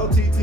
LTTV.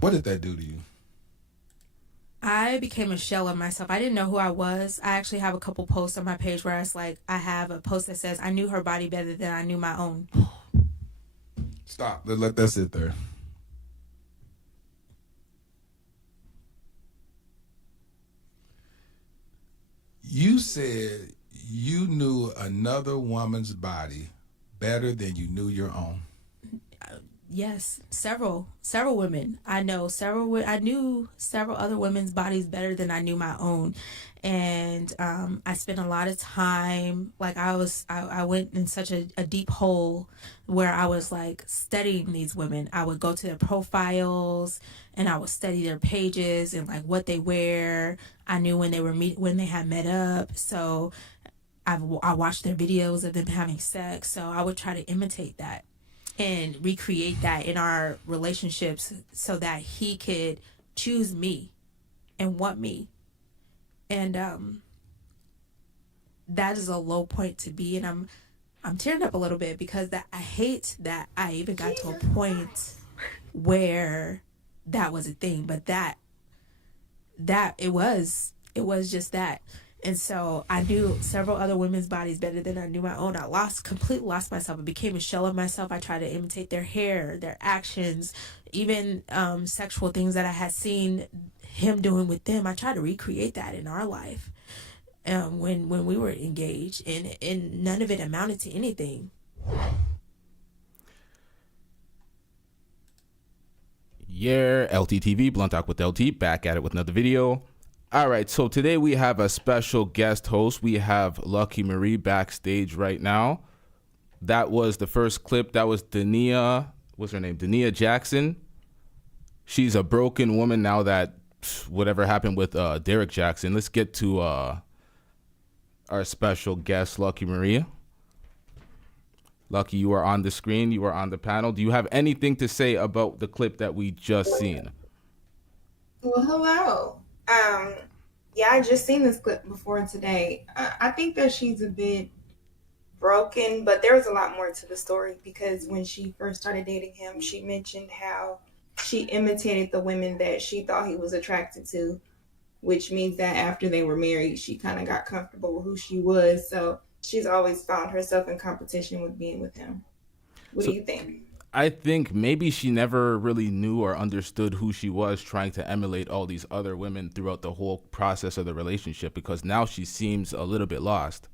What did that do to you? I became a shell of myself. I didn't know who I was. I actually have a couple posts on my page where it's like, I have a post that says, I knew her body better than I knew my own. Stop. Let that sit there. You said you knew another woman's body better than you knew your own. Yes, several women. I knew several other women's bodies better than I knew my own. And I spent a lot of time, like I went in such a deep hole where I was like studying these women. I would go to their profiles and I would study their pages and like what they wear. I knew when they had met up. So I watched their videos of them having sex. So I would try to imitate that and recreate that in our relationships so that he could choose me and want me. And that is a low point to be. And I'm tearing up a little bit because I hate that I even got to a point where that was a thing, but that it was just that. And so I knew several other women's bodies better than I knew my own. I completely lost myself. I became a shell of myself. I tried to imitate their hair, their actions, even sexual things that I had seen him doing with them. I tried to recreate that in our life when we were engaged, and none of it amounted to anything. Yeah, LTTV, Blunt Talk with LT, back at it with another video. All right, so today we have a special guest host. We have Lucky Marie backstage right now. That was the first clip. That was Denaia. What's her name? Denaia Jackson. She's a broken woman now that whatever happened with Derek Jackson. Let's get to our special guest, Lucky Marie. Lucky, you are on the screen. You are on the panel. Do you have anything to say about the clip that we just seen? Well, hello. Yeah, I just seen this clip before today. I think that she's a bit broken, but there was a lot more to the story because when she first started dating him, she mentioned how she imitated the women that she thought he was attracted to, which means that after they were married, she kind of got comfortable with who she was. So she's always found herself in competition with being with him. What do you think? I think maybe she never really knew or understood who she was, trying to emulate all these other women throughout the whole process of the relationship, because now she seems a little bit lost.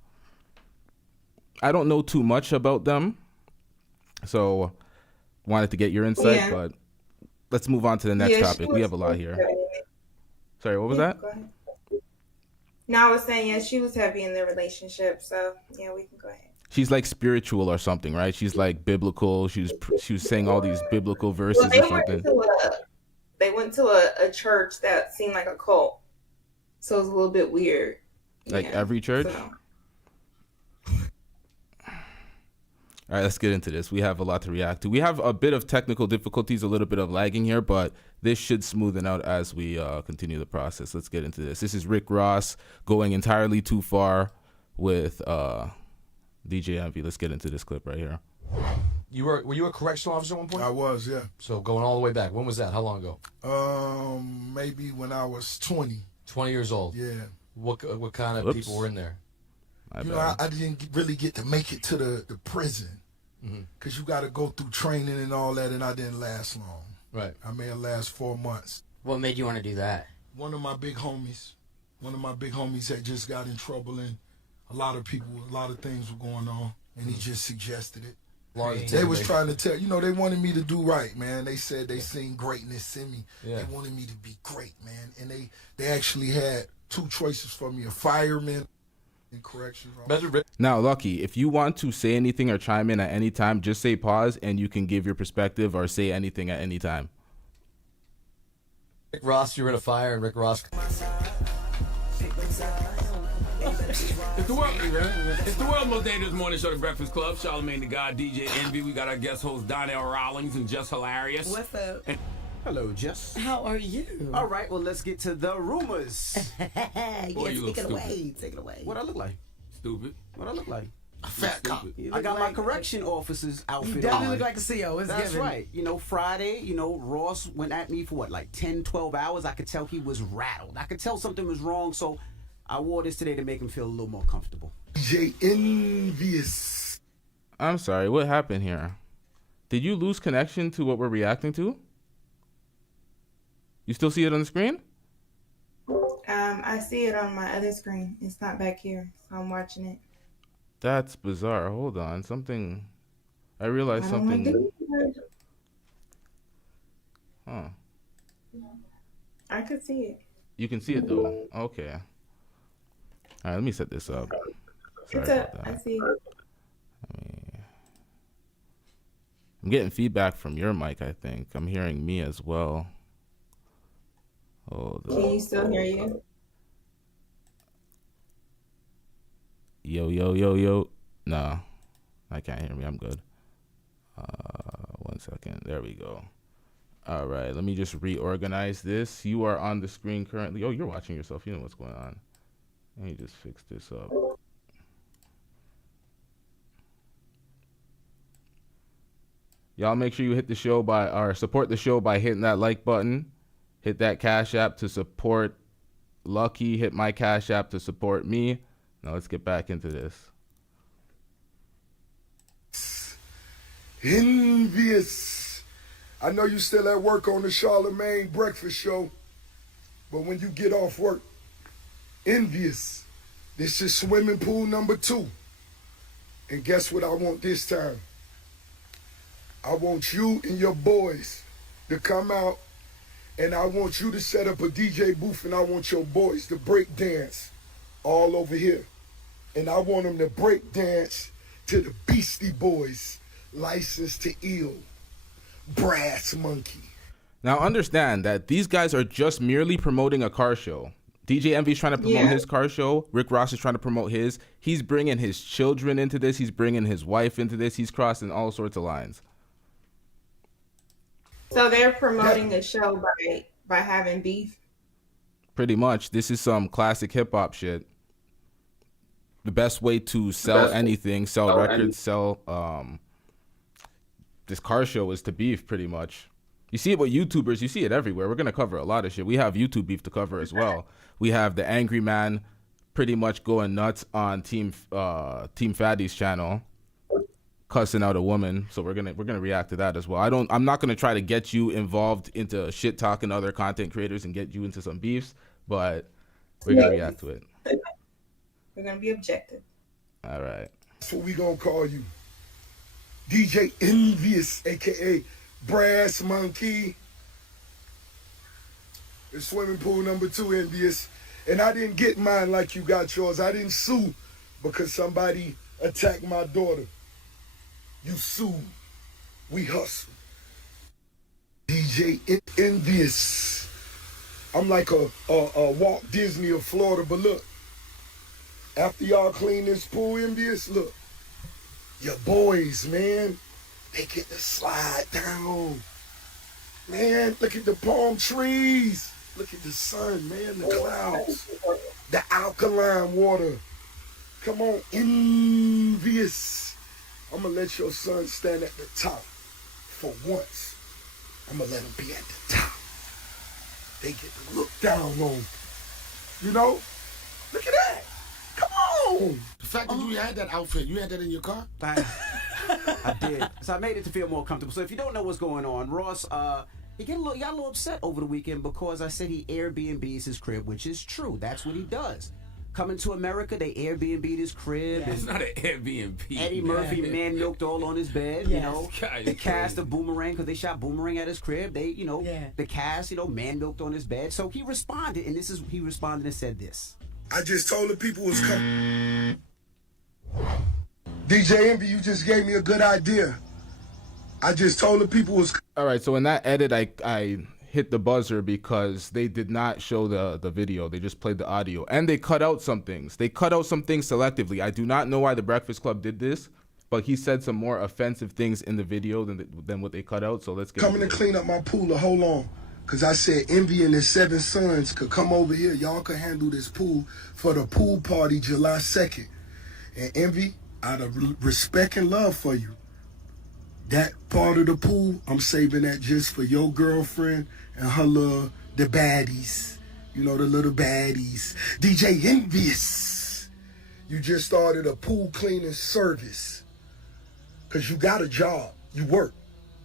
I don't know too much about them, so wanted to get your insight, but let's move on to the next topic. We have a lot here. Sorry, what was that? Go ahead. No, I was saying, she was heavy in their relationship, so yeah, we can go ahead. She's like spiritual or something, right? She's like biblical. She was saying all these biblical verses or something. They went to a church that seemed like a cult, so it was a little bit weird. Like every church? So. All right, let's get into this. We have a lot to react to. We have a bit of technical difficulties, a little bit of lagging here, but this should smoothen out as we continue the process. Let's get into this. This is Rick Ross going entirely too far with DJ Envy. Let's get into this clip right here. were you a correctional officer at one point? I was, yeah. So going all the way back. When was that? How long ago? Maybe when I was 20. 20 years old. Yeah. What kind of people were in there? I didn't really get to make it to the prison because you got to go through training and all that, and I didn't last long. Right. I may have lasted 4 months. What made you want to do that? One of my big homies had just got in trouble, and a lot of things were going on, and he just suggested it. They was trying to tell, they wanted me to do right, man. They said they seen greatness in me. Yeah. They wanted me to be great, man. And they actually had 2 choices for me, a fireman and corrections officer. Now, Lucky, if you want to say anything or chime in at any time, just say pause and you can give your perspective or say anything at any time. Rick Ross, you were in a fire, and Rick Ross. It's the world's most dangerous morning show, The Breakfast Club. Charlamagne the God, DJ Envy. We got our guest host Donnell Rawlings and Just Hilarious. What's up? Hello, Jess. How are you? All right, well, let's get to the rumors. Boy, you look take it stupid. away. Take it away. What I look like? Stupid. What I look like? A fat cop. I got my correction officer's outfit You definitely on. look like a CO. It's That's given. right. Friday, Ross went at me for what, like 10, 12 hours? I could tell he was rattled. I could tell something was wrong, so I wore this today to make him feel a little more comfortable. DJ Envious. I'm sorry, what happened here? Did you lose connection to what we're reacting to? You still see it on the screen? I see it on my other screen. It's not back here, so I'm watching it. That's bizarre. Hold on. I realized something. Huh. I could see it. You can see it though. Okay. All right, let me set this up. Sorry It's about up. that. I see it. I'm getting feedback from your mic, I think. I'm hearing me as well. Hold on. Can you still hear you? Yo. No, I can't hear me. I'm good. 1 second. There we go. All right, let me just reorganize this. You are on the screen currently. Oh, you're watching yourself. You know what's going on. Let me just fix this up. Y'all make sure you hit the show support the show by hitting that like button. Hit that Cash App to support Lucky. Hit my Cash App to support me. Now let's get back into this. Envious. I know you still at work on the Charlamagne Breakfast Show, but when you get off work, Envious. This is swimming pool number 2. And guess what I want this time? I want you and your boys to come out, and I want you to set up a DJ booth, and I want your boys to break dance all over here. And I want them to break dance to the Beastie Boys, License to Ill, Brass Monkey. Now understand that these guys are just merely promoting a car show. DJ Envy's trying to promote his car show. Rick Ross is trying to promote his. He's bringing his children into this. He's bringing his wife into this. He's crossing all sorts of lines. So they're promoting a show by having beef? Pretty much. This is some classic hip-hop shit. The best way to sell anything, sell records, sell this car show is to beef, pretty much. You see it with YouTubers. You see it everywhere. We're going to cover a lot of shit. We have YouTube beef to cover as well. We have the Angryman pretty much going nuts on Team Fatty's channel, cussing out a woman. So we're gonna react to that as well. I'm not gonna try to get you involved into shit talking other content creators and get you into some beefs, but we're gonna react to it. We're gonna be objective. All right. That's what we gonna call you. DJ Envious, aka Brass Monkey. It's swimming pool number 2, Envious. And I didn't get mine like you got yours. I didn't sue because somebody attacked my daughter. You sue. We hustle. DJ Envious. I'm like a Walt Disney of Florida, but look. After y'all clean this pool, Envious, look. Your boys, man, they get to slide down. Man, look at the palm trees. Look at the sun, man, the clouds. The alkaline water. Come on, Envious. I'm going to let your son stand at the top for once. I'm going to let him be at the top. They get to look down on him. You know? Look at that. Come on. The fact that you had that outfit, you had that in your car? I did. So I made it to feel more comfortable. So if you don't know what's going on, Ross, he got a little upset over the weekend because I said he Airbnbs his crib, which is true. That's what he does. Coming to America, they Airbnb'd his crib. It's not an Airbnb. Eddie Murphy man milked all on his bed, you know. The cast of Boomerang, because they shot Boomerang at his crib. They, you know, the cast, you know, man milked on his bed. So he responded, and he responded and said this. I just told the people it was coming. DJ Envy, you just gave me a good idea. I just told the people it was. All right, so in that edit, I hit the buzzer because they did not show the video. They just played the audio. And they cut out some things. They cut out some things selectively. I do not know why the Breakfast Club did this, but he said some more offensive things in the video than what they cut out. So let's get coming to clean up my pool. Hold on. Because I said Envy and his 7 sons could come over here. Y'all could handle this pool for the pool party July 2nd. And Envy, out of respect and love for you, that part of the pool, I'm saving that just for your girlfriend and her the baddies. You know, the little baddies. DJ Envious, you just started a pool cleaning service. Because you got a job. You work.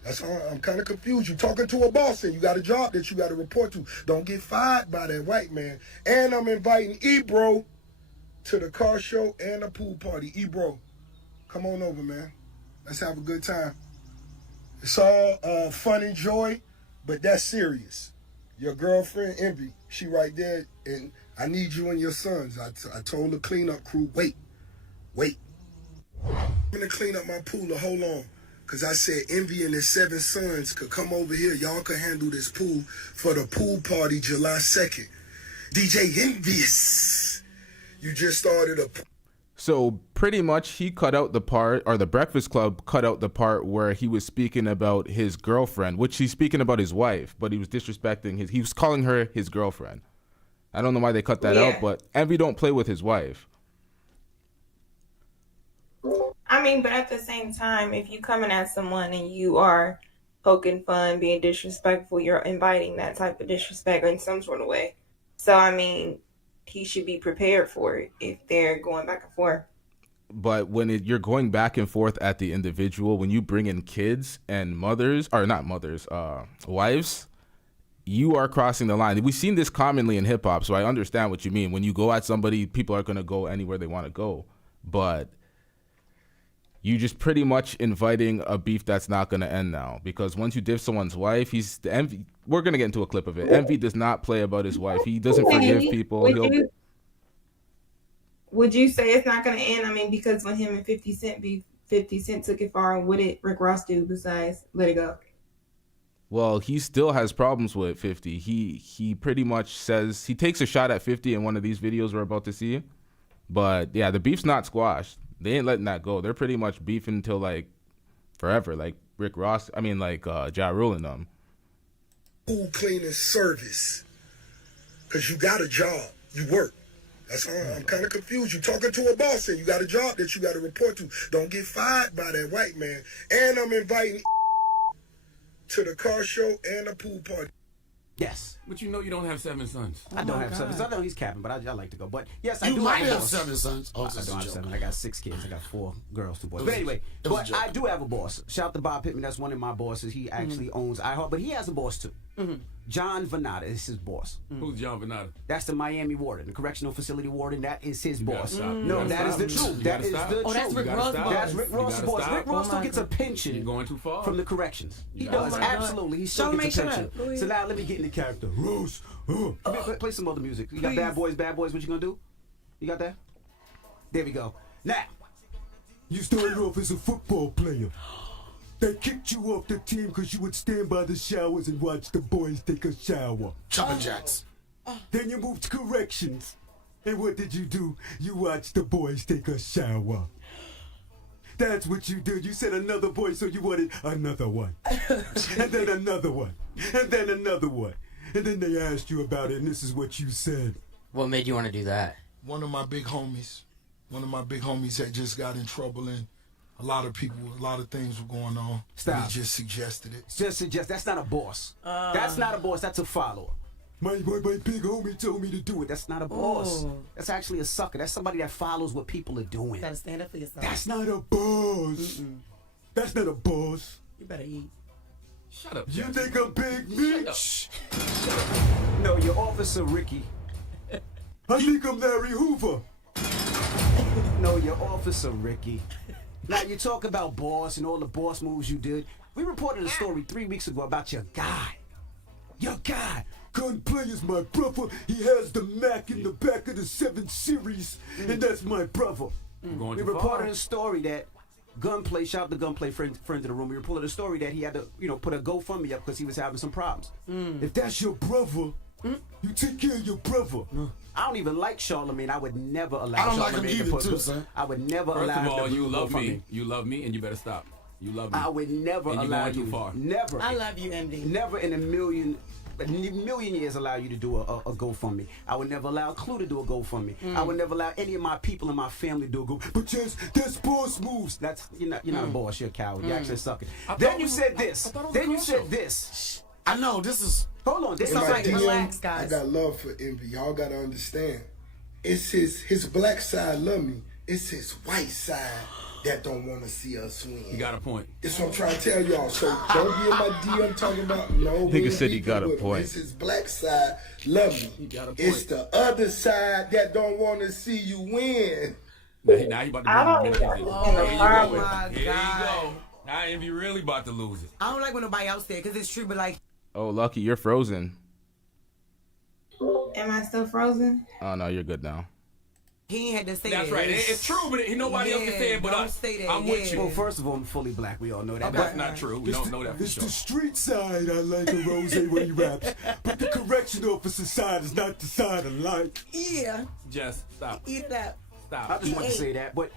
That's all. I'm kind of confused. You talking to a boss and you got a job that you got to report to. Don't get fired by that white man. And I'm inviting Ebro to the car show and the pool party. Ebro, come on over, man. Let's have a good time. It's all fun and joy, but that's serious. Your girlfriend, Envy, she right there, and I need you and your sons. I told the cleanup crew, wait. I'm going to clean up my pool. Hold on. Because I said Envy and his 7 sons could come over here. Y'all could handle this pool for the pool party July 2nd. DJ Envious, you just started a... So pretty much he cut out the part, or the Breakfast Club cut out the part where he was speaking about his girlfriend, which he's speaking about his wife, but he was disrespecting he was calling her his girlfriend. I don't know why they cut that out, but Envy don't play with his wife. I mean, but at the same time, if you coming at someone and you are poking fun, being disrespectful, you're inviting that type of disrespect in some sort of way. So, I mean, he should be prepared for it if they're going back and forth. But when you're going back and forth at the individual, when you bring in kids and mothers, or not mothers, wives, you are crossing the line. We've seen this commonly in hip hop, so I understand what you mean. When you go at somebody, people are going to go anywhere they want to go. But you just pretty much inviting a beef that's not going to end now. Because once you diss someone's wife, Envy. We're going to get into a clip of it. Envy does not play about his wife. He doesn't forgive people. Would you say it's not going to end? I mean, because when him and 50 Cent took it far, what did Rick Ross do besides let it go? Well, he still has problems with 50. He pretty much says, he takes a shot at 50 in one of these videos we're about to see. But yeah, the beef's not squashed. They ain't letting that go. They're pretty much beefing until like forever. Like Rick Ross, Ja Rule and them. Pool cleaning service. Because you got a job. You work. That's all. I'm kind of confused. You talking to a boss and you got a job that you got to report to. Don't get fired by that white man. And I'm inviting to the car show and the pool party. Yes. But you know you don't have 7 sons. I don't have 7 sons. I know he's capping, but I like to go. But yes, I You do might have a have boss. 7 sons. Oh, I it's don't a have joke. 7. I got 6 kids. I got 4 girls, 2 boys. It was But a anyway, joke. It was a but joke. I do have a boss. Shout out to Bob Pittman. That's one of my bosses. He actually owns iHeart, but he has a boss too. John Venata is his boss. Who's John Venata? That's the Miami warden, the correctional facility warden. That is his boss. stop. You No, gotta that is stop. the truth. You That gotta is stop. the Oh, truth. that's Rick You gotta Ross' stop. boss. That's Rick You Ross' gotta boss. stop. Rick Ross Oh still my gets a God. You're pension going too far. from the corrections. He Yeah. does, Oh my God. absolutely. He still gets a Charlamagne, shut pension. up. Go ahead. So now let me get into character. Rose, play some other music. You got Please. Bad Boys. What you gonna do? You got that? There we go. Now, you started off as a football player. They kicked you off the team because you would stand by the showers and watch the boys take a shower. Jumping jacks. Then you moved to corrections. And what did you do? You watched the boys take a shower. That's what you did. You said another boy, so you wanted another one. And then another one. And then another one. And then they asked you about it, and this is what you said. What made you want to do that? One of my big homies had just got in trouble, and a lot of people, a lot of things were going on. Stop. He just suggested it. Just suggest that's not a boss. That's not a boss. That's a follower. My big homie told me to do it. That's not a boss. That's actually a sucker. That's somebody that follows what people are doing. You gotta stand up for yourself. That's not a boss. That's not a boss. You better eat. Shut up. You Jackson. think I'm big, bitch? No, you're Officer Ricky. I think I'm Larry Hoover. No, you're Officer Ricky. Now, you talk about boss and all the boss moves you did. We reported a story 3 weeks ago about your guy. Your guy. Gunplay is my brother. He has the Mac in the back of the 7 Series, and that's my brother. Going We too reported far. a story that Gunplay, shout out to Gunplay, friend of the room. We reported a story that he had to, put a GoFundMe up because he was having some problems. If that's your brother, you take care of your brother. I don't even like Charlamagne. I would never allow I don't like him Charlamagne to either, put. too, son. I would never First allow of him all, to you do love GoFundMe. me. You love me, and you better stop. You love me. I would never And you're allow going you. too far. Never. I love you, MD. Never in a million years allow you to do a GoFundMe. I would never allow Clue to do a GoFundMe. I would never allow any of my people in my family to do a GoFundMe. But that's boss moves. That's you're not a boss. You're a coward. You're actually sucking. Then you said this. Then you said this. I know, this is... Hold on. This In is my like DM, relax, I guys. got love for Envy. Y'all gotta understand. It's his black side love me. It's his white side that don't want to see us win. You got a point. That's what I'm trying to tell y'all. So don't be in my DM talking about no. Nigga we said he beefing got a with him. point. It's his black side love me. You got a point. It's the other side that don't want to see you win. Now he about to I bring don't the know. Here you Oh go. my Here you God. go. Now Envy really about to lose it. I don't like when nobody else there because it's true, but like, Oh, Lucky, you're frozen. Am I still frozen? Oh no, you're good now. he ain't had to say That's that. right. It's true, but nobody else can say it but don't us. say that, I'm with yeah. you. Well, first of all, I'm fully black. We all know that. That's not true. We don't know that for It's sure. the street side I like a rose when he raps. But the correction officer side is not the side I like. Yeah. Just stop. Eat it up. Stop. I just want to say that. But,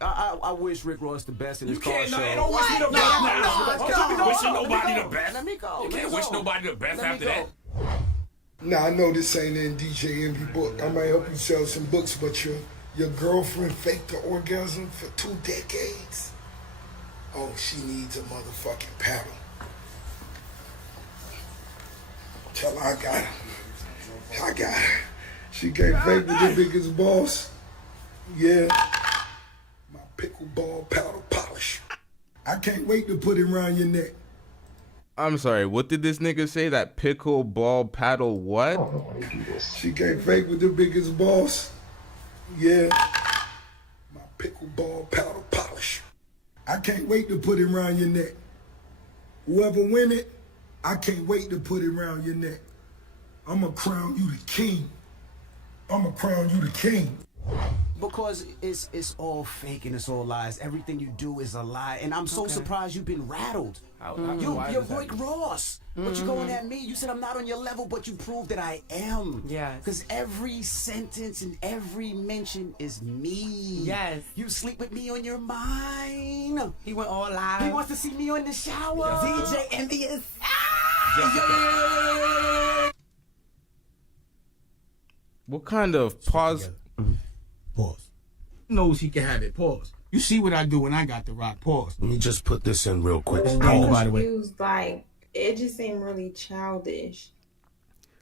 I wish Rick Ross the best in his You car can't. show. No, don't wish me the best now. Don't be wishing nobody the best. Let me go. You can't wish nobody the best after that. Now I know this ain't in DJ Envy book. I might help you sell some books, but your girlfriend faked the orgasm for 2 decades. Oh, she needs a motherfucking paddle. Tell her I got her. I got her. She can't fake with the biggest boss. Yeah. My pickleball paddle polish. I can't wait to put it around your neck. I'm sorry, what did this nigga say? That pickleball paddle what? She can't fake with the biggest boss. Yeah. My pickleball paddle polish. I can't wait to put it around your neck. Whoever win it, I can't wait to put it around your neck. I'ma crown you the king. I'ma crown you the king. Because it's all fake and it's all lies. Everything you do is a lie. And I'm so surprised you've been rattled. You're Rick Ross. But you going at me. You said I'm not on your level, but you proved that I am. Yes. Because every sentence and every mention is me. Yes. You sleep with me on your mind. He went all live. He wants to see me in the shower. DJ Envious. What kind of pause? Pause. Knows he can have it. Pause. You see what I do when I got the rock. Pause. Let me just put this in real quick. I'm By the way. confused. Like, it just seemed really childish.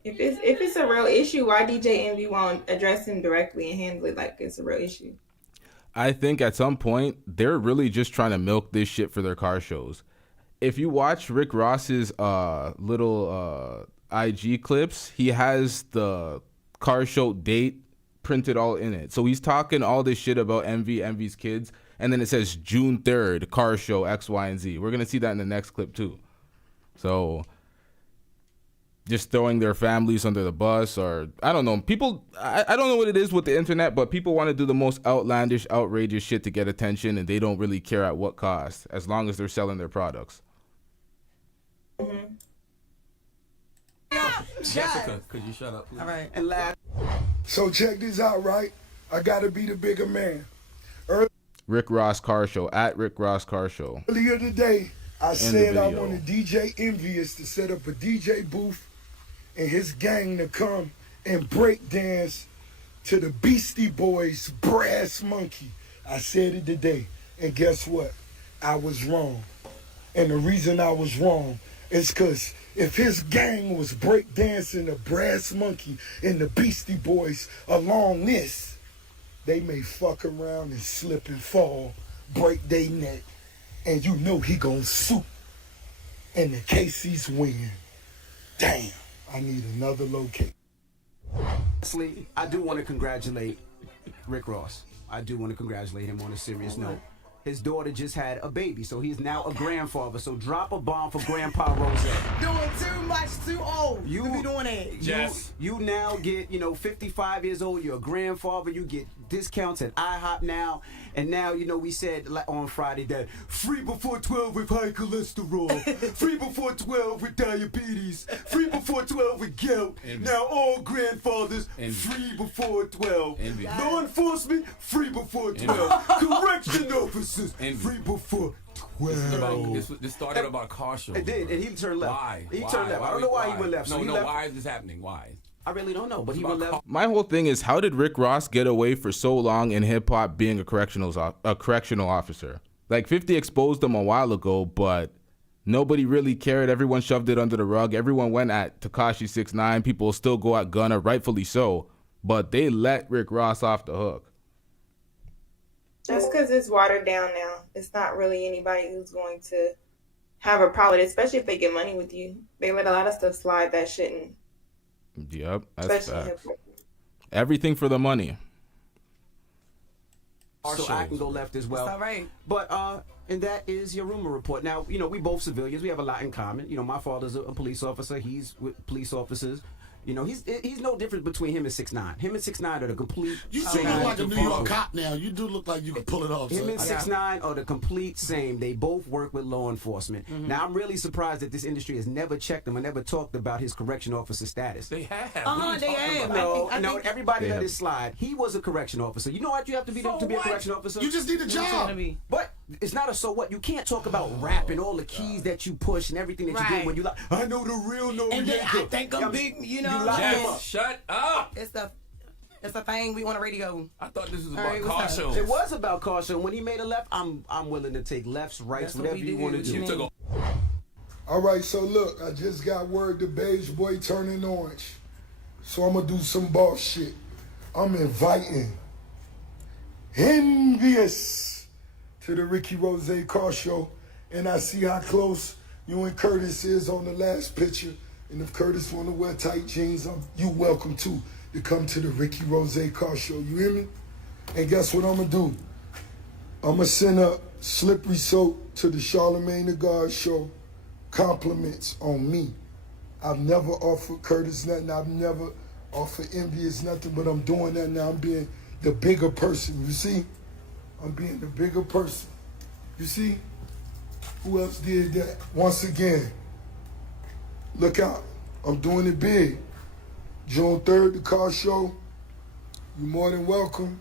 If it's a real issue, why DJ Envy won't address him directly and handle it like it's a real issue? I think at some point they're really just trying to milk this shit for their car shows. If you watch Rick Ross's little IG clips, he has the car show date printed all in it. So he's talking all this shit about Envy's kids, and then it says June 3rd, car show X, Y, and Z. We're gonna see that in the next clip too. So just throwing their families under the bus, or I don't know. People, I don't know what it is with the internet, but people want to do the most outlandish, outrageous shit to get attention, and they don't really care at what cost, as long as they're selling their products. Jessica, could you shut up, please? All right. And laugh. So check this out, right? I gotta be the bigger man. Rick Ross Car Show, at Rick Ross Car Show. Earlier today, I said I video. wanted DJ Envious to set up a DJ booth and his gang to come and break dance to the Beastie Boys' Brass Monkey. I said it today. And guess what? I was wrong. And the reason I was wrong is because if his gang was breakdancing the Brass Monkey and the Beastie Boys along this, they may fuck around and slip and fall, break their neck, and you know he gonna sue. And the KC's win. Damn, I need another location. Honestly, I do want to congratulate Rick Ross. I do want to congratulate him on a serious note. His daughter just had a baby, so he's now a grandfather. So drop a bomb for Grandpa Rose. Doing too much, too old. You to be doing it. Yes. You now get, 55 years old. You're a grandfather. You get discounts at IHOP now. And now, we said on Friday that Free before 12 with high cholesterol. Free before 12 with diabetes. Free before 12 with gout. Envy. Now all grandfathers, Envy. free before 12. Envy. Law enforcement, free before 12. Correction officers, Envy. free before 12. This started about car shows. it did, and he turned left. Why? He turned left. I don't know why he went left. No, So he no. left. Why is this happening? Why? I really don't know, but he went left. My whole thing is, how did Rick Ross get away for so long in hip hop being a correctional officer? Like 50 exposed him a while ago, but nobody really cared. Everyone shoved it under the rug. Everyone went at Tekashi 6ix9ine. People still go at Gunna, rightfully so, but they let Rick Ross off the hook. That's because it's watered down now. It's not really anybody who's going to have a problem with it, especially if they get money with you. They let a lot of stuff slide that shouldn't. Yep, that's Especially facts. Everything for the money. So I can go left as well. That's all right. But and that is your rumor report. Now, we both civilians. We have a lot in common. My father's a police officer. He's with police officers. He's no difference between him and 6ix9ine. Him and 6ix9ine are the complete. You do look like a New York cop now. You do look like you can pull it off. Him son. and 6ix9ine are the complete same. They both work with law enforcement. Now, I'm really surprised that this industry has never checked him or never talked about his correction officer status. They have. They have. No, everybody let it slide. He was a correction officer. You know what you have to be to be a correction officer? You just need a job. But it's not a so what. You can't talk about rap and all the keys that you push and everything that you do when you like. I know the real Noriega. And then I think I'm big, Yes, shut up. It's a thing we on the radio. I thought this was All about right, car what's up? shows. It was about caution. When he made a left, I'm willing to take lefts, rights, That's what whatever we you do. want to do. You took All right, so look, I just got word the beige boy turning orange. So I'm going to do some boss shit. I'm inviting Envious to the Ricky Rose Car Show. And I see how close you and Curtis is on the last picture. And if Curtis want to wear tight jeans, you welcome to come to the Ricky Rose Car Show. You hear me? And guess what I'm going to do? I'm going to send up slippery soap to the Charlemagne the God Show. Compliments on me. I've never offered Curtis nothing. I've never offered Envious nothing, but I'm doing that now. I'm being the bigger person. You see? I'm being the bigger person. You see? Who else did that? Once again, look out. I'm doing it big. June 3rd, the car show. You're more than welcome.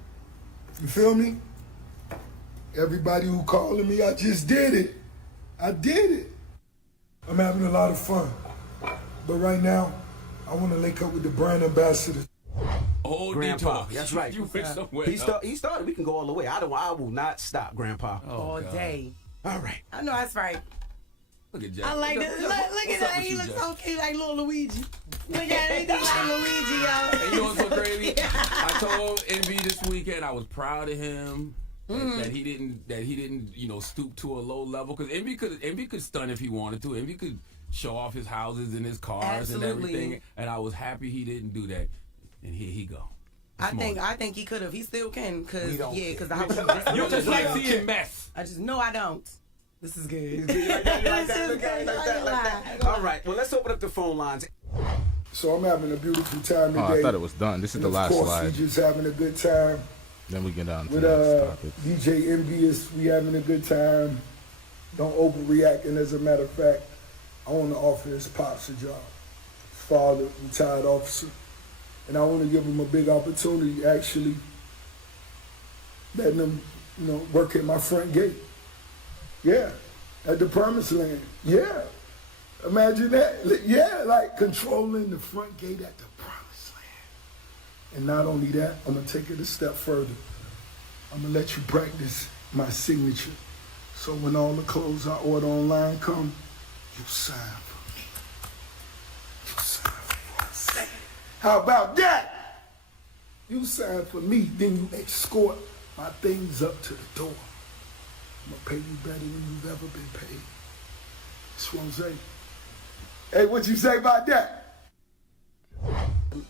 You feel me? Everybody who calling me, I just did it. I did it. I'm having a lot of fun. But right now, I want to link up with the brand ambassador. Oh, Grandpa, detour. that's right. You went somewhere. He started. We can go all the way. I will not stop, Grandpa. All day. All right. I know that's right. Look at Jack. I like this. Look at that. He looks so cute like little Luigi. Look at it. He looks like Luigi, yo. And you know what's so crazy? I told Envy this weekend I was proud of him. That he didn't, stoop to a low level. Because Envy could stunt if he wanted to. Envy could show off his houses and his cars and everything. And I was happy he didn't do that. And here he go. I think he could have. He still can. Because the house is You just like seeing mess. I don't. This is good. All right. Well, let's open up the phone lines. So I'm having a beautiful time today. Oh, I thought it was done. This is the last Of course, slide. we just having a good time. Then we get down to With the next topic. DJ Envious, we having a good time. Don't overreact. And as a matter of fact, I want to offer his pops a job. His father, retired officer. And I want to give him a big opportunity, actually, letting him, work at my front gate. Yeah, at the promised land. Yeah, imagine that. Yeah, like controlling the front gate at the promised land. And not only that, I'm going to take it a step further. I'm going to let you practice my signature. So when all the clothes I order online come, you sign for me. You sign for what I say. How about that? You sign for me, then you escort my things up to the door. I'm gonna pay you better than you've ever been paid. That's what I'm saying. Hey, what you say about that?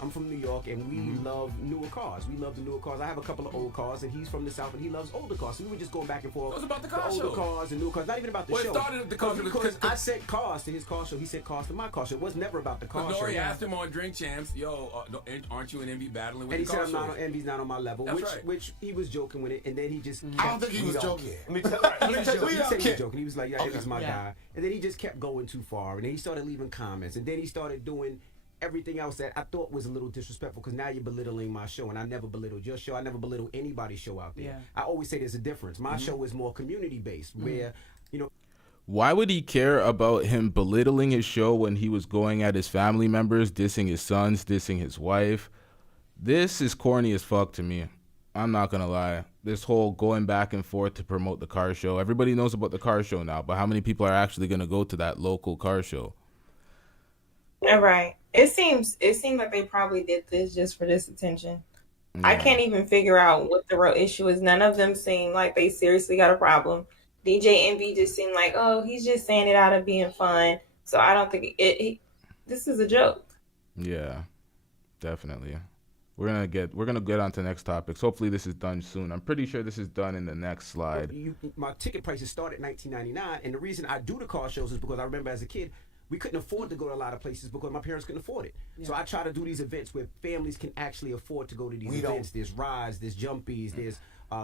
I'm from New York, and we love newer cars. We love the newer cars. I have a couple of old cars, and he's from the South, and he loves older cars. So we were just going back and forth. It was about the car show. Older cars and newer cars. Not even about the show. Well, it started with the car show. Because I said cars to his car show. He said cars to my car show. It was never about the car show. Nori asked him on Drink Champs, yo, aren't you and Envy battling with and the car show? And he said, Envy's not on my level. That's right. Which he was joking with it, and then he just I don't think he was joking. He said he was joking. He was like, yeah, Envy's my guy. And then he just kept going too far, and then he started leaving comments, and then he started doing everything else that I thought was a little disrespectful, because now you're belittling my show, and I never belittled your show. I never belittled anybody's show out there. Yeah. I always say there's a difference. My show is more community-based, where, you know. Why would he care about him belittling his show when he was going at his family members, dissing his sons, dissing his wife? This is corny as fuck to me. I'm not going to lie. This whole going back and forth to promote the car show. Everybody knows about the car show now, but how many people are actually going to go to that local car show? All right. It seems like they probably did this just for this attention. Yeah. I can't even figure out what the real issue is. None of them seem like they seriously got a problem. DJ Envy just seemed like, oh, he's just saying it out of being fun. So I don't think this is a joke. Yeah, definitely. We're gonna get on to next topics. Hopefully this is done soon. I'm pretty sure this is done in the next slide. My ticket prices start at $19.99, and the reason I do the car shows is because I remember as a kid, we couldn't afford to go to a lot of places because my parents couldn't afford it. Yeah. So I try to do these events where families can actually afford to go to these events. There's rides, there's jumpies, there's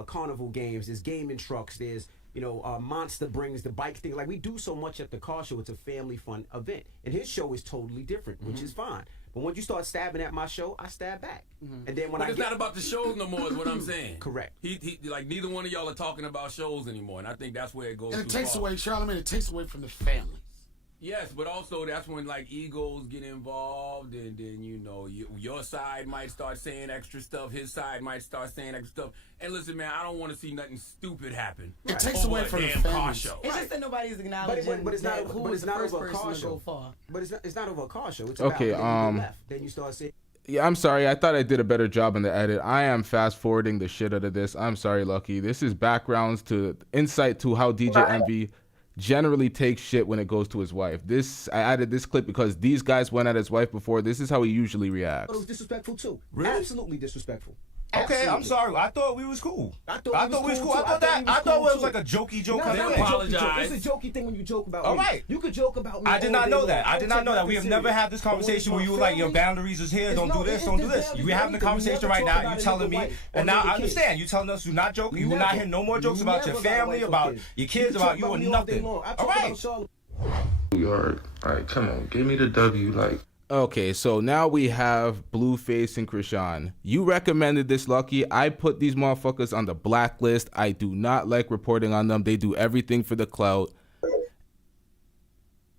carnival games, there's gaming trucks, there's Monster brings the bike thing. Like, we do so much at the car show. It's a family fun event, and his show is totally different, which is fine. But when you start stabbing at my show, I stab back. And then it's not about the shows no more, is what I'm saying. Correct. He like, neither one of y'all are talking about shows anymore, and I think that's where it goes. And it takes away, Charlamagne, it takes away from the family. Yes, but also that's when like egos get involved, and then your side might start saying extra stuff, his side might start saying extra stuff. And listen, man, I don't want to see nothing stupid happen. It takes away from the family show. It's just that nobody's acknowledging but it's not, who but was it's the not first over a person car to show. go far. But it's not over a car show. It's okay. Then you start saying. Yeah, I'm sorry. I thought I did a better job in the edit. I am fast forwarding the shit out of this. I'm sorry, Lucky. This is backgrounds to insight to how DJ Envy generally takes shit when it goes to his wife. I added this clip because these guys went at his wife before. This is how he usually reacts. It was disrespectful too. Really? Absolutely disrespectful. Okay, I'm sorry. I thought we was cool. I thought we was cool. I thought it was like a jokey joke kind of thing. Apologize. It's a jokey thing when you joke about all me. right. You could joke about me. I did not know that. I did not know that. We have never had this conversation where you were like, your boundaries is here. Don't do this. Don't do this. We're having a conversation right now. You telling me, and now I understand. You telling us do not joke. You will not hear no more jokes about your family, about your kids, about you, or nothing. All right. Yard. All right, come on, give me the W. Like. Okay, so now we have Blueface and Chrisean. You recommended this, Lucky. I put these motherfuckers on the blacklist. I do not like reporting on them. They do everything for the clout.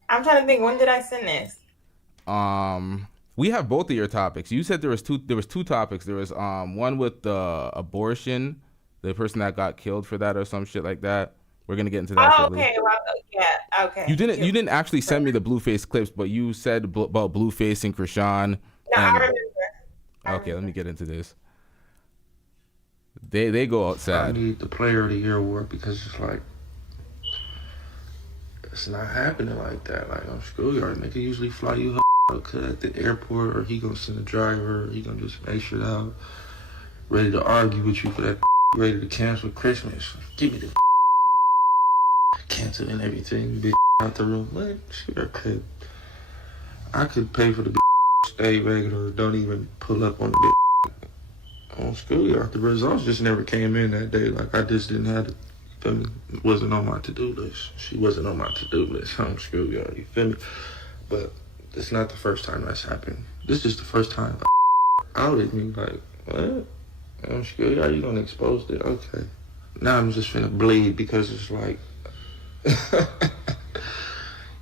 I'm trying to think. When did I send this? We have both of your topics. You said there was two topics. There was one with the abortion, the person that got killed for that or some shit like that. We're gonna get into that. Oh, okay. Well, yeah. Okay. You didn't actually send me the Blueface clips, but you said about Blueface and Chrisean. No, I remember. Okay, let me get into this. They go outside. I need the Player of the Year award because it's like it's not happening like that. Like on Schoolyard, nigga usually fly you at the airport, or he gonna send a driver, or he gonna just make sure that I'm ready to argue with you for that, ready to cancel Christmas. Give me the cancel and everything, bitch, out the room. What? Sure, I could pay for the bitch, stay regular, don't even pull up on the bitch. On Schoolyard, the results just never came in that day. Like, I just didn't have it. You feel me? It wasn't on my to-do list. She wasn't on my to-do list on Schoolyard, you feel me? But it's not the first time that's happened. This is the first time outed me. Like, what? On Schoolyard, you gonna expose it? Okay. Now I'm just finna bleed because it's like,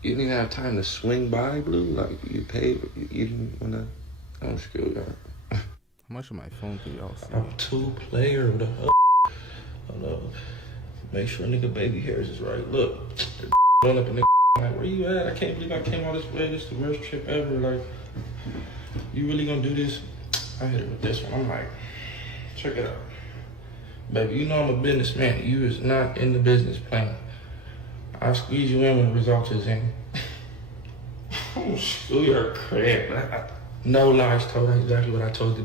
you didn't have time to swing by, Blue? Like, you paid, you didn't want to, on Schoolyard. How much of my phone can y'all see? I'm too player of the Make sure nigga baby hairs is right. Look, blowing up a nigga. Like, where you at? I can't believe I came all this way. This is the worst trip ever. Like, you really gonna do this? I hit it with this one. I'm like, check it out. Baby, you know I'm a businessman. You is not in the business plan. I squeeze you in when the result is in. Oh, you're a crap. No lies told. That's exactly what I told you.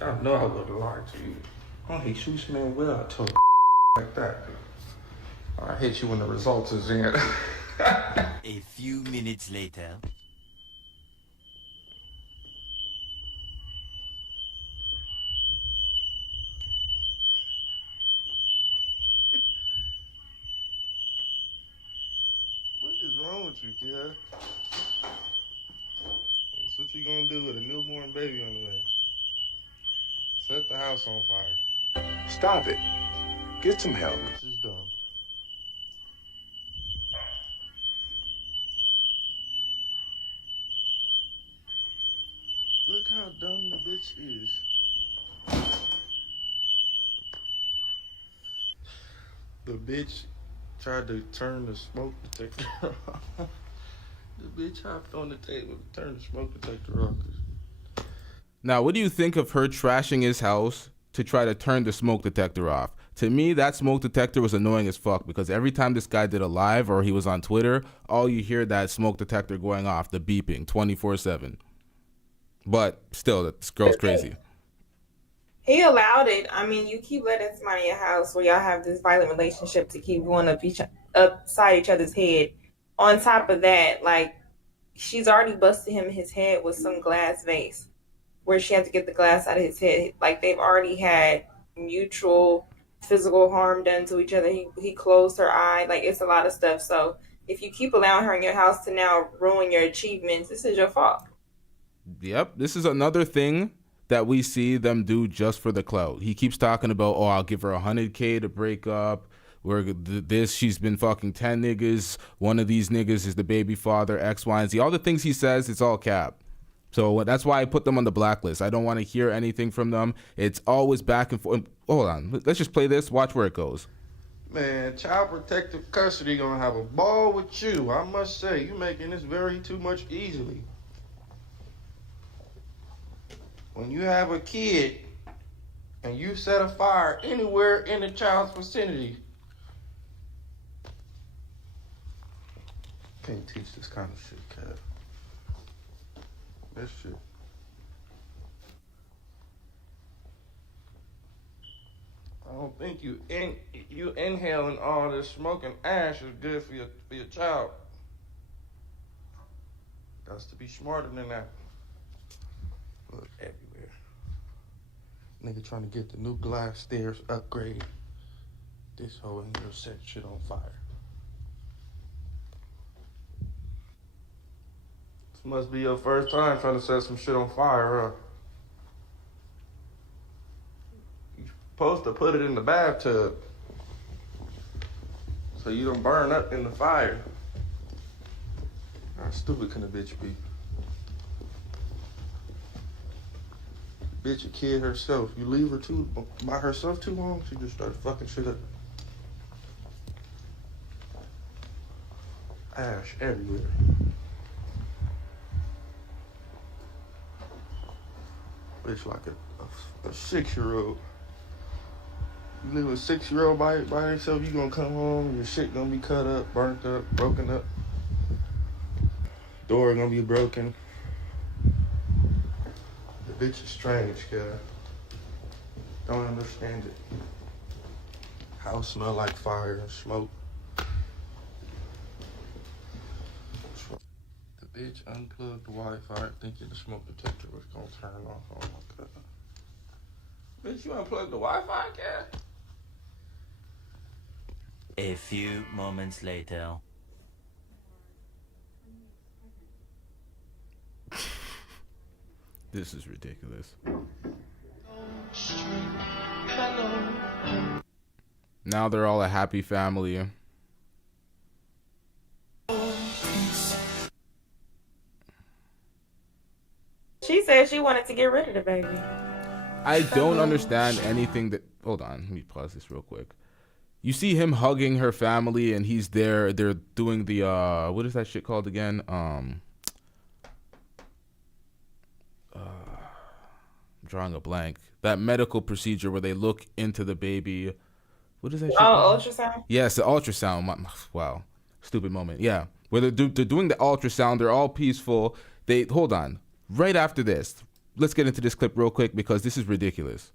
I know I would have lied to you. I don't hate you, man. Well, I told like that. I hate you when the results is in. A few minutes later. What is wrong with you, kid? That's what you gonna do with a newborn baby on the way. Set the house on fire. Stop it. Get some help. This is dumb. Look how dumb the bitch is. The bitch tried to turn the smoke detector off. The bitch hopped on the table to turn the smoke detector off. Now, what do you think of her trashing his house to try to turn the smoke detector off? To me, that smoke detector was annoying as fuck because every time this guy did a live or he was on Twitter, all you hear that smoke detector going off, the beeping 24/7. But still, this girl's crazy. He allowed it. I mean, you keep letting somebody in your house where y'all have this violent relationship to keep going upside each other's head. On top of that, like, she's already busted him in his head with some glass vase where she had to get the glass out of his head. Like, they've already had mutual physical harm done to each other. He closed her eye. Like, it's a lot of stuff. So if you keep allowing her in your house to now ruin your achievements, this is your fault. Yep, this is another thing that we see them do just for the clout. He keeps talking about, oh, I'll give her $100K to break up. She's been fucking 10 niggas. One of these niggas is the baby father, X, Y, and Z. All the things he says, it's all cap. So that's why I put them on the blacklist. I don't want to hear anything from them. It's always back and forth. Hold on, let's just play this. Watch where it goes. Man, child protective custody gonna have a ball with you. I must say, you making this very too much easily. When you have a kid and you set a fire anywhere in the child's vicinity, can't teach this kind of shit, Cat. This shit. I don't think you inhaling all this smoking ash is good for your child. Got to be smarter than that. Look everywhere. Nigga trying to get the new glass stairs upgrade. This hoe in here set shit on fire. This must be your first time trying to set some shit on fire, huh? You're supposed to put it in the bathtub so you don't burn up in the fire. How stupid can a bitch be? Bitch, a kid herself. You leave her by herself too long, she just started fucking shit up. Ash everywhere. Bitch like a 6-year-old. You leave a 6-year-old by herself, you gonna come home, your shit gonna be cut up, burnt up, broken up. Door gonna be broken. The bitch is strange, guy. Don't understand it. House smell like fire and smoke. The bitch unplugged the Wi-Fi thinking the smoke detector was gonna turn off. Oh my god. Bitch, you unplugged the Wi-Fi, cat? A few moments later. This is ridiculous. Now they're all a happy family. She said she wanted to get rid of the baby. I don't understand anything that. Hold on, let me pause this real quick. You see him hugging her family, and he's there. They're doing the what is that shit called again? I'm drawing a blank. That medical procedure where they look into the baby. What is that shit called? Ultrasound? Yes, the ultrasound. Wow. Stupid moment. Yeah. Where they're doing the ultrasound. They're all peaceful. Hold on. Right after this, let's get into this clip real quick because this is ridiculous.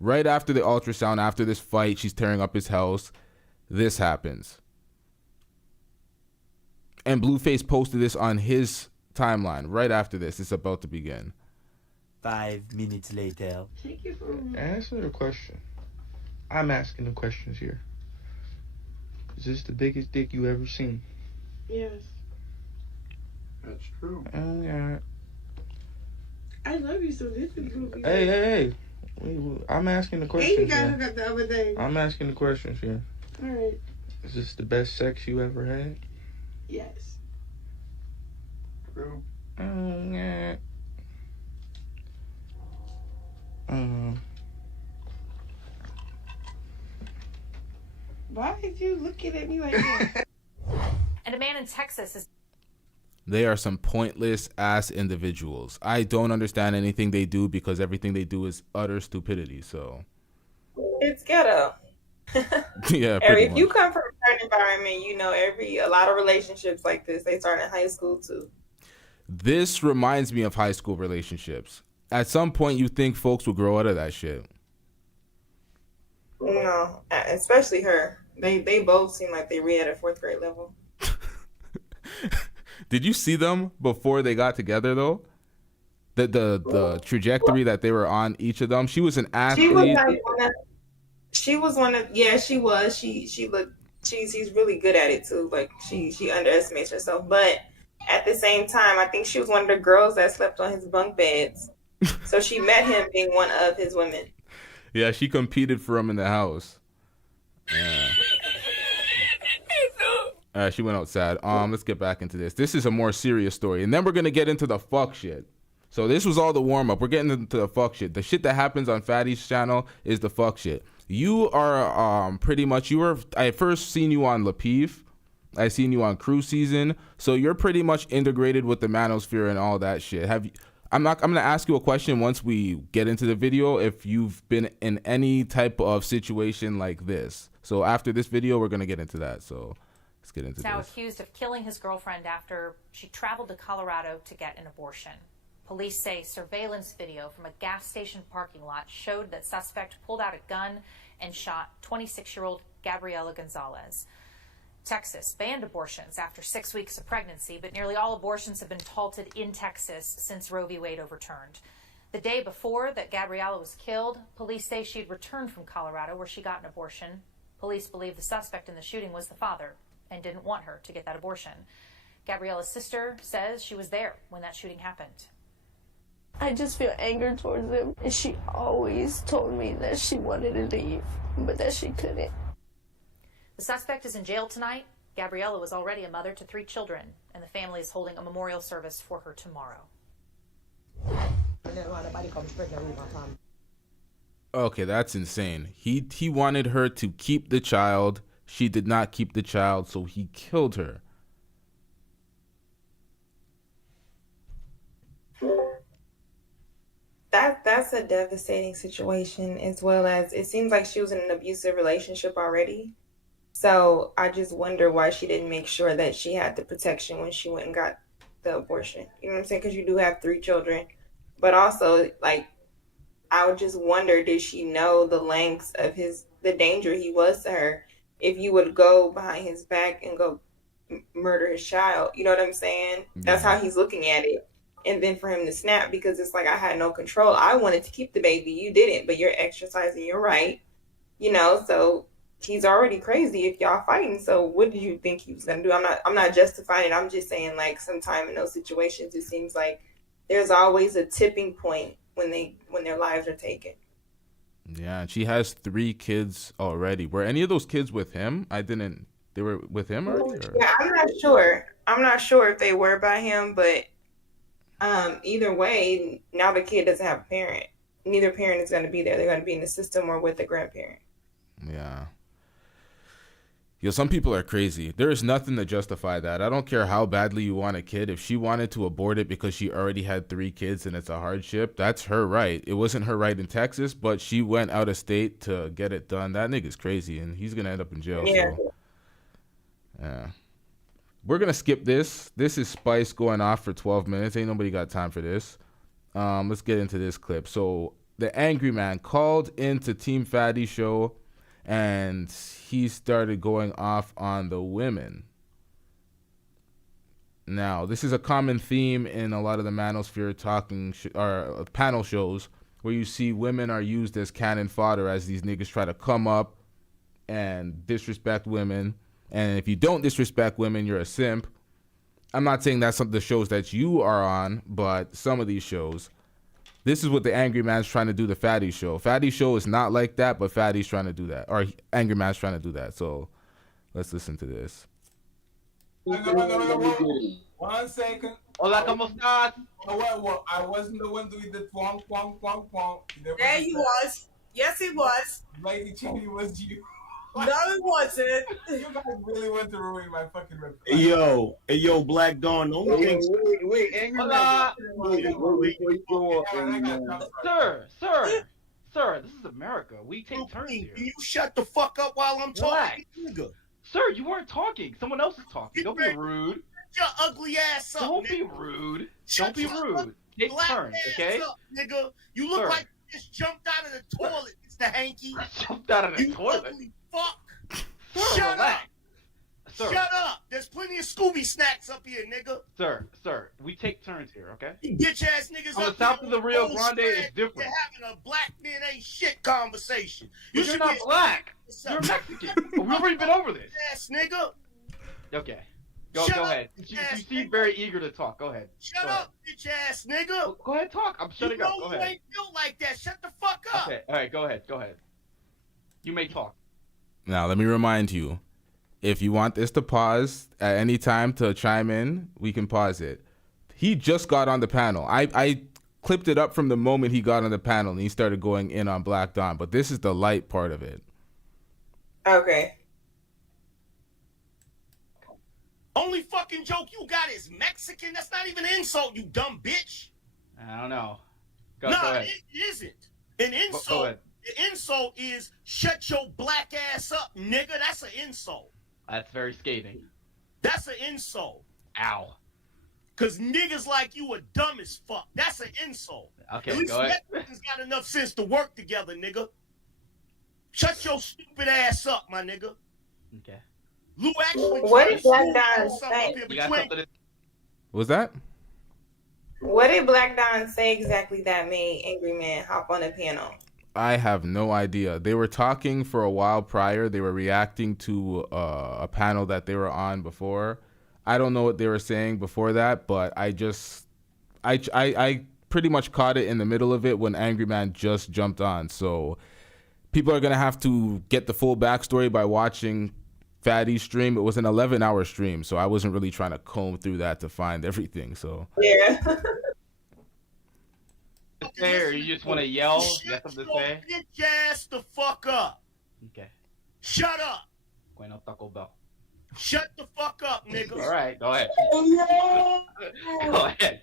Right after the ultrasound, after this fight, she's tearing up his house. This happens. And Blueface posted this on his timeline. Right after this, it's about to begin. 5 minutes later. Answer the question. I'm asking the questions here. Is this the biggest dick you ever seen? Yes. That's true. Yeah. I love you, so this is gonna be. Hey. Wait, I'm asking the questions. Hey, you guys got the other day. I'm asking the questions here. All right. Is this the best sex you ever had? Yes. True. Yeah. Why are you looking at me like that? And a man in Texas is. They are some pointless ass individuals. I don't understand anything they do because everything they do is utter stupidity. So It's ghetto. yeah. If you come from a certain environment, you know a lot of relationships like this, they start in high school too. This reminds me of high school relationships. At some point, you think folks will grow out of that shit. No, especially her. They both seem like they read at a 4th grade level. Did you see them before they got together though? The trajectory that they were on, each of them. She was an athlete. She was one of she was. She looked she's really good at it too. Like she underestimates herself. But at the same time, I think she was one of the girls that slept on his bunk beds. So she met him being one of his women. Yeah, she competed for him in the house. Yeah. She went out sad. Let's get back into this. This is a more serious story. And then we're going to get into the fuck shit. So this was all the warm up. We're getting into the fuck shit. The shit that happens on Fatty's channel is the fuck shit. You are I first seen you on Lapeef. I seen you on Crew Season. So you're pretty much integrated with the manosphere and all that shit. I'm going to ask you a question once we get into the video if you've been in any type of situation like this. So after this video, we're going to get into that. So let's get into this. He's now accused of killing his girlfriend after she traveled to Colorado to get an abortion. Police say surveillance video from a gas station parking lot showed that suspect pulled out a gun and shot 26-year-old Gabriela Gonzalez. Texas banned abortions after 6 weeks of pregnancy, but nearly all abortions have been halted in Texas since Roe v. Wade overturned. The day before that Gabriela was killed, police say she'd returned from Colorado where she got an abortion. Police believe the suspect in the shooting was the father and didn't want her to get that abortion. Gabriela's sister says she was there when that shooting happened. I just feel anger towards him, and she always told me that she wanted to leave, but that she couldn't. The suspect is in jail tonight. Gabriela was already a mother to 3 children, and the family is holding a memorial service for her tomorrow. Okay, that's insane. He wanted her to keep the child. She did not keep the child, so he killed her. That's a devastating situation, as well as it seems like she was in an abusive relationship already. So I just wonder why she didn't make sure that she had the protection when she went and got the abortion. You know what I'm saying? Because you do have 3 children. But also, like, I would just wonder, did she know the lengths of the danger he was to her if you would go behind his back and go murder his child? You know what I'm saying? That's how he's looking at it. And then for him to snap, because it's like, I had no control. I wanted to keep the baby. You didn't, but you're exercising your right. You know, so he's already crazy if y'all fighting. So what did you think he was going to do? I'm not justifying it. I'm just saying, like, sometime in those situations, it seems like there's always a tipping point when their lives are taken. Yeah, and she has 3 kids already. Were any of those kids with him? They were with him already? Or? Yeah, I'm not sure. I'm not sure if they were by him, but either way, now the kid doesn't have a parent. neither parent is going to be there. They're going to be in the system or with the grandparent. Yeah. Yo, some people are crazy. There is nothing to justify that. I don't care how badly you want a kid. If she wanted to abort it because she already had 3 kids and it's a hardship, that's her right. It wasn't her right in Texas, but she went out of state to get it done. That nigga's crazy, and he's going to end up in jail. Yeah. So, yeah. We're going to skip this. This is Spice going off for 12 minutes. Ain't nobody got time for this. Let's get into this clip. So the Angryman called into Team Fatty show, and he started going off on the women. Now, this is a common theme in a lot of the manosphere panel shows where you see women are used as cannon fodder as these niggas try to come up and disrespect women. And if you don't disrespect women, you're a simp. I'm not saying that's some of the shows that you are on, but some of these shows. This is what the Angry Man's trying to do to Fatty show. Fatty show is not like that, but Fatty's trying to do that. Or Angry Man's trying to do that. So let's listen to this. 1 second. Hola, ¿cómo estás? Well, I wasn't the one doing the twang. There he was. Yes, he was. Lady Cheney was you. No, it wasn't. You guys really want to ruin my fucking reputation. Hey, yo, Black Dawn, don't Wait, Angry Man. Sir, this is America. We take turns here. Can you shut the fuck up while I'm talking? Nigga? Sir, you weren't talking. Someone else is talking. Don't be rude. Shut your ugly ass up, Don't nigga. be rude. Shut Don't be your rude. Take black turns, ass okay? up, nigga. You look Sir. like you just jumped out of the toilet, Mr. Hanky. Jumped out of the toilet. Ugly fuck. Sir, Shut relax. up. Sir. Shut up. There's plenty of Scooby snacks up here, nigga. Sir, we take turns here, okay? You bitch ass niggas On the up south here of the Rio on Grande spread, is different. You're having a black man ain't shit conversation. But you're not black. You're Mexican. We've already been over this. Ass nigga. Okay. Go Shut up, ahead. You seem very eager to talk. Go ahead. Shut up, bitch ass nigga. Go ahead, talk. I'm shutting up. Go You ahead. ain't built like that. Shut the fuck up. Okay. All right. Go ahead. You may talk. Now, let me remind you, if you want this to pause at any time to chime in, we can pause it. He just got on the panel. I clipped it up from the moment he got on the panel and he started going in on Black Dawn, but this is the light part of it. Okay. Only fucking joke you got is Mexican. That's not even an insult, you dumb bitch. I don't know. Go Nah, ahead. it isn't. An Go insult. ahead. The insult is shut your black ass up, nigga. That's an insult. That's very scathing. That's an insult. Ow. Cause niggas like you are dumb as fuck. That's an insult. Okay, At least go ahead. Mexicans got enough sense to work together, nigga. Shut your stupid ass up, my nigga. Okay. Lou actually What tried did Black to Dawn something say? up here, but You got you ain't- something to... What was that? What did Black Dawn say exactly that made Angry Man hop on the panel? I have no idea. They were talking for a while prior. They were reacting to a panel that they were on before. I don't know what they were saying before that, but I pretty much caught it in the middle of it when Angry Man just jumped on. So people are going to have to get the full backstory by watching Fatty's stream. It was an 11-hour stream, so I wasn't really trying to comb through that to find everything. So yeah. Fair, you just want to yell? You got something to say? Bitch ass the fuck up. Okay. Shut up. Bueno, Taco Bell. Shut the fuck up, nigga. All right, go ahead. Go ahead.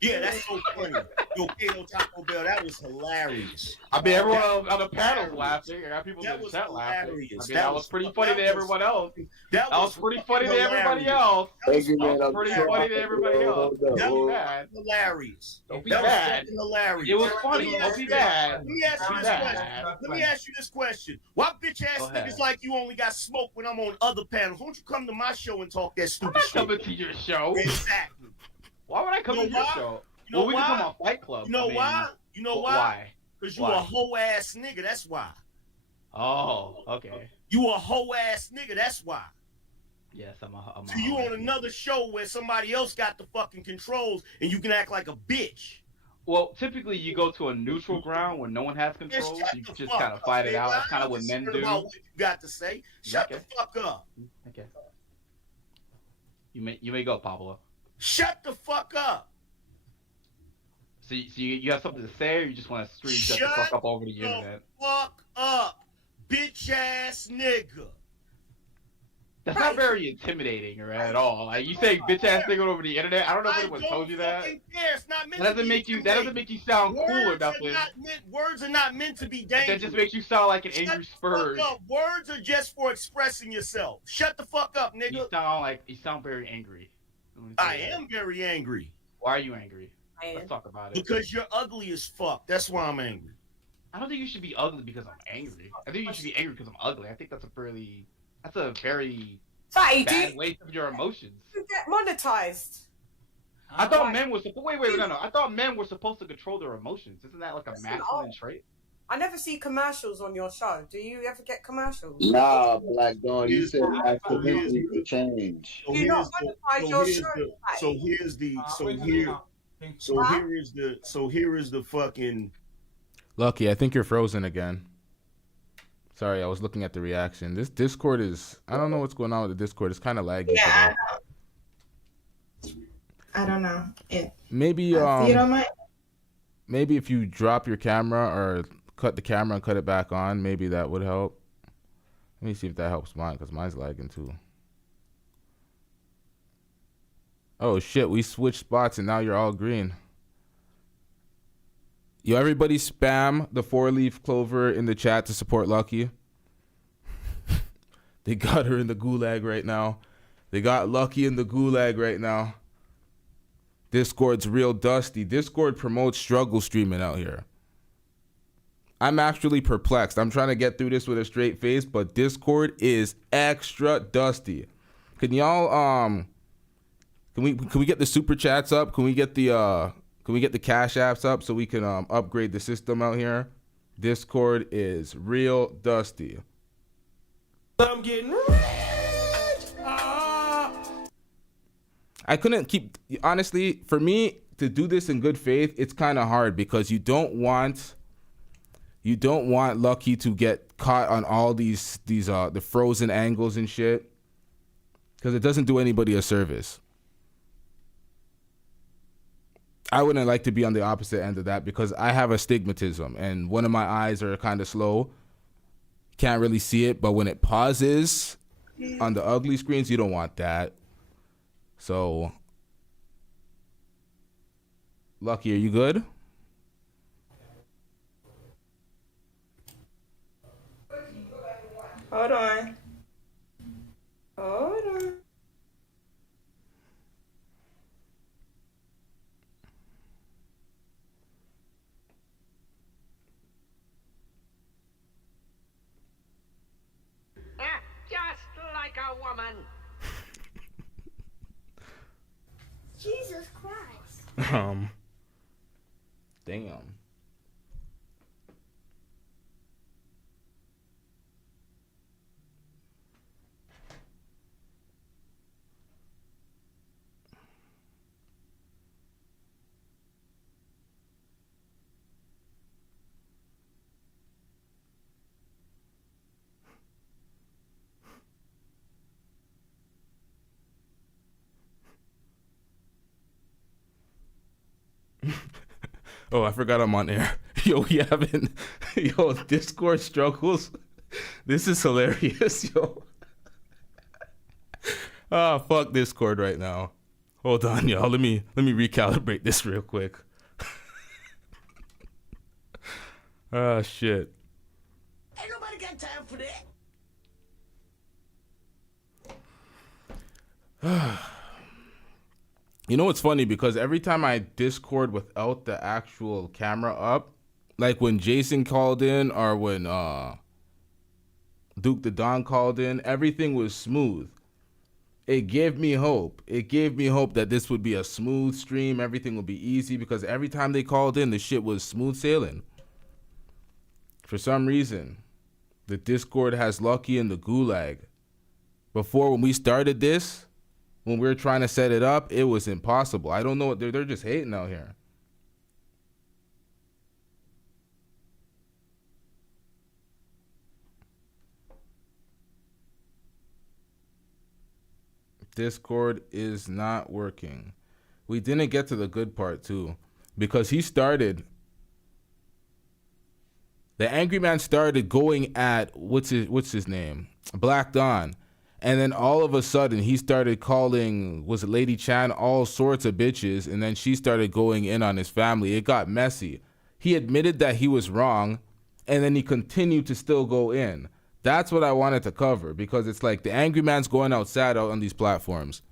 Yeah, that's so funny. Yo, Kato Taco Bell, that was hilarious. I mean, everyone on the panel's laughing. I got people in That the was chat laughing. I mean, hilarious. that was pretty funny to everyone else. That was pretty funny to everybody else. That was pretty funny to everybody else. Don't be bad. Hilarious. Don't be That bad. was hilarious. It was funny. Don't be bad. Let me ask you this question. Let me ask you this question. Why bitch ass Go ahead. niggas like you only got smoke when I'm on other panels? Won't you come to my show and talk that stupid I'm shit? not coming to your show. Exactly. Why would I come to your why? show? You know Well, we why? can come on Fight Club. You know I mean, why? You know why? Why? Because you Why? a hoe ass nigga. That's why. Oh, okay. You a hoe ass nigga. That's why. Yes, I'm a So you on another show where somebody else got the fucking controls and you can act like a bitch. Well, typically you go to a neutral ground where no one has control. shut You the just fuck kind of up, fight it man. out. That's I'm kind of not what men concerned do. about what you got to say. Shut Okay. the fuck up. Okay. You may go, Pablo. Shut the fuck up. So you have something to say, or you just want to scream shut the fuck up over the internet? Fuck up, bitch ass nigga. That's not very intimidating or at all. Like you say bitch ass nigga over the internet. I don't know if anyone told you that. That doesn't make you sound cool or nothing. Words are not meant to be dangerous. That just makes you sound like an angry Spurs. Words are just for expressing yourself. Shut the fuck up, nigga. You sound very angry. I am very angry. Why are you angry? Let's talk about it. Because you're ugly as fuck. That's why I'm angry. I don't think you should be ugly because I'm angry. I think you should be angry because I'm ugly. I think that's a very bad waste of your emotions. You get monetized. I thought men were no. I thought men were supposed to control their emotions. Isn't that like a masculine trait? I never see commercials on your show. Do you ever get commercials? Nah, Black Dawn, you said accidentally to change. So here is the fucking. Lucky, I think you're frozen again. Sorry, I was looking at the reaction. This Discord is, I don't know what's going on with the Discord. It's kind of laggy. Yeah, I don't know. Maybe you don't mind? Maybe if you drop your camera or cut the camera and cut it back on, maybe that would help. Let me see if that helps mine, because mine's lagging too. Oh shit, we switched spots and now you're all green. Yo, everybody spam the 4-leaf clover in the chat to support Lucky. They got her in the gulag right now. They got Lucky in the gulag right now. Discord's real dusty. Discord promotes struggle streaming out here. I'm actually perplexed. I'm trying to get through this with a straight face, but Discord is extra dusty. Can y'all can we get the super chats up? Can we get the cash apps up so we can upgrade the system out here? Discord is real dusty. I'm getting rich. I couldn't keep, honestly, for me to do this in good faith, it's kind of hard because you don't want Lucky to get caught on all these the frozen angles and shit, because it doesn't do anybody a service. I wouldn't like to be on the opposite end of that because I have astigmatism and one of my eyes are kind of slow. Can't really see it, but when it pauses on the ugly screens, you don't want that. So, Lucky, are you good? Hold on. Hold on. Just like a woman. Jesus Christ. Damn. Oh, I forgot I'm on air. Yo, Discord struggles. This is hilarious, yo. Oh, fuck Discord right now. Hold on, y'all. Let me recalibrate this real quick. Oh, shit. Ain't nobody got time for that. You know what's funny? Because every time I Discord without the actual camera up, like when Jason called in or when Duke the Don called in, everything was smooth. It gave me hope. It gave me hope that this would be a smooth stream. Everything would be easy because every time they called in, the shit was smooth sailing. For some reason, the Discord has Lucky in the gulag. Before, when we started this, when we were trying to set it up, it was impossible. I don't know what they're just hating out here. Discord is not working. We didn't get to the good part too. because he started. The angry man started going at what's his name, Black Dawn, and then all of a sudden he started calling, was it Lady Chan, all sorts of bitches, and then she started going in on his family. It got messy. He admitted that he was wrong, and then he continued to still go in. That's what I wanted to cover, because it's like the angry man's going outside out on these platforms.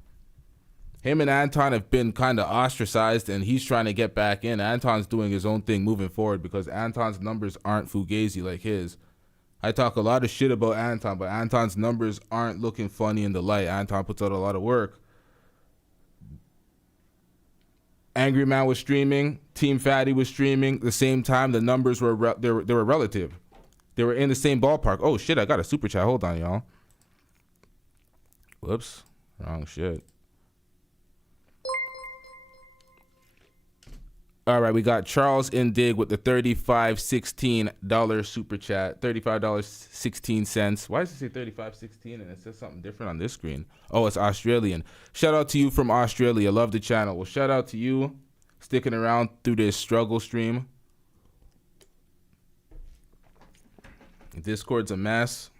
Him and Anton have been kind of ostracized, and he's trying to get back in. Anton's doing his own thing moving forward because Anton's numbers aren't fugazi like his. I talk a lot of shit about Anton, but Anton's numbers aren't looking funny in the light. Anton puts out a lot of work. Angry Man was streaming. Team Fatty was streaming. The same time, the numbers were they were relative. They were in the same ballpark. Oh, shit, I got a super chat. Hold on, y'all. Whoops. Wrong shit. All right, we got Charles Indig with the $35.16 super chat. $35.16. Why does it say $35.16 and it says something different on this screen? Oh, it's Australian. Shout out to you from Australia. Love the channel. Well, shout out to you sticking around through this struggle stream. Discord's a mess.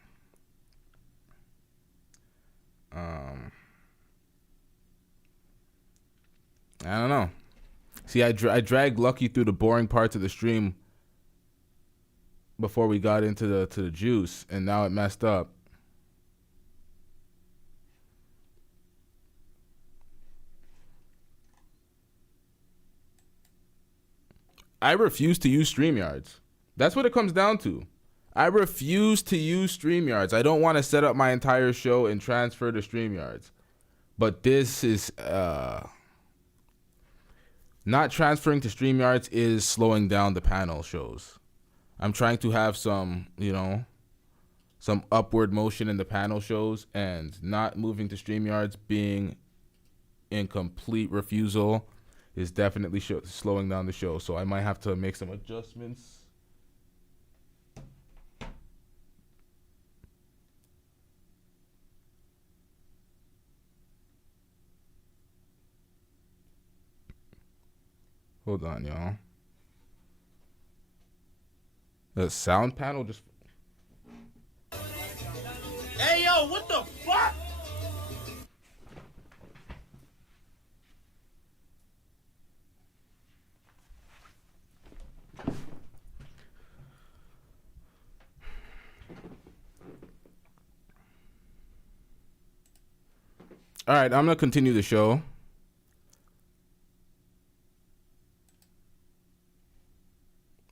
I don't know. See, I dragged Lucky through the boring parts of the stream before we got into the juice, and now it messed up. I refuse to use StreamYards. That's what it comes down to. I refuse to use StreamYards. I don't want to set up my entire show and transfer to StreamYards. But this is... Not transferring to StreamYards is slowing down the panel shows. I'm trying to have some, some upward motion in the panel shows, and not moving to StreamYards being in complete refusal is definitely slowing down the show. So I might have to make some adjustments. Hold on, y'all. The sound panel just... Hey, yo, what the fuck? All right, I'm going to continue the show.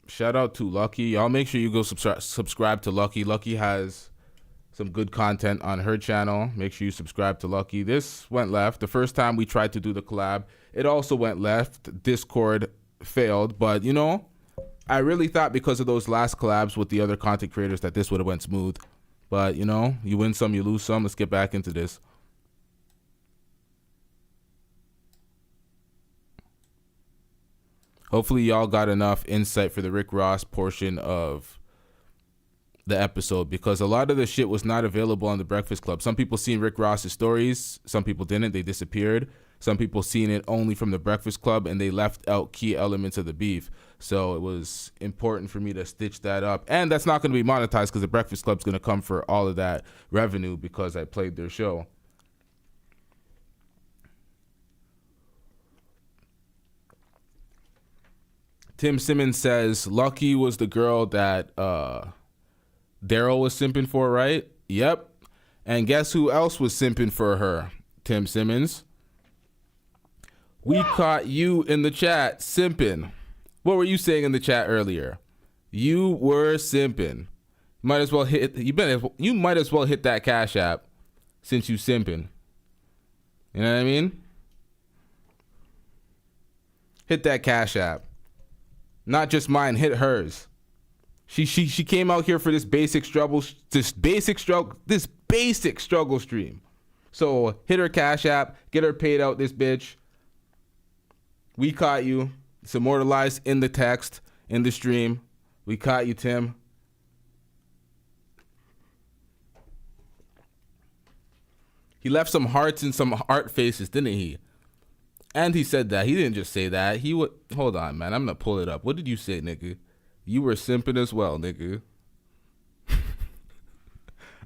Shout out to Lucky. Y'all make sure you go subscribe to Lucky. Lucky has some good content on her channel. Make sure you subscribe to Lucky. This went left. The first time we tried to do the collab, it also went left. Discord failed. But, I really thought because of those last collabs with the other content creators that this would have went smooth. But, you win some, you lose some. Let's get back into this. Hopefully y'all got enough insight for the Rick Ross portion of the episode, because a lot of the shit was not available on the Breakfast Club. Some people seen Rick Ross's stories. Some people didn't. They disappeared. Some people seen it only from the Breakfast Club, and they left out key elements of the beef. So it was important for me to stitch that up. And that's not going to be monetized because the Breakfast Club's going to come for all of that revenue because I played their show. Tim Simmons says Lucky was the girl that Daryl was simping for, right? Yep. And guess who else was simping for her? Tim Simmons. We caught you in the chat simping. What were you saying in the chat earlier? You were simping. Might as well hit. You might as well hit that Cash App since you simping. You know what I mean? Hit that Cash App. Not just mine, hit hers. She came out here for this basic struggle stream. So hit her Cash App, get her paid out, this bitch. We caught you. It's immortalized in the text, in the stream. We caught you, Tim. He left some hearts and some heart faces, didn't he? And he said that. He didn't just say that. He would. Hold on, man. I'm gonna pull it up. What did you say, nigga? You were simping as well, nigga. All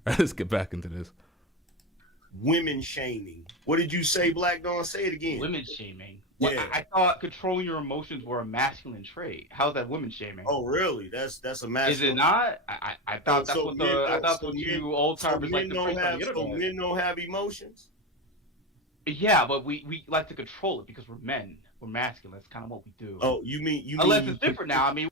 right, let's get back into this. Women shaming. What did you say, Black Dawn? Say it again. Women shaming. Yeah. Well, I thought controlling your emotions were a masculine trait. How's that women shaming? Oh, really? That's a masculine. Is it not? I thought that's what you old timers like to preach on the internet. So men don't have emotions. Yeah, but we like to control it because we're men. We're masculine. That's kind of what we do. Oh, you mean unless it's different now. I mean,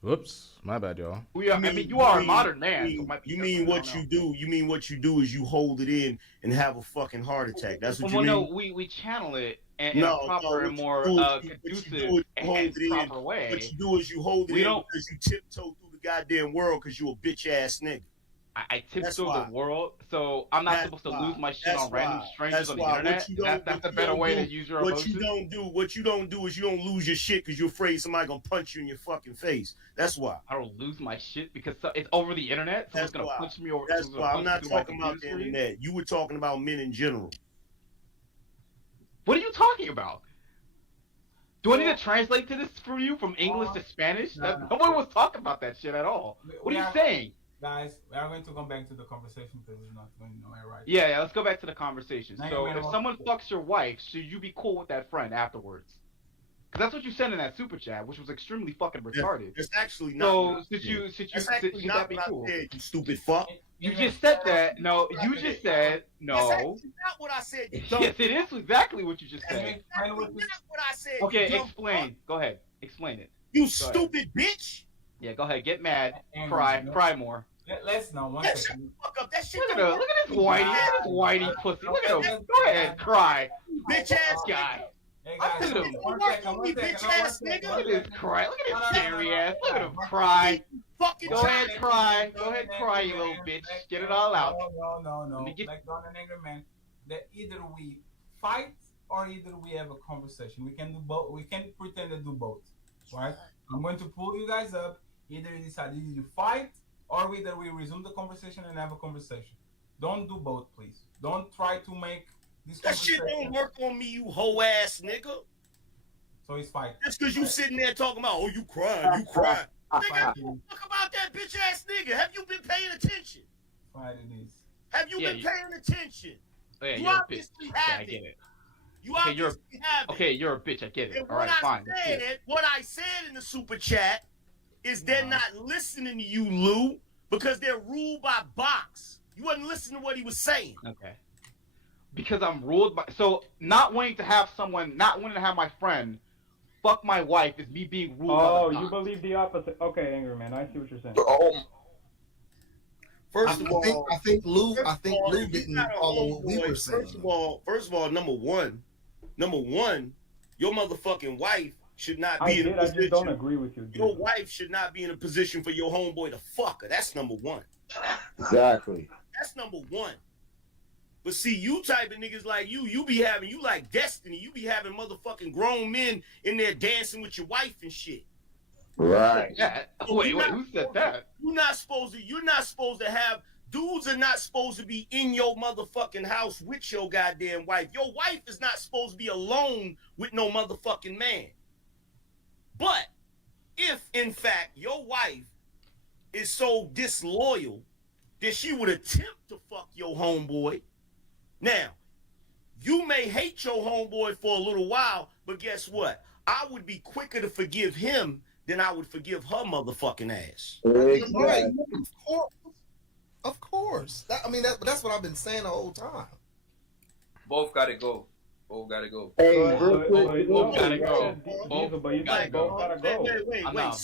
whoops, my bad, y'all. You are a modern man. You mean what you do? You mean what you do is you hold it in and have a fucking heart attack. That's what you mean. No, we channel it in a proper and more conducive and proper way. What you do is you hold it in because you tiptoe through the goddamn world because you a bitch ass nigga. I tiptoe the world, so I'm not supposed to lose my shit on random strangers on the internet. That's a better way to use your emotions. What you don't do is you don't lose your shit because you're afraid somebody gonna punch you in your fucking face. That's why. I don't lose my shit because it's over the internet. Someone's gonna punch me over. That's why. I'm not talking about the internet. You were talking about men in general. What are you talking about? Do I need to translate to this for you from English to Spanish? No one was talking about that shit at all. What are you saying? Guys, we are going to come back to the conversation because it's not going nowhere, right? Yeah, let's go back to the conversation. So, if someone fucks your wife, should you be cool with that friend afterwards? Because that's what you said in that super chat, which was extremely fucking retarded. It's actually not. So, should that be cool? Said, you stupid fuck. You just said that. No, you just said no. That's not what I said. Yes, it is exactly what you just said. That's not what I said. Okay, explain. Go ahead. Explain it. You stupid bitch. Yeah, go ahead. Get mad. Cry more. Let's know. One second. Fuck up. That shit. Look at this whitey pussy. Look at him. Go ahead, cry. Bitch ass guy. Hey guys, Look at this cry. Look at his scary ass. Look at him cry. Go ahead, cry. Go ahead, cry, you little bitch. Get it all out. No. Like Don and Angryman, that either we fight or either we have a conversation. We can do both. We can pretend to do both. Right? I'm going to pull you guys up. Either you decide to fight or either we resume the conversation and have a conversation. Don't do both, please. Don't try to make this That shit don't work on me, you hoe ass nigga. So he's fighting. That's because you sitting there talking about, oh, you crying. Nigga, fuck about that bitch ass nigga. Have you been paying attention? Fight it is. Have you been paying attention? Oh, yeah, you you're obviously a bitch. have I get it. You obviously have it. Okay, you're a bitch. I get it. And All right, fine. What I said in the super chat is they're not listening to you, Lou, because they're ruled by box. You wasn't listening to what he was saying. Okay. Because I'm ruled by... So, not wanting to have my friend fuck my wife is me being ruled by the box. Oh, you believe the opposite. Okay, Angryman, I see what you're saying. First of all, I think Lou didn't follow what we were saying. First of all, number one, your motherfucking wife should not be in a position. I just don't agree with you, dude. Your wife should not be in a position for your homeboy to fuck her. That's number one. Exactly. That's number one. But see, you type of niggas like you like Destiny. You be having motherfucking grown men in there dancing with your wife and shit. Right. Yeah. Wait, who said that? You're not supposed to have, dudes are not supposed to be in your motherfucking house with your goddamn wife. Your wife is not supposed to be alone with no motherfucking man. But if, in fact, your wife is so disloyal that she would attempt to fuck your homeboy, now, you may hate your homeboy for a little while, but guess what? I would be quicker to forgive him than I would forgive her motherfucking ass. Right. Of course. That's what I've been saying the whole time. Both gotta go. Hey, both gotta go. Both gotta go. Wait.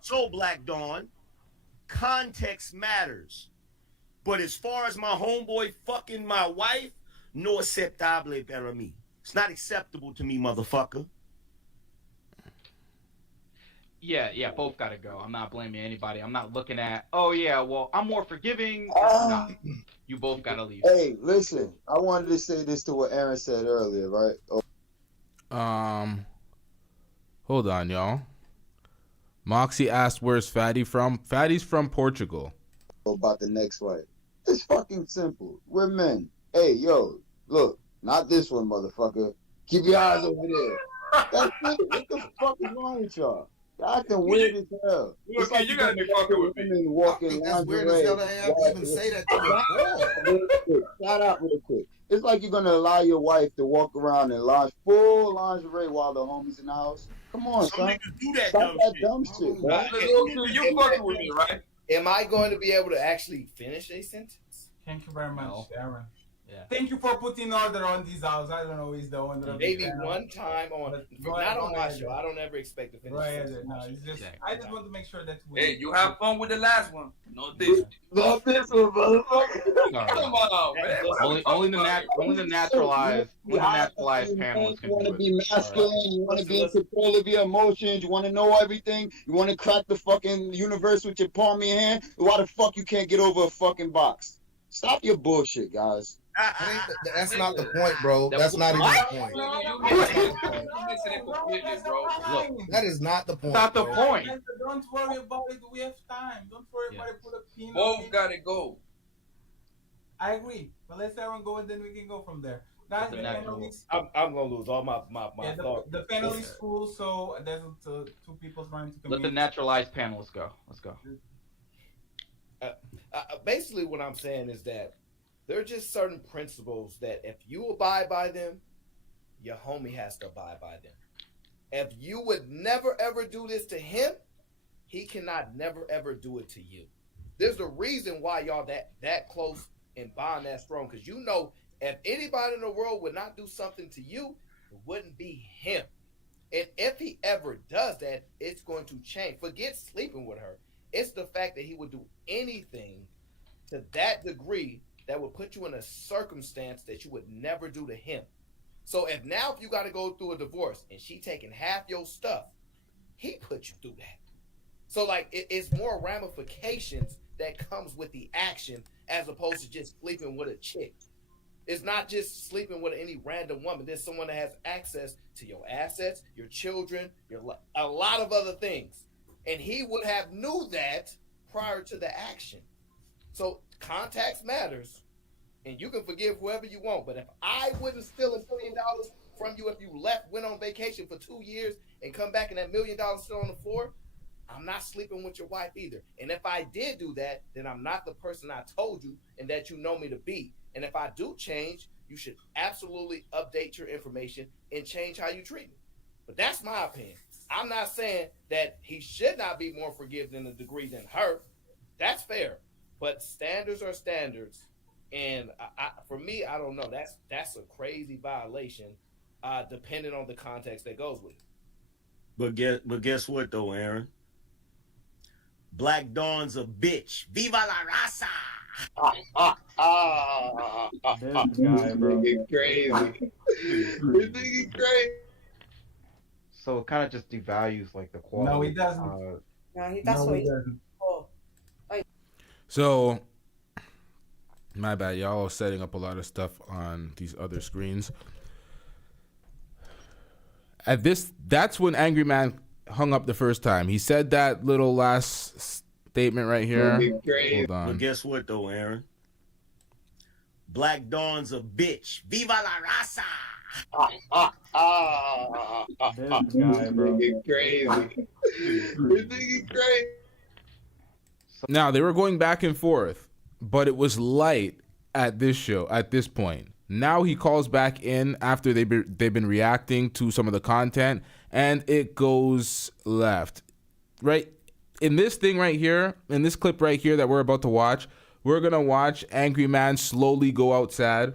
So Black Dawn, context matters. But as far as my homeboy fucking my wife, no aceptable para mí. It's not acceptable to me, motherfucker. Yeah, both gotta go. I'm not blaming anybody. I'm not looking at, oh yeah, well, I'm more forgiving. Nah, you both gotta leave. Hey, listen, I wanted to say this to what Aaron said earlier, right? Hold on, y'all. Moxie asked, where's Fatty from? Fatty's from Portugal. About the next wife. It's fucking simple. We're men. Hey, yo, look, Not this one, motherfucker. Keep your eyes over there. That's it. What the fuck is wrong with y'all? Y'all acting weird as hell. It's like you gotta be fucking with me. Walking That's weird as hell to have to even say that to a boy. Shout out real quick. It's like you're gonna allow your wife to walk around in full lingerie while the homies in the house. Come on, Some son. niggas do that Stop dumb shit. You fucking with me, right? Am I going to be able to actually finish a sentence? Thank you very much, Aaron. Yeah. Thank you for putting order on this house. I don't know who is the one that Maybe one time on, not on my show. I don't ever expect to finish. No, it's just I just want to make sure that Hey, you have fun with the last one. Not this. Not this one, motherfucker. Come on, man. Only the naturalized panelists can You want to do be masculine. You want to be in control of your emotions. You want to know everything. You want to crack the fucking universe with your palm in your hand. Why the fuck you can't get over a fucking box? Stop your bullshit, guys. That's not the point, bro. That's not even the point. Look, that is not the point. Not the point. Don't worry about it. We have time. Don't worry about it. Put a pin. Both gotta go. I agree. But let's everyone go and then we can go from there. Guys, the panelists. I'm gonna lose all my thought. The panel is full, so there's two people trying to come Let the naturalized panelists go. Let's go. Basically, what I'm saying is that there are just certain principles that if you abide by them, your homie has to abide by them. If you would never ever do this to him, he cannot never ever do it to you. There's a reason why y'all that close and bond that strong, because you know if anybody in the world would not do something to you, it wouldn't be him. And if he ever does that, it's going to change. Forget sleeping with her. It's the fact that he would do anything to that degree that would put you in a circumstance that you would never do to him. So if you got to go through a divorce and she taking half your stuff, he put you through that. So like it's more ramifications that comes with the action as opposed to just sleeping with a chick. It's not just sleeping with any random woman. There's someone that has access to your assets, your children, a lot of other things. And he would have knew that prior to the action. So context matters, and you can forgive whoever you want. But if I wouldn't steal $1 million from you if you went on vacation for 2 years and come back and that $1 million still on the floor, I'm not sleeping with your wife either. And if I did do that, then I'm not the person I told you and that you know me to be. And if I do change, you should absolutely update your information and change how you treat me. But that's my opinion. I'm not saying that he should not be more forgiving in a degree than her. That's fair. But standards are standards. And for me, I don't know. That's a crazy violation, depending on the context that goes with it. But guess what though, Aaron? Black Dawn's a bitch. Viva la raza! This guy, bro. Crazy. This nigga crazy. So it kind of just devalues like the quality. No, he doesn't. That's what he doesn't. So, my bad. Y'all are setting up a lot of stuff on these other screens. That's when Angryman hung up the first time. He said that little last statement right here. Hold on. But guess what though, Aaron? Black Dawn's a bitch. Viva la raza! This guy, bro. Crazy. This nigga crazy. Now they were going back and forth, but it was light at this show at this point. Now he calls back in after they've been reacting to some of the content, and it goes left. Right in this thing right here, in this clip right here that we're about to watch, we're gonna watch Angryman slowly go outside,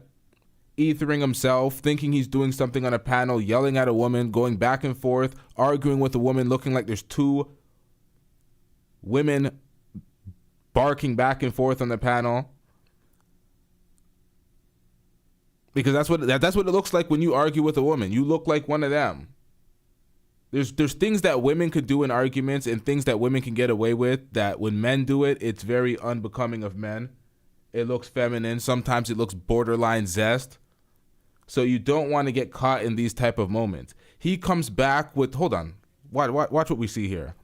ethering himself, thinking he's doing something on a panel, yelling at a woman, going back and forth, arguing with a woman, looking like there's two women barking back and forth on the panel. Because that's what it looks like when you argue with a woman. You look like one of them. There's things that women could do in arguments and things that women can get away with that when men do it, it's very unbecoming of men. It looks feminine. Sometimes it looks borderline zest. So you don't want to get caught in these type of moments. He comes back with, hold on, watch what we see here.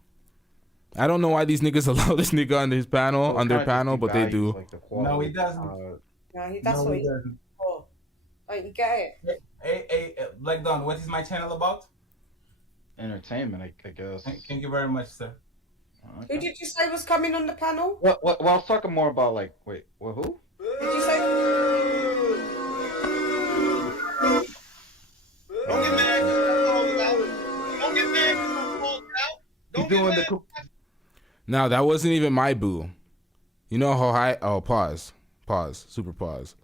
I don't know why these niggas allow this nigga on his panel, on their panel, but they do. Like the No, he doesn't. That's what he doesn't. Like, you get it. Hey, Black Dawn, what is my channel about? Entertainment, I guess. Thank you very much, sir. Okay. Who did you say was coming on the panel? Well, I was talking more about like, wait, well, who? Did you say? Don't get mad. Don't get mad. He's doing the. Now that wasn't even my boo. You know how high? Oh, pause, super pause.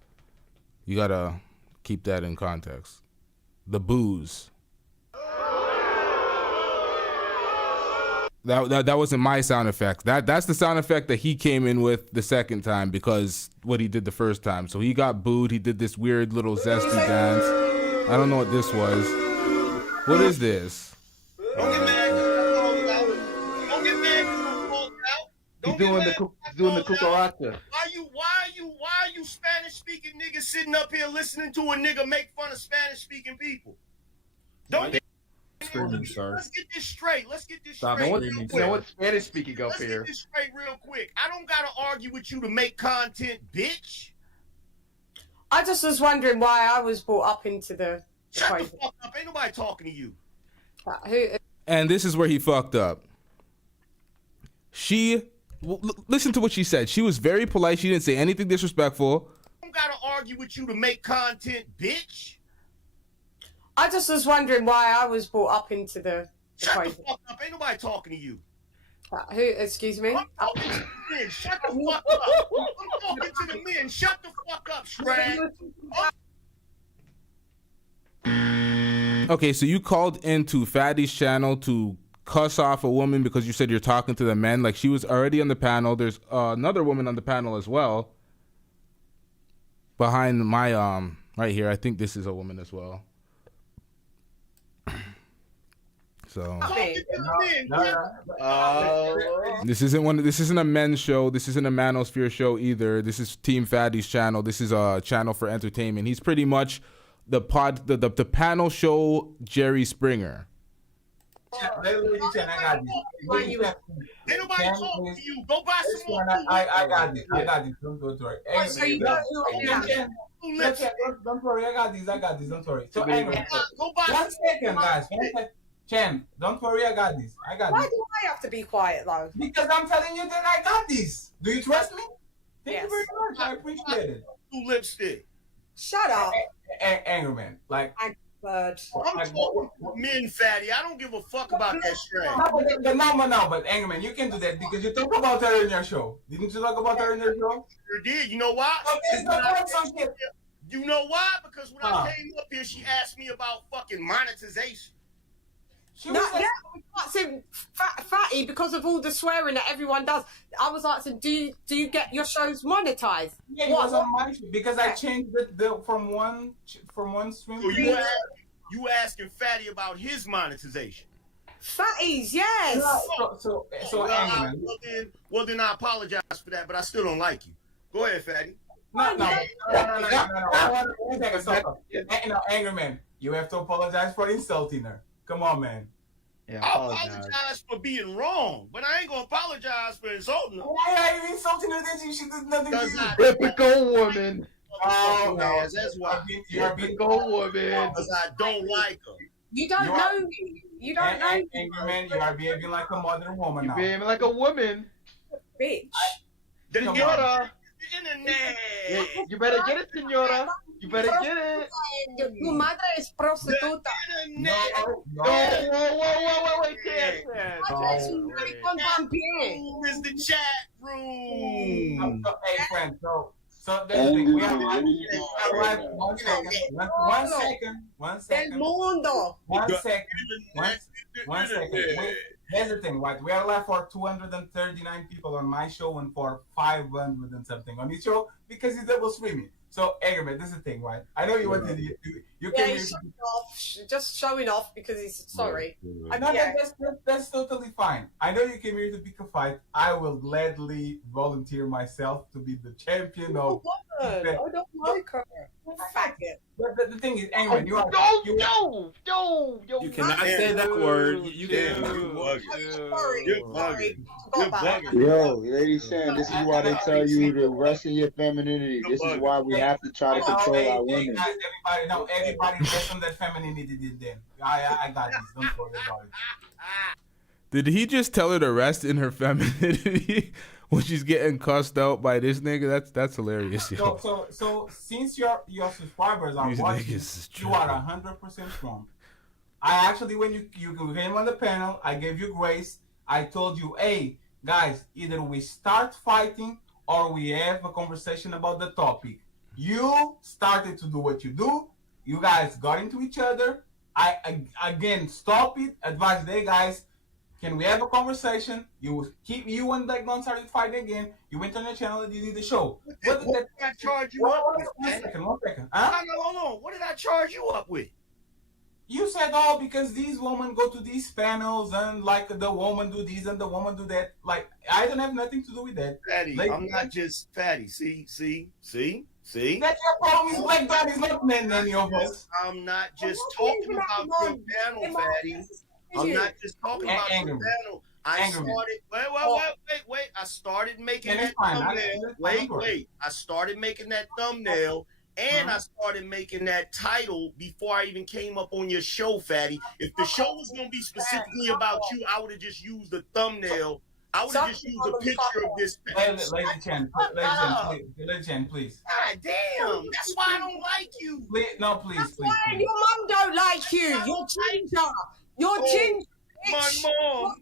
You gotta keep that in context. The boos. That wasn't my sound effect. That's the sound effect that he came in with the second time because what he did the first time. So he got booed. He did this weird little zesty dance. I don't know what this was. What is this? Don't get mad. Don't get mad. He's doing the cucaracha. Why are you Spanish speaking niggas sitting up here listening to a nigga make fun of Spanish speaking people? Don't get. Let's get this straight. You know what Spanish speaking up Let's here? get this straight real quick. I don't gotta argue with you to make content, bitch. I just was wondering why I was brought up into the. Shut the fuck up. Ain't nobody talking to you. And this is where he fucked up. Listen to what she said. She was very polite. She didn't say anything disrespectful. I don't gotta argue with you to make content, bitch. I just was wondering why I was brought up into the. Shut the fuck up. Ain't nobody talking to you. Who? Excuse me. I'm talking to the men. Shut the fuck up. I'm talking to the men. Shut the fuck up, Strand. Okay, so you called into Fatty's channel to cuss off a woman because you said you're talking to the men. Like, she was already on the panel. There's another woman on the panel as well. Behind my right here, I think this is a woman as well. So this isn't a men's show. This isn't a manosphere show either. This is Team Fatty's channel. This is a channel for entertainment. He's pretty much the panel show Jerry Springer. Ain't nobody talking to you. Go buy some more. I got this. Don't worry. Don't worry. I got these. Don't worry. So anyway, 1 second, guys. Chen, don't worry. I got this. Why do I have to be quiet though? Because I'm telling you that I got this. Do you trust me? Thank you very much. I appreciate it. Lipstick. Shut up. Angryman, like. I'm talking men, Fatty. I don't give a fuck about that strand. No, but Angryman, you can do that because you talk about her in your show. Didn't you talk about her in your show? Sure did. You know why? You know why? Because when I came up here, she asked me about fucking monetization. Fatty, because of all the swearing that everyone does. I was asking, do you get your shows monetized? Yeah, it was on my show because I changed the from one stream. So you asking Fatty about his monetization? Fatties, yes. Well then I apologize for that, but I still don't like you. Go ahead, Fatty. No. Angryman, you have to apologize for insulting her. Come on, man. Yeah, I apologize for being wrong, but I ain't gonna apologize for insulting her. Why are you insulting her? Then she did nothing to you. Typical woman. Oh, man, that's why. Typical woman. Because I don't like her. You don't know me. You don't know me. Angryman, you are behaving like a modern woman now. You're behaving like a woman. Bitch. Senora. Yeah, you better get it, senora. You better get it. Tu madre es prostituta. No, whoa, wait. Where's the chat room? Hey, friend, so that's the thing. We have one second. Wait, here's the thing, right? We are live for 239 people on my show and for 500 and something on his show because he's double streaming. So, Angryman, this is the thing, right? I know you want to you can he's just showing off because he's sorry. I know that's totally fine. I know you came here to pick a fight. I will gladly volunteer myself to be the champion of. I don't like her. But the thing is, Angryman, you are. You cannot say that word. You can. Yo, Lady Sam, this is why they tell you to rest in your femininity. This is why we have to try to control our women. Guys, everybody rest on that femininity then. I got this. Don't worry about it. Did he just tell her to rest in her femininity when she's getting cussed out by this nigga? That's hilarious, yo. So since your subscribers are These watching, niggas is you are 100% wrong. I actually, when you came on the panel, I gave you grace. I told you, hey, guys, either we start fighting or we have a conversation about the topic. You started to do what you do. You guys got into each other. I again, stop it. Advise, hey, guys, can we have a conversation? You and Dagon started fighting again. You went on your channel and you did the show. What did I charge you up with? One second. Huh? No, hold on. What did I charge you up with? You said, oh, because these women go to these panels and like the woman do this and the woman do that. Like, I don't have nothing to do with that. Fatty, like, I'm not just Fatty. See? That's your problem. Black Daddy's not many of us. I'm not just talking about your panel, Fatty. I'm not just talking about your panel. I started making that thumbnail. Wait. I started making that thumbnail. And I started making that title before I even came up on your show, Fatty. If the show was going to be specifically about you, I would have just used the thumbnail. I would have just used a picture of this. Lady Chen, please. God damn, that's why I don't like you. Please. Why your mum don't like you? You're ginger. You're ginger. My mom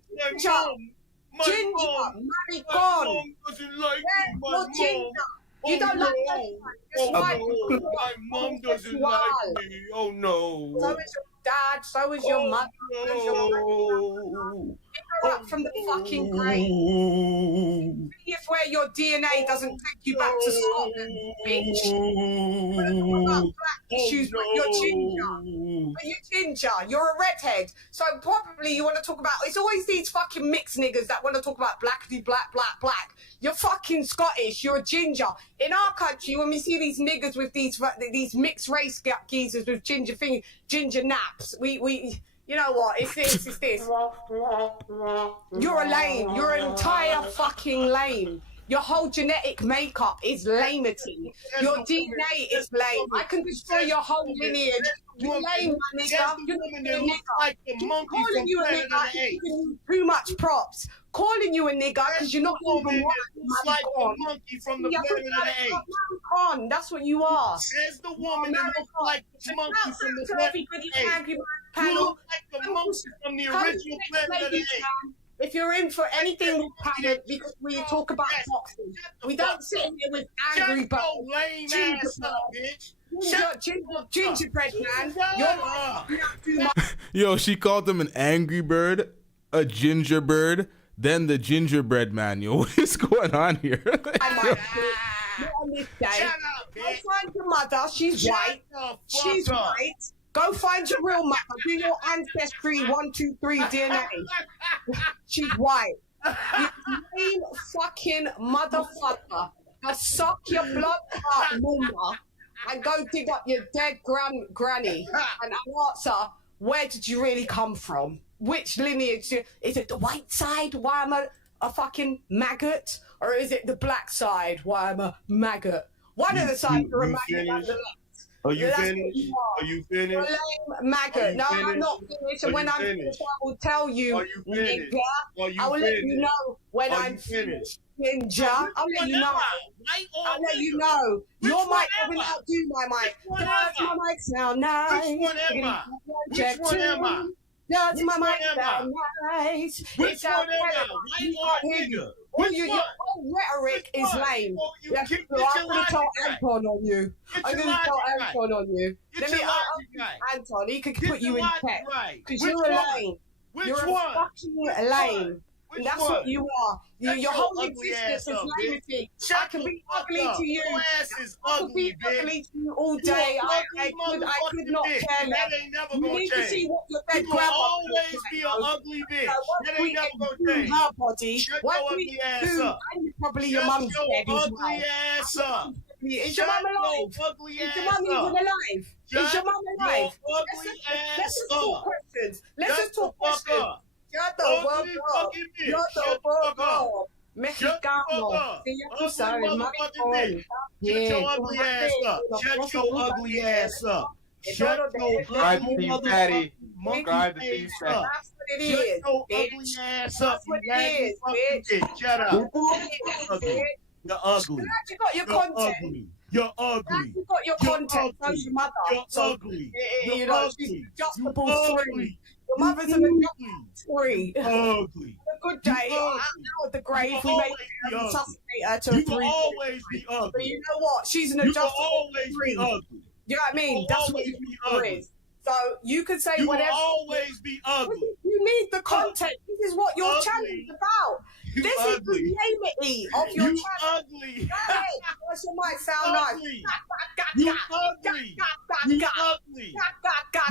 doesn't like me. My mom. You don't like me. My mom doesn't like me. Oh no. So is your dad. So is your mother. So is your Pick her up from the fucking grave. See if where your DNA doesn't take you back to Scotland, bitch. We're talking about black issues, but you're ginger. But you're ginger. You're a redhead. So probably you want to talk about. It's always these fucking mixed niggas that want to talk about blackity black. You're fucking Scottish. You're a ginger. In our country, when we see these niggas with these mixed race geezers with ginger naps, we you know what? It's this. You're a lame. You're an entire fucking lame. Your whole genetic makeup is lamity. Your DNA is lame. I can destroy your whole lineage. You're lame, my nigga. You're a nigga. Calling you a nigga is giving you too much props. Calling you a nigga because you're not even like a monkey from the planet of the apes. That's what you are. Says the woman that looks like the monkey from the planet of the apes. You look like the monkey from the original planet of the apes. If you're in for anything with panic, because we talk about boxing, we don't sit here with angry but gingerbread man. You're Yo, she called him an angry bird, a gingerbird, then the gingerbread man. Yo, what is going on here? On this day, go find your mother. She's white. She's white. Go find your real mother. Do your ancestry 1, 2, 3 DNA. She's white. You lame fucking motherfucker. Now suck your blood out, mama, and go dig up your dead granny and ask her, where did you really come from? Which lineage? Is it the white side, why I'm a fucking maggot? Or is it the black side, why I'm a maggot? One of the sides are a maggot and the left. Are you finished? Are you finished? You're a lame maggot. No, I'm not finished. And when I'm finished, I will tell you, nigga. I will let you know when I'm finished. Ginger. I'll let you know. I'll let you know. Your mic doesn't outdo my mic. Does my mic sound nice? Which one am I? Which one am I? Does my mic sound nice? Which one am I? White or nigga? Your whole rhetoric is lame. I'm going to tell Anton on you. I'm going to tell Anton on you. Let me ask Anton. He could put you in check. Because you're a lame. You're a fucking lame. And that's what you are. Your whole existence is lamity. I can be ugly to you. I can be ugly to you all day. I could not care less. You need to see what your dead grandma always be an ugly bitch. That ain't never gonna change. Her body. What we do, and probably your mum's dead as well. Ugly ass up. Is your mum alive? Is your mum even alive? Is your mum alive? Let's just talk questions. Let's just talk questions. Shut the fuck up. Mexicano. Shut your ugly ass up. Shut your ugly ass up. Shut your ugly Fatty. monkey Subscribe to face Team up. That's what it Shut is. your bitch. ugly ass up. That's what You it raggedy is, fucking bitch. bitch. Shut up. Ugly. You're ugly. Glad you got your You're content. ugly. You're Glad ugly. you got your You're content. ugly. So's your mother. You're So, ugly. you You're know, she's ugly. an adjustable You three. ugly. Your mother's an adjustable three. Ugly. A good day, out of the grave, we make her resuscitate her to a You will three. always be ugly. But you know what? She's an You will adjustable always three. be ugly. You know what I mean? will That's what always your be mother ugly. is. So you could say You will whatever. always be ugly. You need the content. This is what your Ugly. channel is about. You This ugly. is the reality of your You channel. ugly. Go ahead. What's your mic sound Ugly. nice? You ugly. You ugly.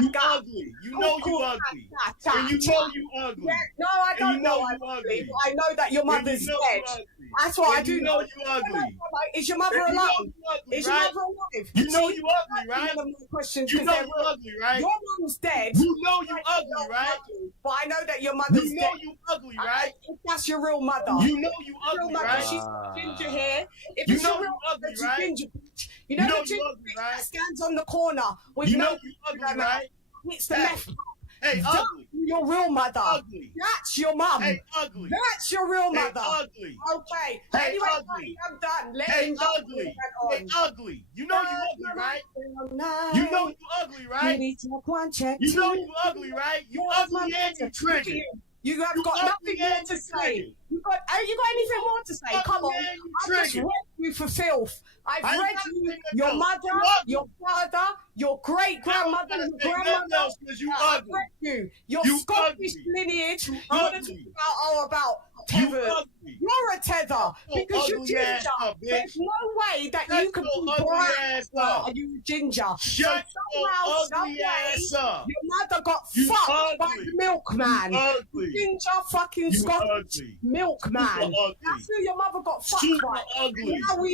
You ugly. You know you ugly. And you know you ugly. No, I And don't you know know you I'm ugly. ugly. But I know that your And you mother's know dead. you ugly. That's what I And do you know you ugly. Is your mother And you know alive? you ugly, Is your right? mother alive? You know See, you ugly, right? none of my questions You 'cause know they're you real. ugly, right? Your mum's dead. You know you ugly, right? But I know that your mother's You know dead. you ugly, right? If that's your real mother. You know you Your real ugly, mother, right? she's ginger hair. If You it's know your real you ugly, mother, she's right? ginger bitch. You know You know the you ginger ugly, bitch right? that stands on the corner with You no know you ugly, right? It's the meth. Hey, That's ugly. your real mother. Ugly. That's your mum. Hey, ugly. That's your real Hey, mother. ugly. Okay. Hey, Anyway, ugly. I'm done. Let Hey, him go. ugly. Hey, ugly. You know you ugly, right? You know you ugly, right? You know you ugly, right? You ugly and you triggered. You have You got ugly nothing more and to you say. triggered. You got anything more to say? Ugly Come on. and you I've just triggered. read you for filth. I've I read got you, nothing your else. mother, You ugly. your father, your great grandmother, your Say nothing grandmother. else 'cause you I've ugly. read you. Your You Scottish ugly. lineage. You You want to ugly. talk about You tethers. ugly. You're a tether because you're ugly ass ginger. up, bitch. There's no way that Shut you can your be ugly black ass up. and you're ginger. Shut so your somehow, ugly ass up. your mother got You fucked by ugly. the milkman. You ugly. Ginger fucking You Scottish ugly. milkman. Super ugly. That's who your mother got fucked Super by. ugly. Now we're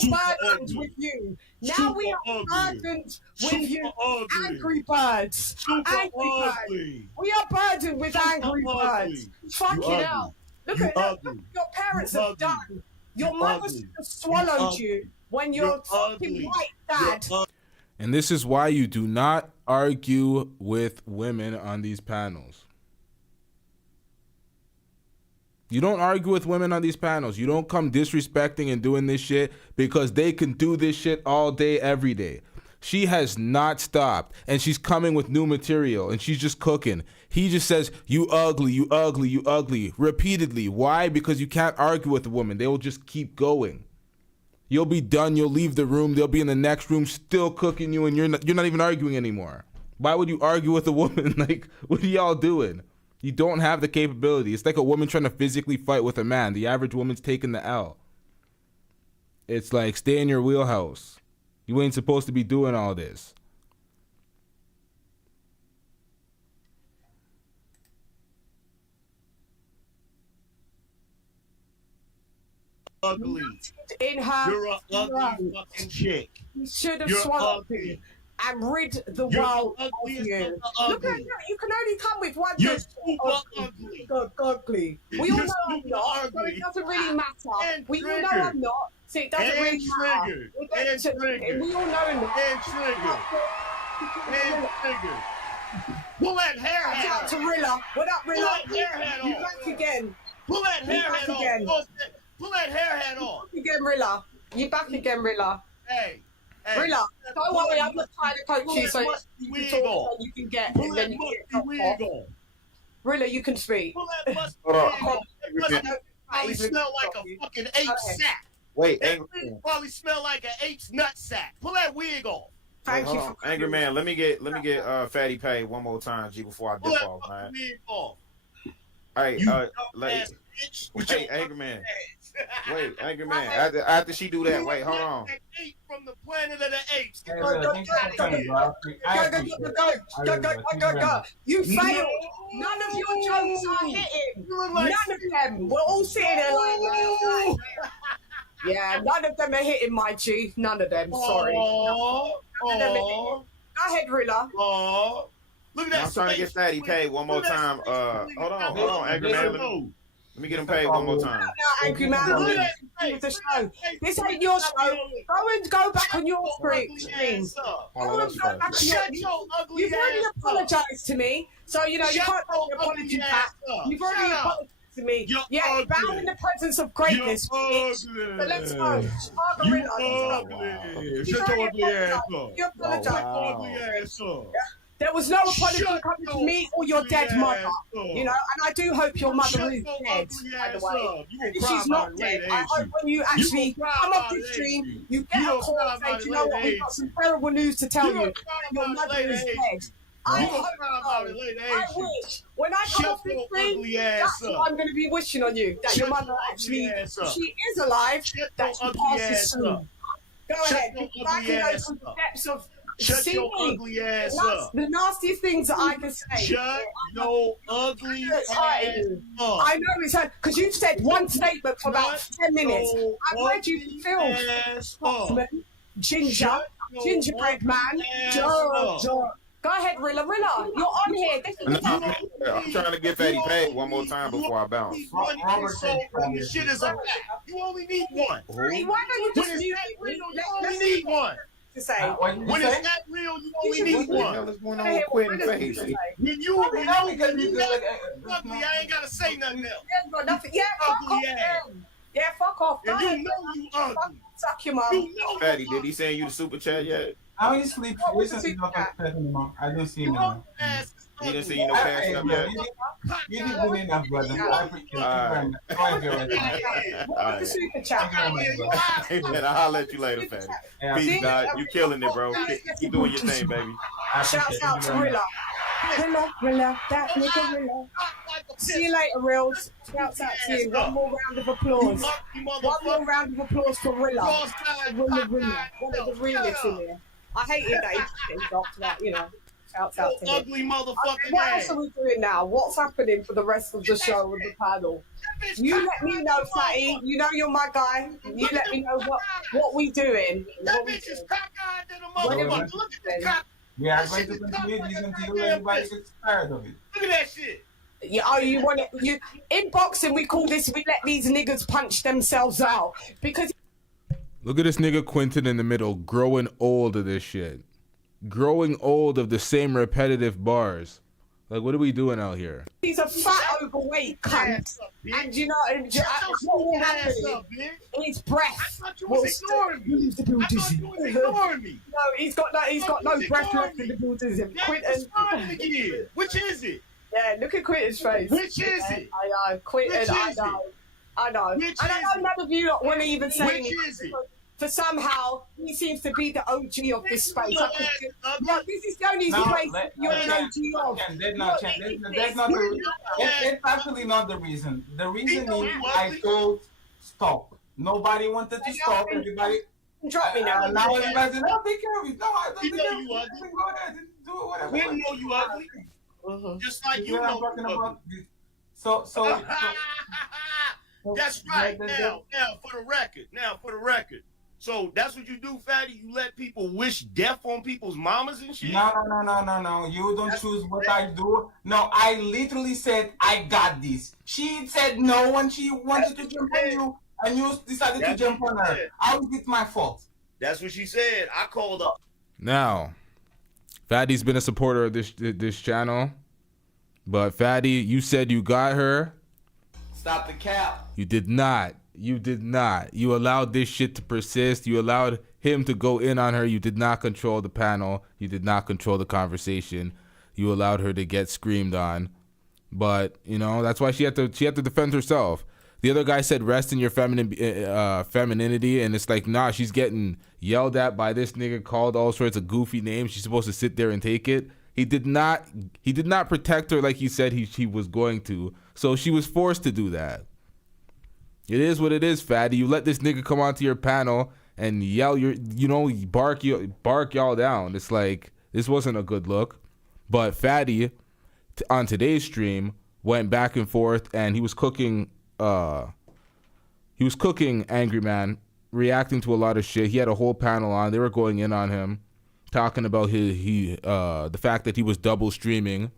Super burdened ugly. with you. Now Super we are ugly. burdened with Super you. ugly. Angry birds. Super Angry birds. ugly. We are burdened with Super angry birds. ugly. Fucking You hell. ugly. Look You at look ugly. what your parents You have ugly. done. Your You mother ugly. swallowed ugly. you when You're your fucking ugly. white dad. And this is why you do not argue with women on these panels. You don't argue with women on these panels. You don't come disrespecting and doing this shit because they can do this shit all day, every day. She has not stopped, and she's coming with new material, and she's just cooking. He just says, you ugly, you ugly, you ugly, repeatedly. Why? Because you can't argue with a woman. They will just keep going. You'll be done. You'll leave the room. They'll be in the next room still cooking you, and you're not even arguing anymore. Why would you argue with a woman? Like, what are y'all doing? You don't have the capability. It's like a woman trying to physically fight with a man. The average woman's taking the L. It's like, stay in your wheelhouse. You ain't supposed to be doing all this. Ugly. In her You're an ugly fucking chick. You should have You're swallowed ugly. you and rid the You're world the of ugliest you. of the Look at ugly. you can only come with one You're person. super ugly. Ugly. We all You're know I'm super not, so ugly. it doesn't really matter. And We all know triggered. I'm not, so it doesn't And really matter. triggered. We And triggered. We all know I'm not. And triggered. And triggered. Pull that hair Shout hat out off. to Rilla. What up, Rilla? Pull that hair hat You off. back again. Pull that You hair back hat again. off. Pull that hair hat off. Back again, Rilla. You back again, Rilla. Hey. Hey. Rilla, don't worry, I'm not trying to coach Pull you, that so musty you wig can talk off. and you can get Pull and that then you musty get wig off. off. Rilla, you can speak. Pull that musty Hold wig on. off. That musty probably smell like a fucking H sack. Wait, That Angry wig Man. probably smell like an H nut sack. Pull that wig off. Thank you. Hold on. Angry Man, let me get Fatty Pay one more time, G, before I Pull dip that off, man. fucking wig off. Hey, You dumb like, ass bitch. With wait, your Angry Man. ass. Wait, Angry Man. After she do that, wait, hold on. That ape from the planet of the apes. Hey, Rilla, thanks for coming, bro. I appreciate it. Go. You failed. None of your jokes are hitting. None of them. We're all sitting there like, yeah, none of them are hitting, my G. None of them. Sorry. None of them are hitting. Go ahead, Rilla. Look at that. I'm trying to get Fatty Pay one more time. Hold on, Angry Man. Let me get him paid one more time. No, Angryman, with the show. This ain't your show. Go back on your screen. You've already apologized to me, so you know you can't take the apology back. You've already apologized to me. Yeah, bound in the presence of greatness. Bitch. So let's go. You ugly. Shut your ugly ass up. You apologize. Shut your ugly ass up. There was no apology coming to me or your dead mother, you know, and I do hope your mother is dead, by the way. If she's not dead, I hope when you actually come off this stream, you get a call and say, you know what, we've got some terrible news to tell you. Your mother is dead. I hope I wish. When I come off this stream, that's what I'm going to be wishing on you, that your mother actually, if she is alive, that she passes soon. Go ahead, back in those steps of Shut your ugly ass up. The nastiest things that I can say. Shut your ugly ass up. I know it's hard because you've said one statement for about 10 minutes. I've read you film. Gingerbread man. Go ahead, Rilla. You're on here. I'm trying to get Fatty paid one more time before I bounce. This shit is a fact. You only need one. Why don't you just you need one. Say. When it's not real, you only need one. When you ugly, I ain't gotta say nothing else. Yeah, fuck off. Yeah, fuck off. And you know you ugly. Suck your mom. Fatty, did he send you the super chat yet? I only sleep. I don't see him now. He didn't see you no cash up yet. You did good enough, brother. I appreciate you very much. Hey man, I'll let you later, Fatty. Peace, God. You killing it, bro. Keep doing your thing, baby. Shouts out to Rilla. Rilla, that nigga Rilla. See you later, Reels. Shouts out to you. One more round of applause. One more round of applause for Rilla. Rilla. One of the realest in here. I hated that he dropped that, you know. Shouts out to him. Ugly motherfucker. What else are we doing now? What's happening for the rest of the show with the panel? You let me know, Fatty. You know you're my guy. You let me know what we doing. That bitch is cockeyed than a motherfucker. Look at this cock. We are going to continue this until everybody gets tired of it. Look at that shit. Yeah, oh, you want it? You in boxing we call this. We let these niggas punch themselves out because. Look at this nigga Quentin in the middle, growing old of this shit. Growing old of the same repetitive bars. Like, what are we doing out here? He's a fat, overweight cunt. And you know, what will happen? His breath will ignoring me. No, he's got no breath left in the building. Quentin. Which is it? Yeah, look at Quentin's face. Which is it? I know, Quentin, I know. And I know none of you want to even say anything. Which is it? For somehow, he seems to be the OG of this space. No, this is the only place you're an OG of. That's not the reason. It's actually not the reason. The reason is I told stop. Nobody wanted to stop. Everybody. Drop me now. Now everybody's saying, no, take care of it. No, I don't think you ugly. Go ahead and do whatever. We know you ugly. Just like you know talking about. So. That's right. Now, for the record. So that's what you do, Fatty? You let people wish death on people's mamas and shit? No. You don't choose what I do. No, I literally said, I got this. She said no when she wanted to jump on you, and you decided to jump on her. How is it my fault? That's what she said. I called up. Now, Fatty's been a supporter of this channel, but Fatty, you said you got her. Stop the cap. You did not. You allowed this shit to persist. You allowed him to go in on her. You did not control the panel. You did not control the conversation. You allowed her to get screamed on. But, you know, that's why she had to defend herself. The other guy said rest in your femininity, and it's like, nah, she's getting yelled at by this nigga, called all sorts of goofy names. She's supposed to sit there and take it. He did not protect her like he said he was going to. So she was forced to do that. It is what it is, Fatty. You let this nigga come onto your panel and yell bark y'all down. It's like, this wasn't a good look. But Fatty, on today's stream, went back and forth, and he was cooking Angryman, reacting to a lot of shit. He had a whole panel on. They were going in on him, talking about the fact that he was double streaming,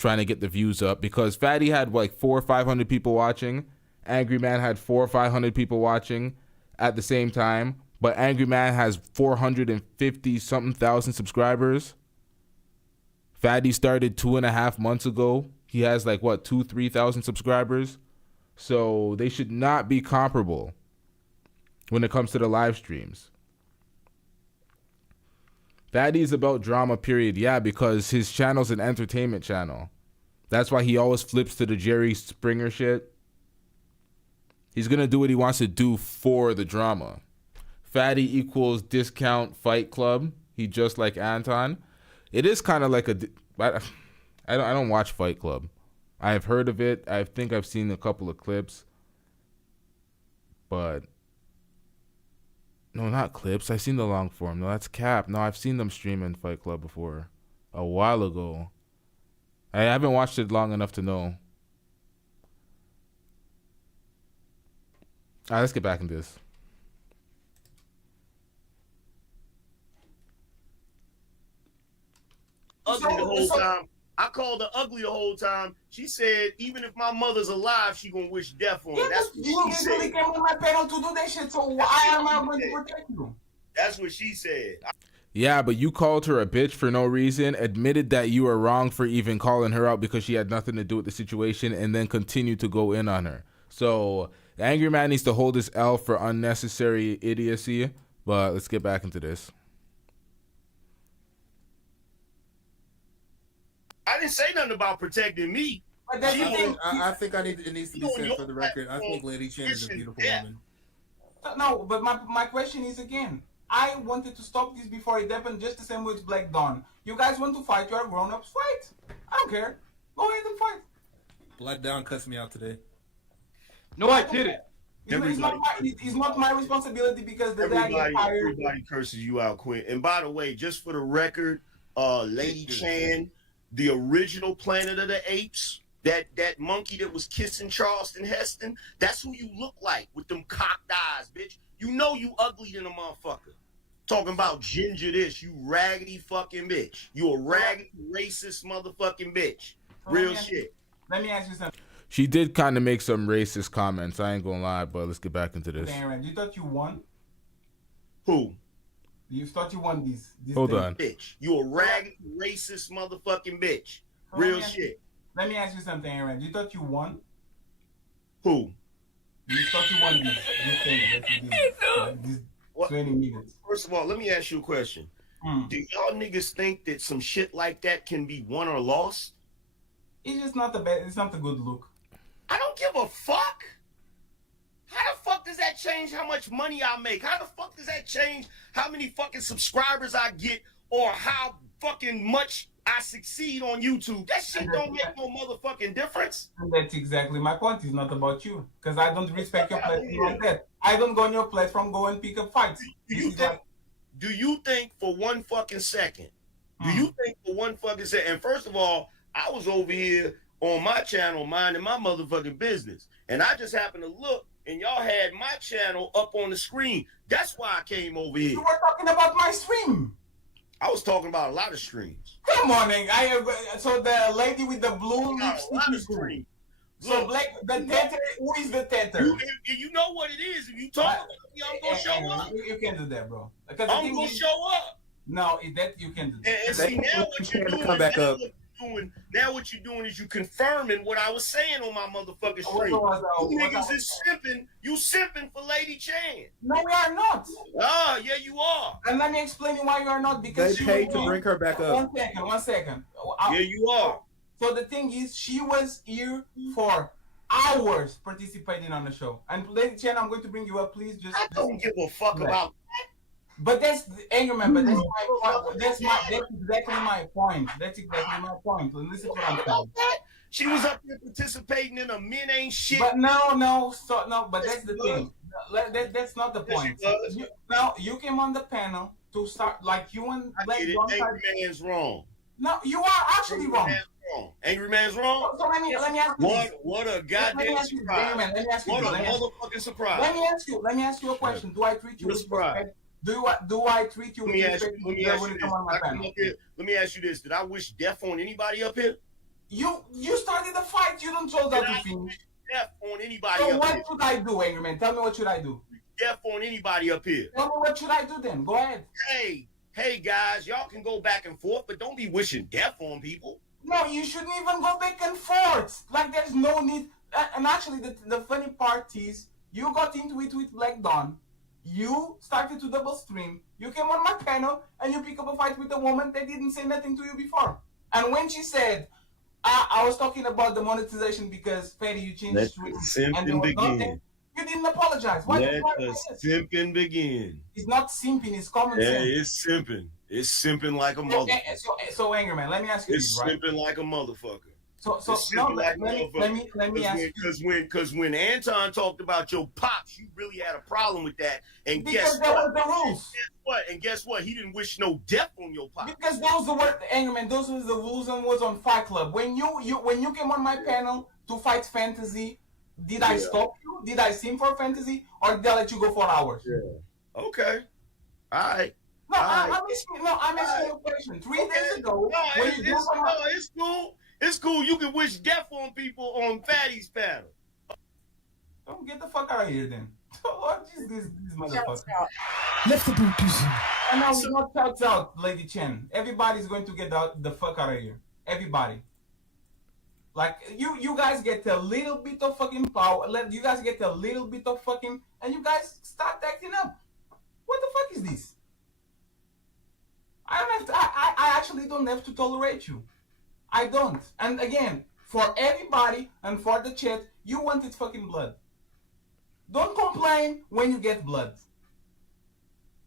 trying to get the views up, because Fatty had like 400 or 500 people watching. Angryman had 400 or 500 people watching at the same time, but Angryman has 450 something thousand subscribers. Fatty started 2.5 months ago. He has like what, 2,000-3,000 subscribers. So they should not be comparable when it comes to the live streams. Fatty's about drama, period. Yeah, because his channel's an entertainment channel. That's why he always flips to the Jerry Springer shit. He's going to do what he wants to do for the drama. Fatty equals discount Fight Club. He just like Anton. It is kind of like I don't watch Fight Club. I have heard of it. I think I've seen a couple of clips. But no, not clips. I've seen the long form. No, that's Cap. No, I've seen them stream in Fight Club before. A while ago. I haven't watched it long enough to know. Alright, let's get back into this. Ugly the whole time. I called her ugly the whole time. She said, even if my mother's alive, she gonna wish death on her. That's what she said. You came on my panel to do that shit, so why am I going to protect you? That's what she said. Yeah, but you called her a bitch for no reason, admitted that you were wrong for even calling her out because she had nothing to do with the situation, and then continued to go in on her. So the Angry Man needs to hold his L for unnecessary idiocy, but let's get back into this. I didn't say nothing about protecting me. I think it needs to be said for the record. I think Lady Chen is a beautiful woman. No, but my question is again, I wanted to stop this before it happened, just the same with Black Dawn. You guys want to fight, you are grown-ups, fight. I don't care. Go ahead and fight. Black Dawn cussed me out today. No, I didn't. It's not my responsibility because the day I get tired. Everybody curses you out, Quinn. And by the way, just for the record, Lady Chan, the original Planet of the Apes, that monkey that was kissing Charleston Heston, that's who you look like with them cocked eyes, bitch. You know you ugly than a motherfucker. Talking about ginger this, you raggedy fucking bitch. You a raggedy racist motherfucking bitch. Real shit. Let me ask you something. She did kind of make some racist comments. I ain't gonna lie, but let's get back into this. Aaron, you thought you won? Who? You thought you won this Hold thing. on. Bitch. You a raggedy racist motherfucking bitch. Real shit. Let me ask you something, Aaron. You thought you won? Who? You thought you won this thing that you did. These 20 minutes. First of all, let me ask you a question. Do y'all niggas think that some shit like that can be won or lost? It's just not the best. It's not a good look. I don't give a fuck. How the fuck does that change how much money I make? How the fuck does that change how many fucking subscribers I get or how fucking much I succeed on YouTube? That shit don't make no motherfucking difference. And that's exactly my point. It's not about you. Because I don't respect your platform like that. I don't go on your platform, go and pick up fights. Do you think for one fucking second, and first of all, I was over here on my channel minding my motherfucking business. And I just happened to look and y'all had my channel up on the screen. That's why I came over here. You were talking about my stream. I was talking about a lot of streams. Come on, so the lady with the blue lipstick. So the tether, who is the tether? You know what it is. If you talk about me, I'm gonna show up. You can't do that, bro. I'm gonna show up. No, that you can't do that. And see, now what you're doing, now what you're doing is you confirming what I was saying on my motherfucking stream. You niggas is simping. You simping for Lady Chan. No, we are not. Ah, yeah, you are. And let me explain you why you are not. Because they paid to bring her back up. 1 second. Yeah, you are. So the thing is, she was here for hours participating on the show. And Lady Chan, I'm going to bring you up, please. I don't give a fuck about that. But that's Angryman. But that's my point. That's exactly my point. That's exactly my point. Listen to what I'm saying. She was up there participating in a men ain't shit. But but that's the thing. That's not the point. You came on the panel to start like you and Black Dawn. Angry Man's wrong. No, you are actually wrong. Angry Man's wrong. So let me ask you. What a goddamn surprise! What a motherfucking surprise! Let me ask you a question. Do I treat you with respect? Do I treat you with respect when you come on my panel? Let me ask you this: did I wish death on anybody up here? You started the fight. You don't told that to finish. Death on anybody So up what here. should I do, Angryman? Tell me what should I do. Death on anybody up here. Tell me what should I do then. Go ahead. Hey guys, y'all can go back and forth, but don't be wishing death on people. No, you shouldn't even go back and forth. Like there's no need. And actually, the funny part is you got into it with Black Dawn. You started to double stream. You came on my panel and you pick up a fight with a woman that didn't say nothing to you before. And when she said, I was talking about the monetization because Fatty, you changed streams and there was nothing. You didn't apologize. Why? Let the simping begin. It's not simping. It's common Yeah, sense. it's simping. It's simping like a motherfucker. So Angryman, let me ask you It's this, right? simping like a motherfucker. So no, let me ask you. Because when Anton talked about your pops, you really had a problem with that. And Because guess that what? was the rules. Guess what? He didn't wish no death on your pops. Because those were Angryman. Those was the rules and was on Fight Club. When you came on my panel to fight fantasy, did I stop you? Did I sim for fantasy, or did I let you go for hours? Yeah. Okay. All right. No, I'm asking you a question. 3 days ago, it's cool. It's cool. You can wish death on people on Fatty's panel. Don't get the fuck out of here then. What is this motherfucker? Left the boot cuisine. And now we not shouts out, Lady Chen. Everybody's going to get the fuck out of here. Everybody. Like you guys get a little bit of fucking power. You guys get a little bit of fucking, and you guys start acting up. What the fuck is this? I actually don't have to tolerate you. I don't. And again, for everybody and for the chat, you wanted fucking blood. Don't complain when you get blood.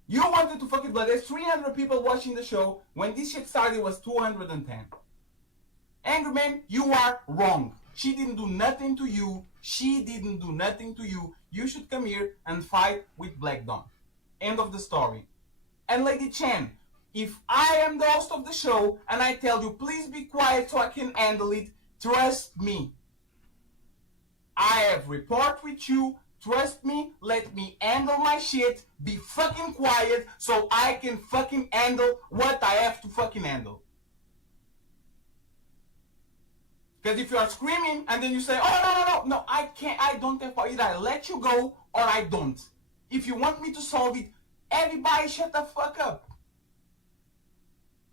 You wanted to fucking blood. There's 300 people watching the show. When this shit started, it was 210. Angryman, you are wrong. She didn't do nothing to you. She didn't do nothing to you. You should come here and fight with Black Dawn. End of the story. And Lady Chen, if I am the host of the show and I tell you, please be quiet so I can handle it, trust me. I have report with you. Trust me, let me handle my shit. Be fucking quiet so I can fucking handle what I have to fucking handle. Because if you are screaming and then you say, oh, no, I can't, I don't have power. Either I let you go or I don't. If you want me to solve it, everybody shut the fuck up.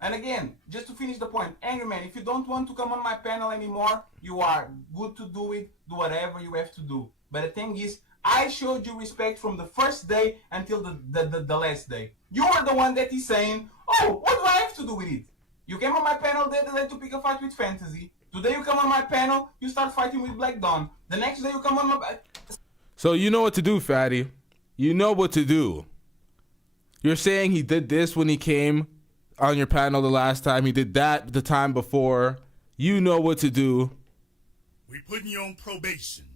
And again, just to finish the point, Angryman, if you don't want to come on my panel anymore, you are good to do it, do whatever you have to do. But the thing is, I showed you respect from the first day until the last day. You are the one that is saying, oh, what do I have to do with it? You came on my panel the other day to pick a fight with Fantasy. Today you come on my panel, you start fighting with Black Dawn. The next day you come on my... So you know what to do, Fatty. You know what to do. You're saying he did this when he came on your panel the last time. He did that the time before. You know what to do. We're putting you on probation.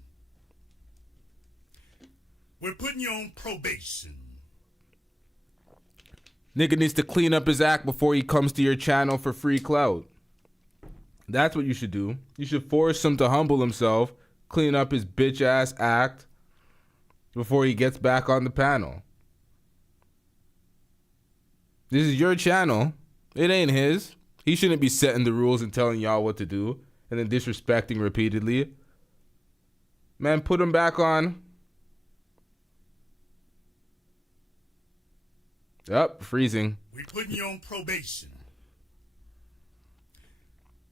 We're putting you on probation. Nigga needs to clean up his act before he comes to your channel for free clout. That's what you should do. You should force him to humble himself, clean up his bitch ass act before he gets back on the panel. This is your channel. It ain't his. He shouldn't be setting the rules and telling y'all what to do and then disrespecting repeatedly. Man, put him back on. Up, freezing. We're putting you on probation.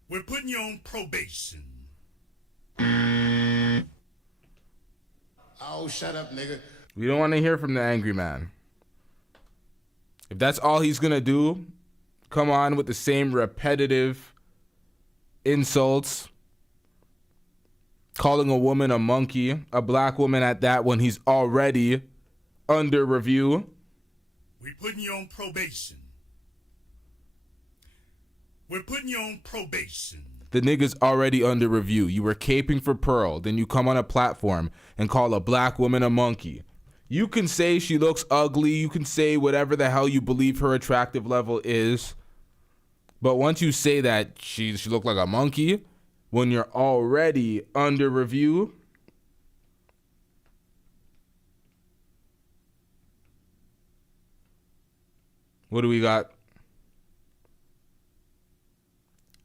We're putting you on probation. Oh, shut up, nigga. We don't want to hear from the angry man. If that's all he's going to do, come on with the same repetitive insults. Calling a woman a monkey, a black woman at that, when he's already under review. We're putting you on probation. We're putting you on probation. The nigga's already under review. You were caping for Pearl. Then you come on a platform and call a black woman a monkey. You can say she looks ugly. You can say whatever the hell you believe her attractive level is. But once you say that she looked like a monkey, when you're already under review, what do we got?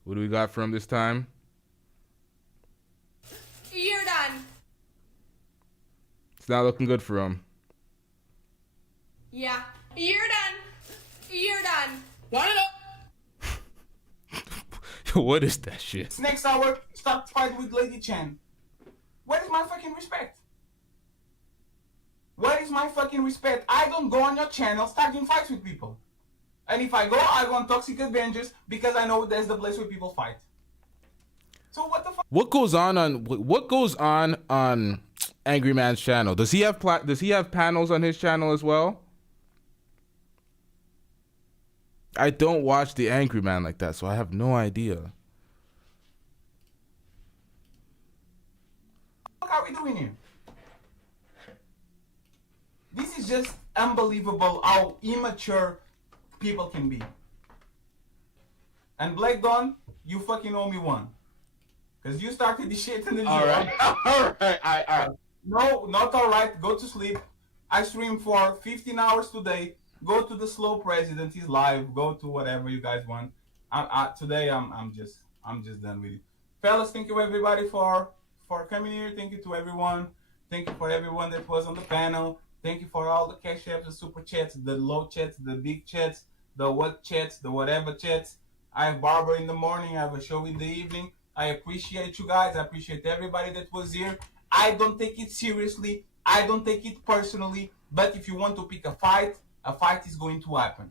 What do we got from this time? It's not looking good for him. Yeah. You're done. You're done. Line it up. What is that shit? Next hour, stop fighting with Lady Chen. Where is my fucking respect? Where is my fucking respect? I don't go on your channel starting fights with people. And if I go on Toxic Avengers because I know that's the place where people fight. So what the fuck? What goes on Angryman's channel? Does he have panels on his channel as well? I don't watch the Angryman like that, so I have no idea. What are we doing here? This is just unbelievable how immature people can be. And Black Dawn, you fucking owe me one. Because you started this shit in the gym. Alright. Alright. No, not alright. Go to sleep. I stream for 15 hours today. Go to the Slow President. He's live. Go to whatever you guys want. Today I'm just done with it. Fellas, thank you everybody for coming here. Thank you to everyone. Thank you for everyone that was on the panel. Thank you for all the cash apps, the super chats, the low chats, the big chats, the what chats, the whatever chats. I have barber in the morning. I have a show in the evening. I appreciate you guys. I appreciate everybody that was here. I don't take it seriously. I don't take it personally. But if you want to pick a fight is going to happen.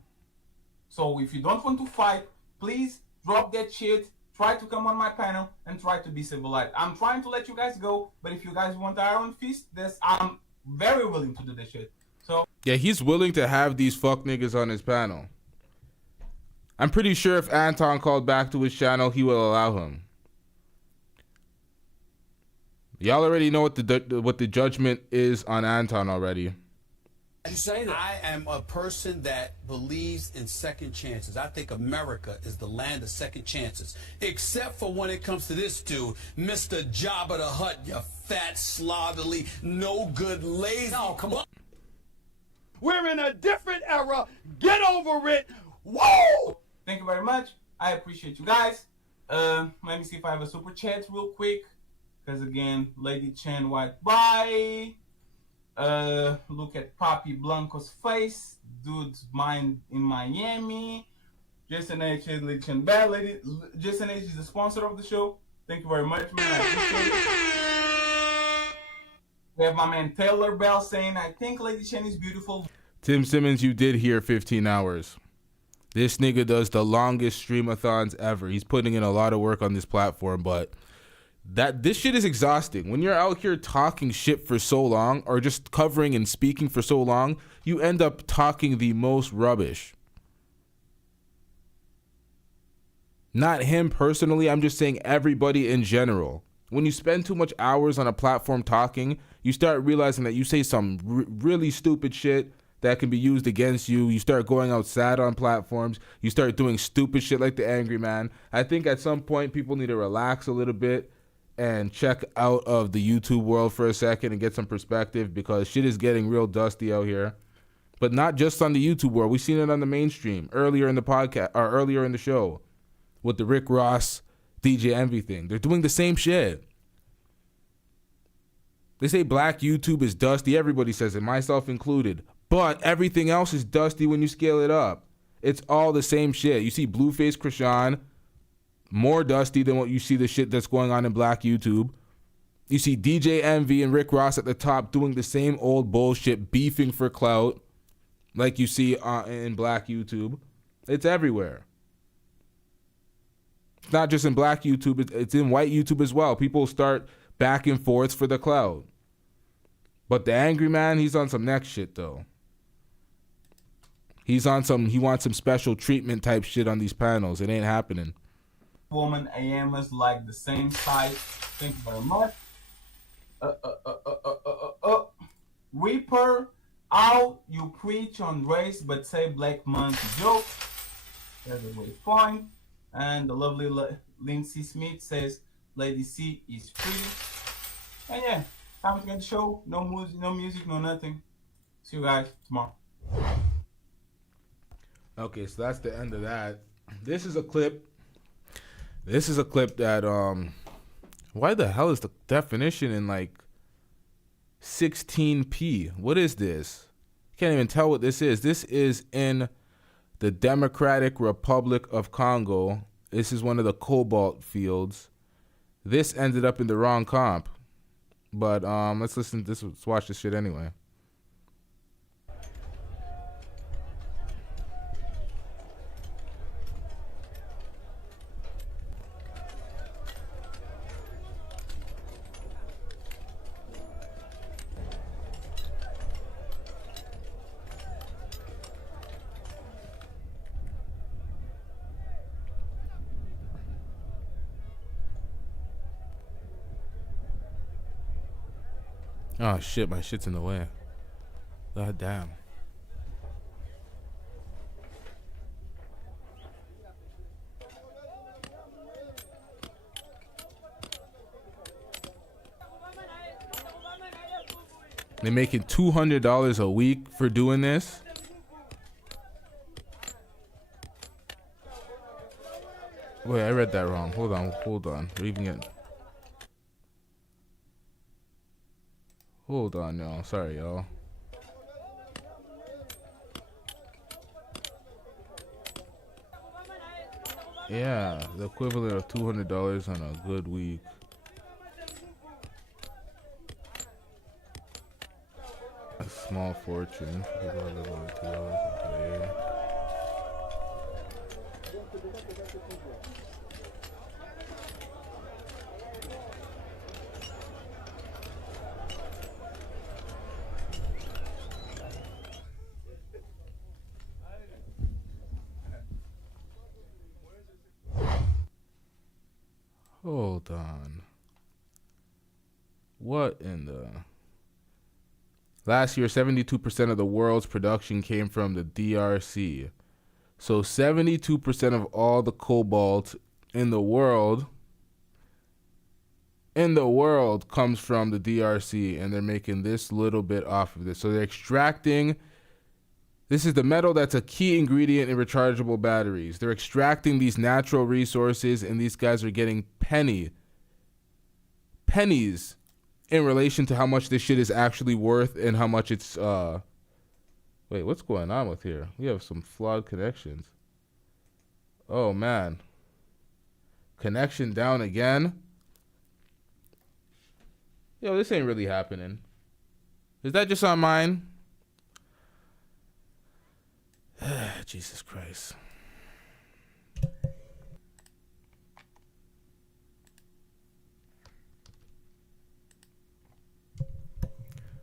So if you don't want to fight, please drop that shit. Try to come on my panel and try to be civilized. I'm trying to let you guys go, but if you guys want Iron Fist, I'm very willing to do this shit. So yeah, he's willing to have these fuck niggas on his panel. I'm pretty sure if Anton called back to his channel, he will allow him. Y'all already know what the judgment is on Anton already. You say that? I am a person that believes in second chances. I think America is the land of second chances. Except for when it comes to this dude, Mr. Jabba the Hutt, you fat, slovenly, no good, lazy. Oh, come on. We're in a different era. Get over it. Whoa! Thank you very much. I appreciate you guys. Let me see if I have a super chat real quick. Because again, Lady Chen White, bye. Look at Papi Blanco's face. Dude's mind in Miami. Jason H. Lady Chen Bad Lady. Jason H. is the sponsor of the show. Thank you very much, man. I appreciate it. We have my man Taylor Bell saying, I think Lady Chen is beautiful. Tim Simmons, you did hear 15 hours. This nigga does the longest streamathons ever. He's putting in a lot of work on this platform, but this shit is exhausting. When you're out here talking shit for so long, or just covering and speaking for so long, you end up talking the most rubbish. Not him personally, I'm just saying everybody in general. When you spend too much hours on a platform talking, you start realizing that you say some really stupid shit that can be used against you. You start going out sad on platforms. You start doing stupid shit like the Angryman. I think at some point people need to relax a little bit and check out of the YouTube world for a second and get some perspective, because shit is getting real dusty out here. But not just on the YouTube world. We've seen it on the mainstream earlier in the podcast, or earlier in the show with the Rick Ross, DJ Envy thing. They're doing the same shit. They say black YouTube is dusty. Everybody says it, myself included. But everything else is dusty when you scale it up. It's all the same shit. You see Blueface Chrisean, more dusty than what you see the shit that's going on in black YouTube. You see DJ Envy and Rick Ross at the top doing the same old bullshit, beefing for clout, like you see in black YouTube. It's everywhere. It's not just in black YouTube, it's in white YouTube as well. People start back and forth for the clout. But the Angryman, he's on some next shit though. He wants some special treatment type shit on these panels. It ain't happening. Woman AMs like the same side. Thank you very much. Reaper, how you preach on race but say black man's joke. There's a great point. And the lovely Lindsay Smith says Lady C is pretty. And yeah, time to get the show. No music, no nothing. See you guys tomorrow. Okay, so that's the end of that. This is a clip that why the hell is the definition in like 16p. What is this? Can't even tell what this is. This is in the Democratic Republic of Congo. This is one of the Cobalt fields. This ended up in the wrong comp. But let's listen to this. Let's watch this shit anyway. Oh shit, my shit's in the way. God damn. They're making $200 a week for doing this. Wait, I read that wrong. Hold on. We're even getting... Hold on, y'all. Sorry, y'all. Yeah, the equivalent of $200 on a good week. A small fortune. Hold on. What in the... Last year, 72% of the world's production came from the DRC. So 72% of all the cobalt in the world comes from the DRC, and they're making this little bit off of this. So they're extracting... This is the metal that's a key ingredient in rechargeable batteries. They're extracting these natural resources, and these guys are getting pennies in relation to how much this shit is actually worth and how much it's... Wait, what's going on with here? We have some flawed connections. Oh, man. Connection down again? Yo, this ain't really happening. Is that just on mine? Jesus Christ.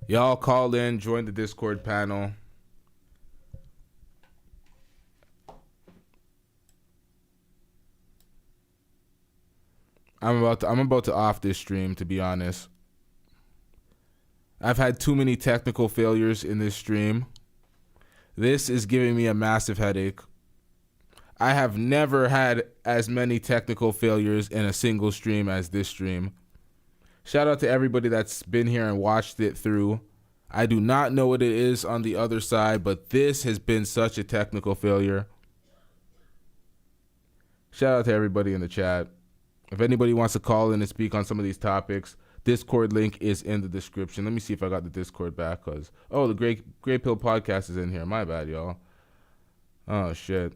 Y'all call in, join the Discord panel. I'm about to off this stream, to be honest. I've had too many technical failures in this stream. This is giving me a massive headache. I have never had as many technical failures in a single stream as this stream. Shout out to everybody that's been here and watched it through. I do not know what it is on the other side, but this has been such a technical failure. Shout out to everybody in the chat. If anybody wants to call in and speak on some of these topics, Discord link is in the description. Let me see if I got the Discord back, cause the Great Pill Podcast is in here. My bad, y'all. Oh shit.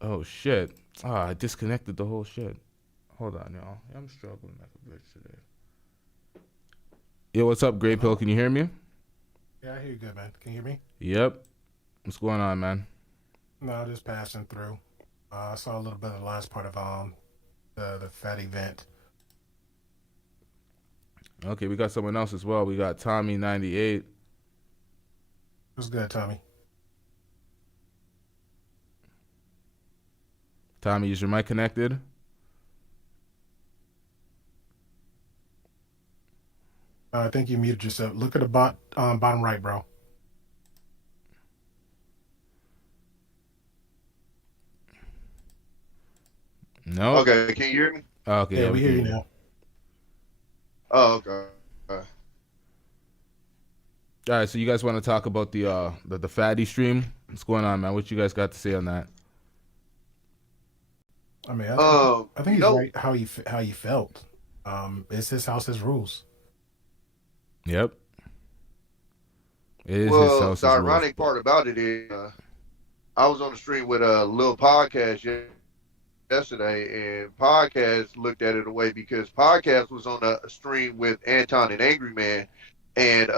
Oh shit. I disconnected the whole shit. Hold on, y'all. I'm struggling like a bitch today. Yo, what's up, Great Pill? Can you hear me? Yeah, I hear you good, man. Can you hear me? Yep. What's going on, man? No, just passing through. I saw a little bit of the last part of the Fat event. Okay, we got someone else as well. We got Tommy98. What's good, Tommy? Tommy, is your mic connected? I think you muted yourself. Look at the bottom right, bro. No. Okay, can you hear me? Okay, yeah, we hear you now. Oh, okay. All right, so you guys want to talk about the fatty stream? What's going on, man? What you guys got to say on that? I mean, I think he's right how you felt. It's his house, his rules. Yep. It is his Well, house, the his ironic part about it is, I was on the stream with a little podcast yesterday, and Podcast looked at it away because Podcast was on a stream with Anton and Angryman, and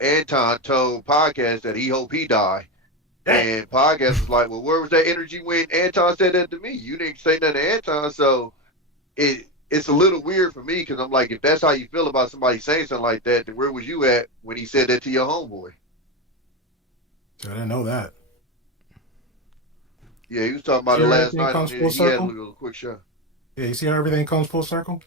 Anton told Podcast that he hope he die. And Podcast was like, well, where was that energy when Anton said that to me? You didn't say nothing to Anton, so it's a little weird for me because I'm like, if that's how you feel about somebody saying something like that, then where was you at when he said that to your homeboy? I didn't know that. Yeah, he was talking about it last night. Comes He full had a circle? little quick show. Yeah, you see how everything comes full circle?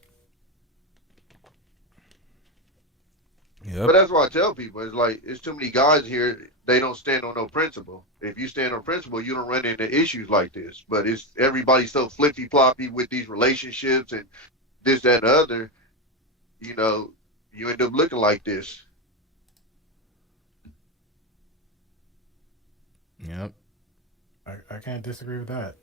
Yep. But that's why I tell people, it's like, it's too many guys here, they don't stand on no principle. If you stand on principle, you don't run into issues like this. But it's everybody's so flippy-floppy with these relationships and this, that, and the other, you know, you end up looking like this. Yep. I can't disagree with that.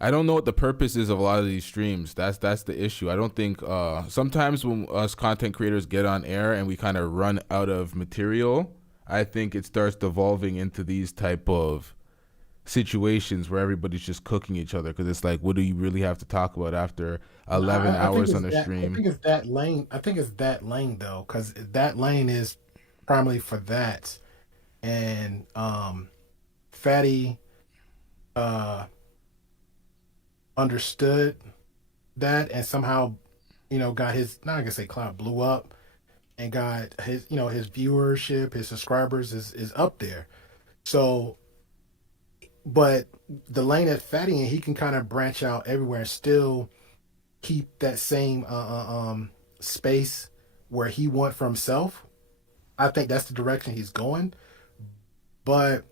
I don't know what the purpose is of a lot of these streams. That's the issue. I don't think sometimes when us content creators get on air and we kind of run out of material, I think it starts devolving into these type of situations where everybody's just cooking each other because it's like, what do you really have to talk about after 11 hours on a stream? I think it's that lane. I think it's that lane though, because that lane is primarily for that. And Fatty understood that and somehow, you know, got his, not gonna say Clout, blew up and got his, you know, his viewership, his subscribers is up there. So, but the lane that Fatty in, he can kind of branch out everywhere and still keep that same space where he went for himself. I think that's the direction he's going. But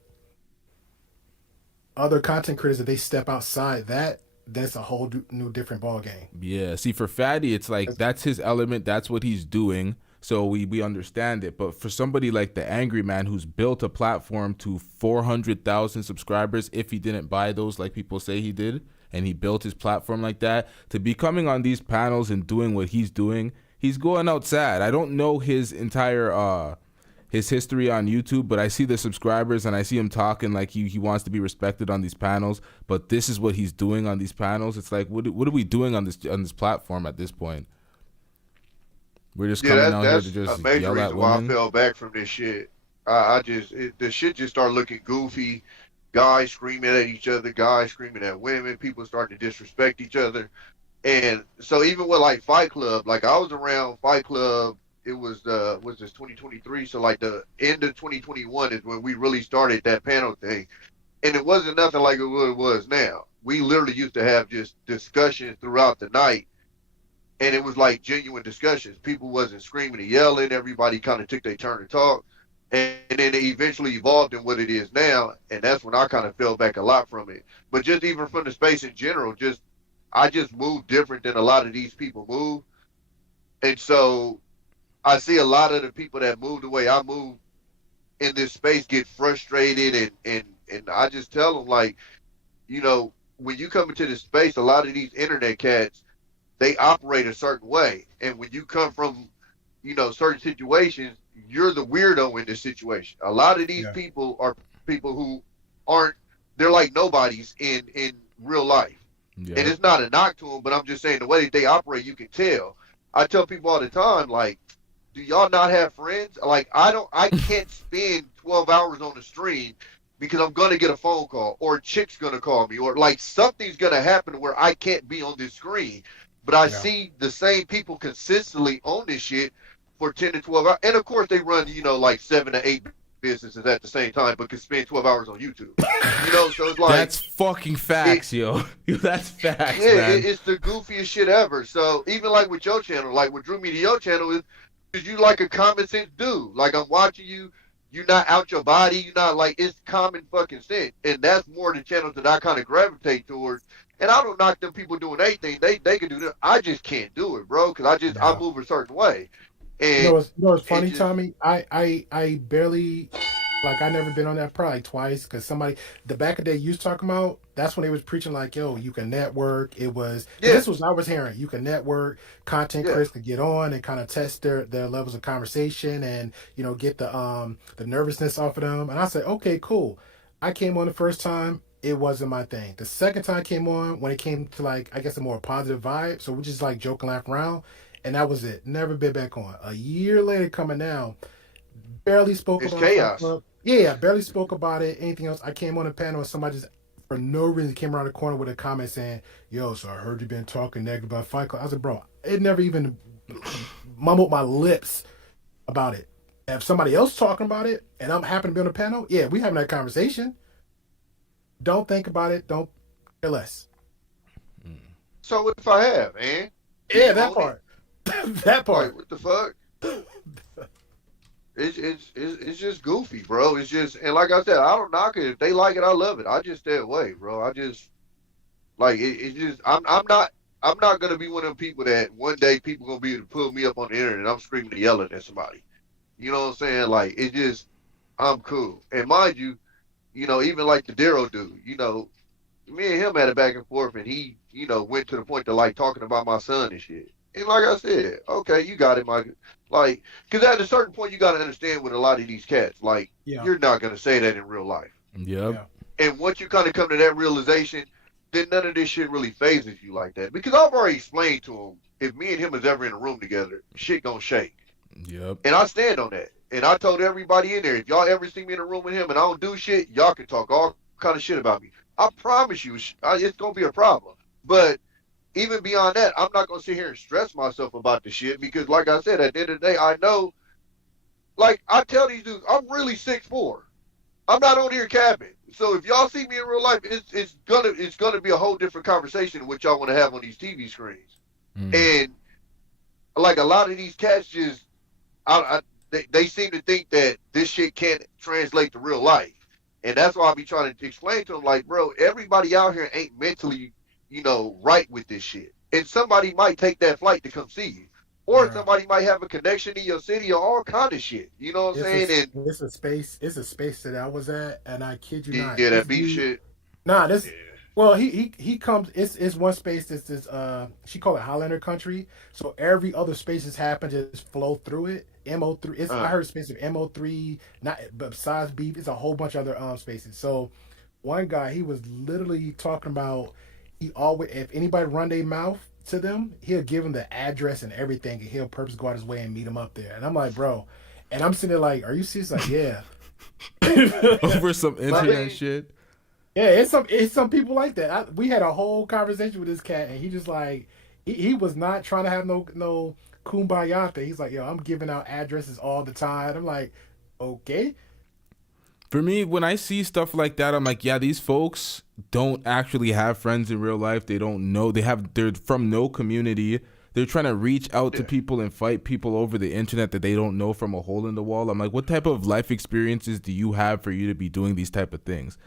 other content creators, if they step outside that, that's a whole new different ball game. Yeah. See, for Fatty, it's like that's his element. That's what he's doing. So we understand it. But for somebody like the Angryman who's built a platform to 400,000 subscribers, if he didn't buy those like people say he did, and he built his platform like that, to be coming on these panels and doing what he's doing, he's going out sad. I don't know his entire his history on YouTube, but I see the subscribers and I see him talking like he wants to be respected on these panels, but this is what he's doing on these panels. It's like, what are we doing on this platform at this point? We're just coming out here to just a major yell at reason why I women. fell back from this shit. The shit just started looking goofy. Guys screaming at each other, guys screaming at women, people starting to disrespect each other. And so even with like Fight Club, like I was around Fight Club, it was this 2023, so like the end of 2021 is when we really started that panel thing. And it wasn't nothing like what it was now. We literally used to have just discussions throughout the night, and it was like genuine discussions. People wasn't screaming and yelling. Everybody kind of took their turn to talk, and then it eventually evolved in what it is now, and that's when I kind of fell back a lot from it. But just even from the space in general, I just move different than a lot of these people move. And so I see a lot of the people that move the way I move in this space get frustrated, and I just tell them, like, you know, when you come into this space, a lot of these internet cats, they operate a certain way. And when you come from, you know, certain situations, you're the weirdo in this situation. A lot of these people are people who they're like nobodies in real life. Yeah. And it's not a knock to them, but I'm just saying the way that they operate, you can tell. I tell people all the time, like, do y'all not have friends? Like, I can't spend 12 hours on the stream because I'm going to get a phone call, or a chick's going to call me, or like something's going to happen where I can't be on this screen. But I see the same people consistently on this shit for 10 to 12 hours. And of course they run, you know, like 7 to 8 businesses at the same time, but can spend 12 hours on YouTube. You know, so it's like, that's fucking facts, yo. That's facts, yeah, man. it's the goofiest shit ever. So even like with your channel, like what drew me to your channel is because you like a common sense dude. Like, I'm watching you, you're not out your body, you're not like, it's common fucking sense. And that's more the channels that I kind of gravitate towards. And I don't knock them people doing anything. They can do that. I just can't do it, bro, because I move a certain way. And you know what's funny, Tommy? I barely Like, I never been on that probably twice because somebody, the back of the day you was talking about, that's when they was preaching like, yo, you can network. It was, this was I was hearing. You can network, content creators could get on and kind of test their levels of conversation and, you know, get the nervousness off of them. And I said, okay, cool. I came on the first time. It wasn't my thing. The second time I came on, when it came to like, I guess a more positive vibe. So we just like joke and laugh around. And that was it. Never been back on. A year later coming now, barely spoke about chaos. Yeah, barely spoke about it. Anything else? I came on a panel and somebody just for no reason came around the corner with a comment saying, "Yo, so I heard you been talking negative about Fight Club." I said, "Bro, it never even mumbled my lips about it. If somebody else talking about it and I'm happen to be on a panel, yeah, we having that conversation. Don't think about it. Don't care less." So what if I have, man? Yeah, that part. That part. Like, what the fuck? It's just goofy, bro. It's just, and like I said, I don't knock it. If they like it, I love it. I just stay away, bro. I just like it's just I'm not gonna be one of them people that one day people gonna be able to pull me up on the internet and I'm screaming and yelling at somebody. You know what I'm saying? Like it just I'm cool. And mind you, you know, even like the Darrow dude, you know, me and him had a back and forth and he, you know, went to the point to like talking about my son and shit. And like I said, okay, you got it, Mike. Like, because at a certain point, you got to understand with a lot of these cats, like, you're not going to say that in real life. Yep. And once you kind of come to that realization, then none of this shit really phases you like that. Because I've already explained to him, if me and him is ever in a room together, shit gonna shake. Yep. And I stand on that. And I told everybody in there, if y'all ever see me in a room with him and I don't do shit, y'all can talk all kind of shit about me. I promise you, it's going to be a problem. But even beyond that, I'm not going to sit here and stress myself about the shit because, like I said, at the end of the day, I know, like, I tell these dudes, I'm really 6'4". I'm not on here capping. So if y'all see me in real life, it's gonna be a whole different conversation what y'all want to have on these TV screens. And, like, a lot of these cats just, they seem to think that this shit can't translate to real life. And that's why I be trying to explain to them, like, bro, everybody out here ain't mentally, you know, right with this shit. And somebody might take that flight to come see you. Or somebody might have a connection in your city or all kind of shit. You know what I'm saying? It's a space that I was at, and I kid you not. Yeah, that beef shit. Nah, this... Yeah. Well, he comes... It's one space that's this... she called it Highlander Country. So every other space that's happened just flow through it. MO3... I heard space of MO3, not besides beef. It's a whole bunch of other spaces. So one guy, he was literally talking about... He always, if anybody run their mouth to them, he'll give them the address and everything, and he'll purpose go out his way and meet them up there. And I'm like, bro, and I'm sitting there like, are you serious? Like, yeah, over some internet shit. Yeah, it's some people like that. We had a whole conversation with this cat, and he just like, he was not trying to have no kumbaya thing. He's like, yo, I'm giving out addresses all the time. I'm like, okay. For me, when I see stuff like that, I'm like, yeah, these folks don't actually have friends in real life. They don't know. They're from no community. They're trying to reach out to people and fight people over the internet that they don't know from a hole in the wall. I'm like, what type of life experiences do you have for you to be doing these type of things?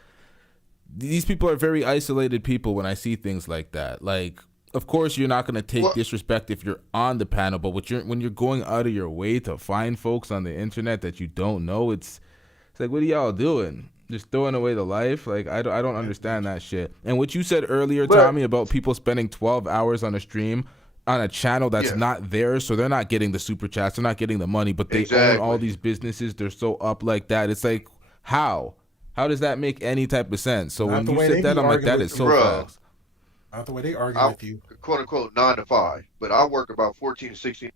These people are very isolated people when I see things like that. Like, of course, you're not going to take disrespect if you're on the panel, but when you're going out of your way to find folks on the internet that you don't know, it's like, what are y'all doing? Just throwing away the life? Like, I don't understand that shit. And what you said earlier, Tommy, about people spending 12 hours on a stream on a channel that's not theirs, so they're not getting the super chats, they're not getting the money, but they own all these businesses, they're so up like that. It's like, how? How does that make any type of sense? So when you said that, I'm like, that is so fast. Not the way they argue with you. Quote unquote 9 to 5, but I work about 14 to 16.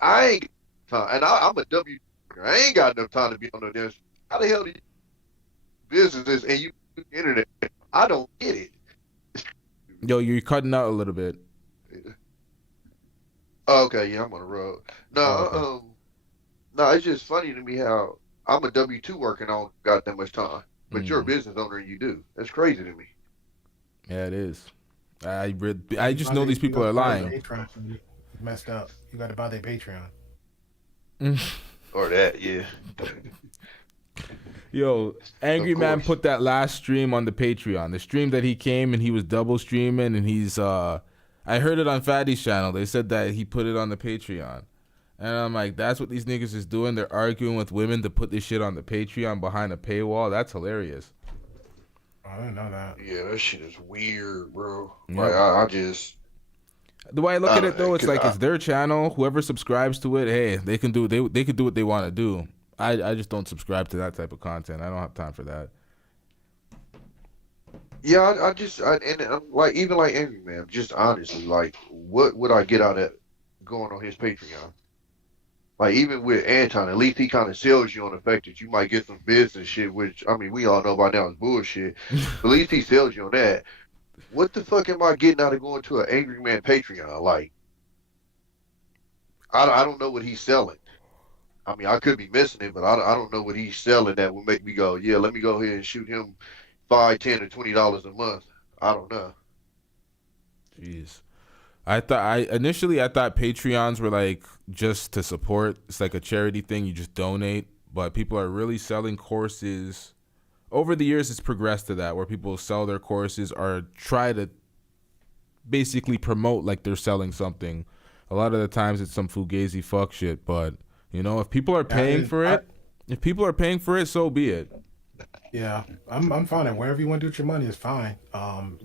I ain't time, and I'm a W. I ain't got enough time to be on this. How the hell do you businesses and you internet? I don't get it. Yo, you're cutting out a little bit. Okay, yeah, I'm on the road. No, no, it's just funny to me how I'm a W-2 working on got that much time, but you're a business owner and you do. That's crazy to me. Yeah, it is. I just know these people are lying. You messed up. You got to buy their Patreon. Or that, yeah. Yo, Angryman put that last stream on the Patreon. The stream that he came and he was double streaming, and he's I heard it on Fatty's channel. They said that he put it on the Patreon. And I'm like, that's what these niggas is doing. They're arguing with women to put this shit on the Patreon behind a paywall. That's hilarious. I didn't know that. Yeah, that shit is weird, bro. Yeah. Like I just. The way I look at it though, it's like it's their channel. Whoever subscribes to it, hey, they can do they can do what they want to do. I just don't subscribe to that type of content. I don't have time for that. Yeah, I'm like, even like Angryman, just honestly, like, what would I get out of going on his Patreon? Like, even with Anton, at least he kind of sells you on the fact that you might get some business shit, which, I mean, we all know by now is bullshit. But at least he sells you on that. What the fuck am I getting out of going to an Angryman Patreon? Like, I don't know what he's selling. I mean, I could be missing it, but I don't know what he's selling that would make me go, yeah, let me go ahead and shoot him $5, $10, or $20 a month. I don't know. Jeez. I thought Patreons were like just to support. It's like a charity thing. You just donate. But people are really selling courses. Over the years, it's progressed to that where people sell their courses or try to basically promote like they're selling something. A lot of the times it's some fugazi fuck shit. But, you know, if people are paying for it, so be it. Yeah, I'm fine. And wherever you want to do with your money is fine.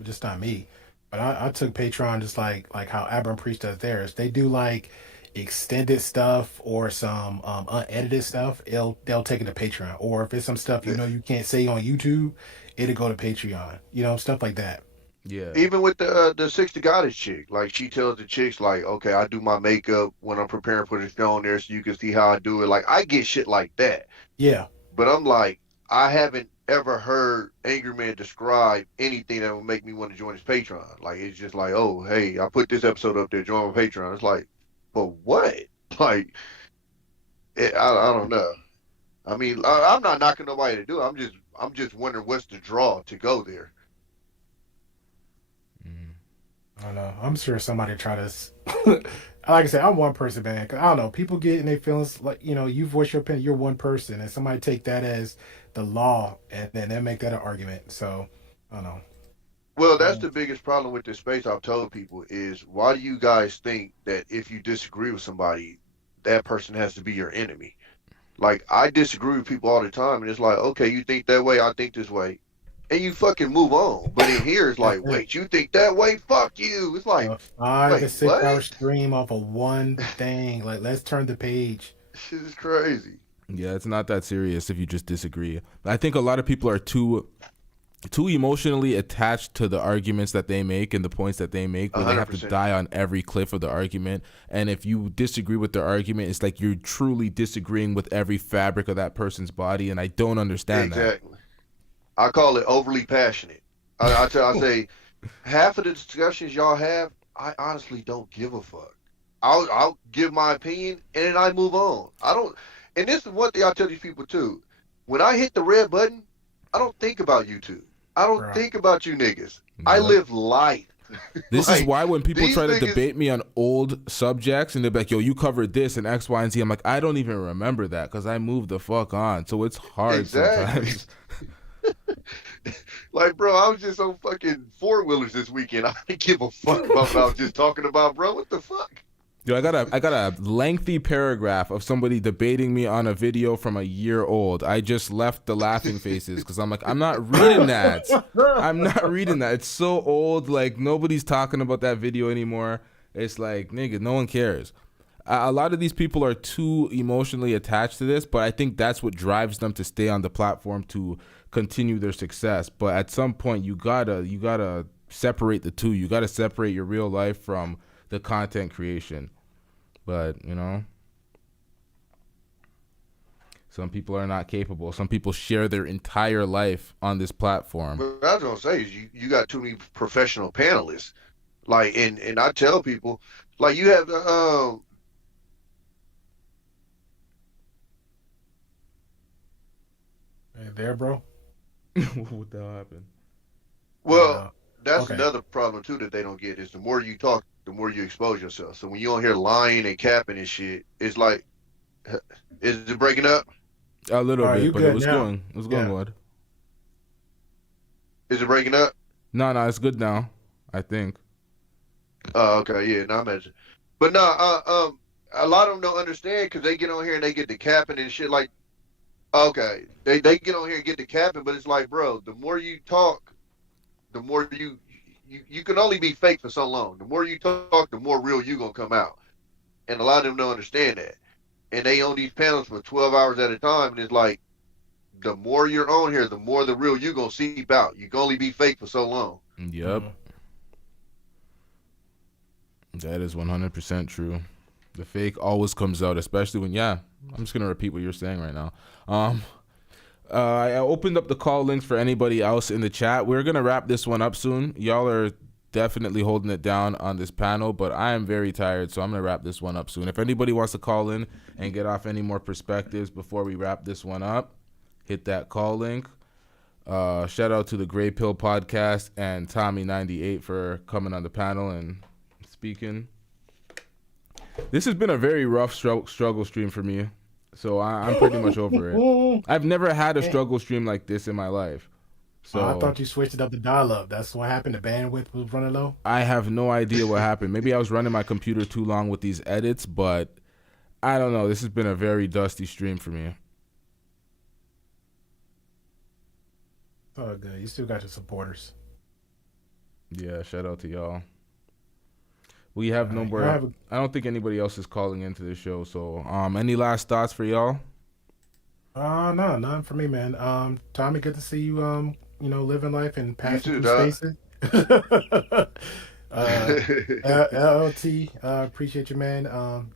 Just not me. But I took Patreon just like how Aberrant Priest does theirs. They do like extended stuff or some unedited stuff. They'll take it to Patreon. Or if it's some stuff you know you can't say on YouTube, it'll go to Patreon. You know, stuff like that. Yeah. Even with the 60 Goddess chick, like she tells the chicks like, okay, I do my makeup when I'm preparing for the show on there so you can see how I do it. Like I get shit like that. Yeah. But I'm like, I haven't ever heard Angryman describe anything that would make me want to join his Patreon. Like it's just like, oh, hey, I put this episode up there, join my Patreon. It's like, but what? Like, I don't know. I mean, I'm not knocking nobody to do it. I'm just wondering what's the draw to go there. I don't know. I'm sure somebody try to. Like I said, I'm one person, man. 'Cause I don't know. People get in their feelings like, you know, you voice your opinion, you're one person, and somebody take that as the law, and then they make that an argument. So I don't know. Well, that's the biggest problem with this space. I've told people is, why do you guys think that if you disagree with somebody, that person has to be your enemy? Like, I disagree with people all the time, and it's like, okay, you think that way, I think this way, and you fucking move on. But in here, it's like, wait, you think that way? Fuck you. It's like, 5 to 6 hour stream off of one thing. Like, let's turn the page. Shit is crazy. Yeah, it's not that serious if you just disagree. I think a lot of people are too emotionally attached to the arguments that they make and the points that they make, where they have to die on every cliff of the argument. And if you disagree with their argument, it's like you're truly disagreeing with every fabric of that person's body, and I don't understand that. Exactly. I call it overly passionate. I say, half of the discussions y'all have, I honestly don't give a fuck. I'll give my opinion, and then I move on. I don't. And this is one thing I tell these people too. When I hit the red button, I don't think about YouTube. I don't think about you niggas. I live life. This Like, is why when people these try to niggas- debate me on old subjects and they're like, yo, you covered this and X, Y, and Z, I'm like, I don't even remember that because I moved the fuck on. So it's hard sometimes. Like, bro, I was just on fucking four-wheelers this weekend. I didn't give a fuck about what I was just talking about, bro. What the fuck? Yo, I got a lengthy paragraph of somebody debating me on a video from a year old. I just left the laughing faces because I'm like, I'm not reading that. I'm not reading that. It's so old. Like, nobody's talking about that video anymore. It's like, nigga, no one cares. A lot of these people are too emotionally attached to this, but I think that's what drives them to stay on the platform to continue their success. But at some point, you gotta separate the two. You gotta separate your real life from the content creation. But, you know, some people are not capable. Some people share their entire life on this platform. But I was gonna say is you got too many professional panelists. Like, and I tell people, like, you have the Hey, there, bro. What the hell happened? Well, that's okay. another problem too that they don't get is the more you talk, the more you expose yourself. So when you don't hear lying and capping and shit, it's like, is it breaking up? A little Are you bit, but good now? it was going good. Is it breaking up? No, it's good now, I think. Oh, okay, yeah, no, I imagine. But no, a lot of them don't understand because they get on here and they get the capping and shit. Like, okay, they get on here and get the capping, but it's like, bro, the more you talk, the more you can only be fake for so long. The more you talk, the more real you gonna come out. And a lot of them don't understand that. And they on these panels for 12 hours at a time, and it's like, the more you're on here, the more the real you gonna seep out. You can only be fake for so long. Yep. That is 100% true. The fake always comes out, especially when, I'm just going to repeat what you're saying right now. I opened up the call links for anybody else in the chat. We're going to wrap this one up soon. Y'all are definitely holding it down on this panel, but I am very tired, so I'm going to wrap this one up soon. If anybody wants to call in and get off any more perspectives before we wrap this one up, hit that call link. Shout out to the Gray Pill Podcast and Tommy98 for coming on the panel and speaking. This has been a very rough struggle stream for me, so I'm pretty much over it. I've never had a struggle stream like this in my life. So I thought you switched it up to dial-up. That's what happened. The bandwidth was running low. I have no idea what happened. Maybe I was running my computer too long with these edits, but I don't know. This has been a very dusty stream for me. It's all good. You still got your supporters. Yeah, shout out to y'all. We have no more. I don't think anybody else is calling into this show. So, any last thoughts for y'all? No, none for me, man. Tommy, good to see you. Living life and passing too, through spaces. LT, appreciate you, man.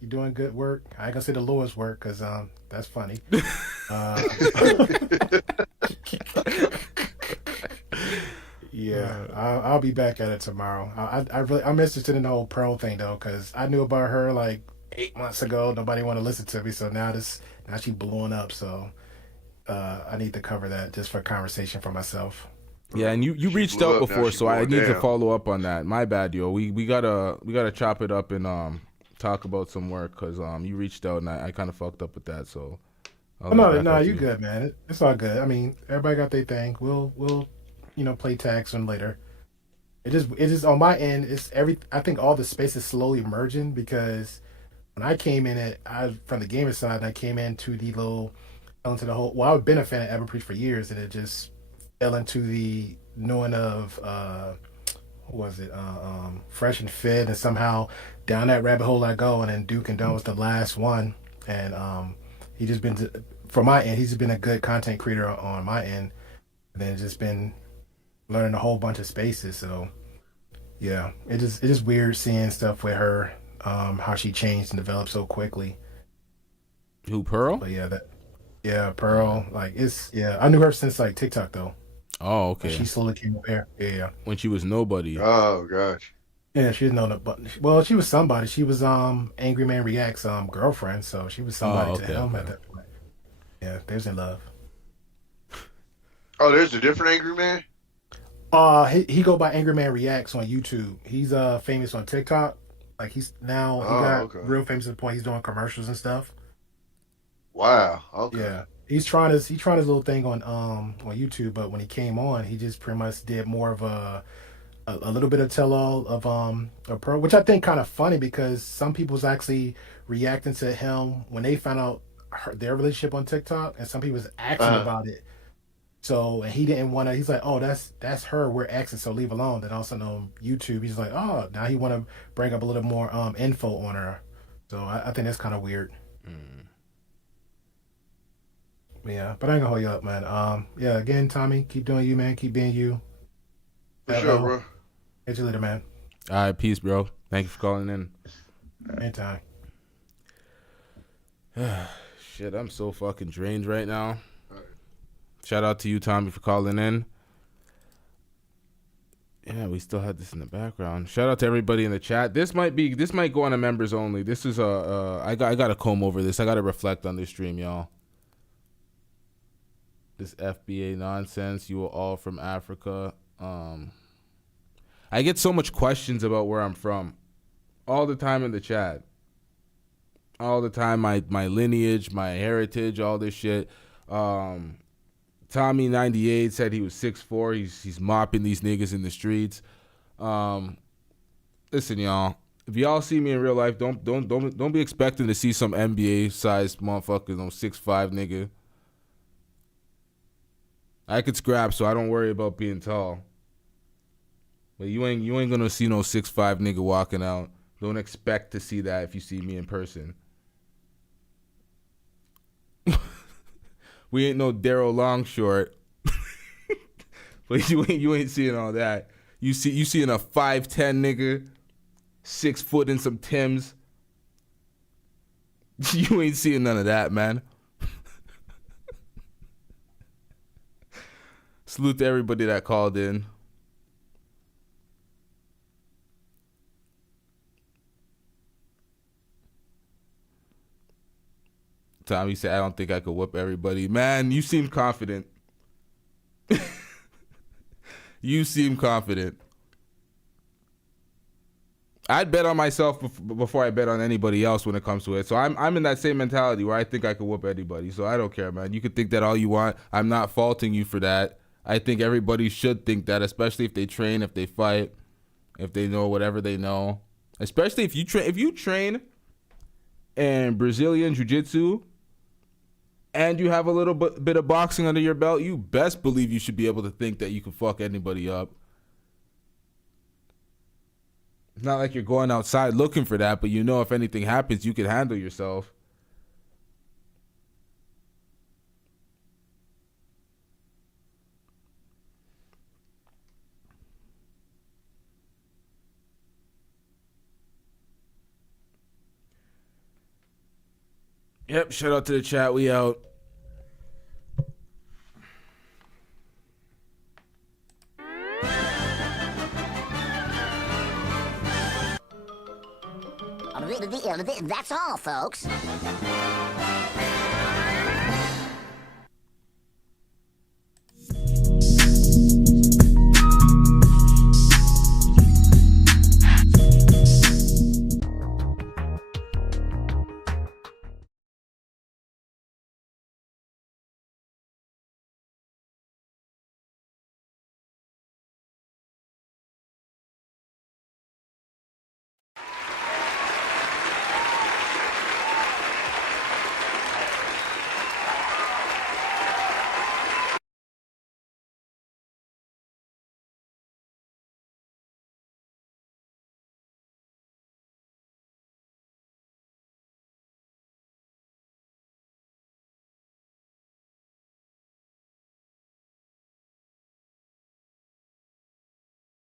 You're doing good work. I ain't gonna say the lowest work because that's funny. Yeah, I'll be back at it tomorrow. I'm interested in the whole Pearl thing though, because I knew about her like 8 months ago. Nobody want to listen to me, so now she blowing up. So I need to cover that just for conversation for myself. Yeah, and you reached out before, so I need to follow up on that. My bad, yo. We gotta chop it up and talk about some work because you reached out and I kind of fucked up with that. So no, you good, man. It's all good. I mean, everybody got their thing. We'll play tag soon later. It just on my end. I think all the space is slowly merging because when I came in from the gamer side and I came into the whole. I've been a fan of Everpreach for years, and it just fell into the knowing of Fresh and Fit, and somehow down that rabbit hole I go, and then Duke and Dunn was the last one, and he just been from my end. He's been a good content creator on my end, and then just been learning a whole bunch of spaces. So yeah, it is weird seeing stuff with her, how she changed and developed so quickly. Who, Pearl? But yeah, Pearl. I knew her since like TikTok though. Oh, okay. She slowly came up here. Yeah. When she was nobody. Oh gosh. Yeah, she was well, she was somebody. She was Angryman React's girlfriend, so she was somebody to him at that point. Yeah, there's in love. Oh, there's a different Angryman? He go by Angryman Reacts on YouTube. He's famous on TikTok. Like he got real famous to the point he's doing commercials and stuff. Wow. Okay. Yeah. He's trying his little thing on YouTube, but when he came on, he just pretty much did more of a little bit of tell-all of Pearl, which I think kind of funny because some people was actually reacting to him when they found out their relationship on TikTok, and some people was asking about it. So he didn't want to. He's like, "Oh, that's her. We're exing, so leave alone." Then all of a sudden on YouTube, he's like, "Oh, now he want to bring up a little more info on her." So I think that's kind of weird. Yeah, but I ain't gonna hold you up, man. Yeah, again, Tommy, keep doing you, man. Keep being you. For sure, bro. Catch you later, man. All right, peace, bro. Thank you for calling in. Anytime. Shit, I'm so fucking drained right now. Shout out to you, Tommy, for calling in. Yeah, we still had this in the background. Shout out to everybody in the chat. This might go on a members only. This is I gotta comb over this. I gotta reflect on this stream, y'all. This FBA nonsense. You are all from Africa. I get so much questions about where I'm from all the time in the chat. All the time, my lineage, my heritage, all this shit. Tommy98 said he was 6'4". He's mopping these niggas in the streets. Listen, y'all. If y'all see me in real life, don't be expecting to see some NBA sized motherfuckers on 6'5" nigga. I could scrap, so I don't worry about being tall. But you ain't gonna see no 6'5" nigga walking out. Don't expect to see that if you see me in person. We ain't no Daryl Longshort. But you ain't seeing all that. You seeing a 5'10" nigga, 6 foot in some Timbs. You ain't seeing none of that, man. Salute to everybody that called in. Tommy said, I don't think I could whoop everybody. Man, you seem confident. You seem confident. I'd bet on myself before I bet on anybody else when it comes to it. So I'm in that same mentality where I think I could whoop anybody. So I don't care, man. You can think that all you want. I'm not faulting you for that. I think everybody should think that, especially if they train, if they fight, if they know whatever they know. Especially if you train in Brazilian Jiu-Jitsu and you have a little bit of boxing under your belt, you best believe you should be able to think that you can fuck anybody up. It's not like you're going outside looking for that, but you know if anything happens, you can handle yourself. Yep, shout out to the chat. We out. That's all, folks.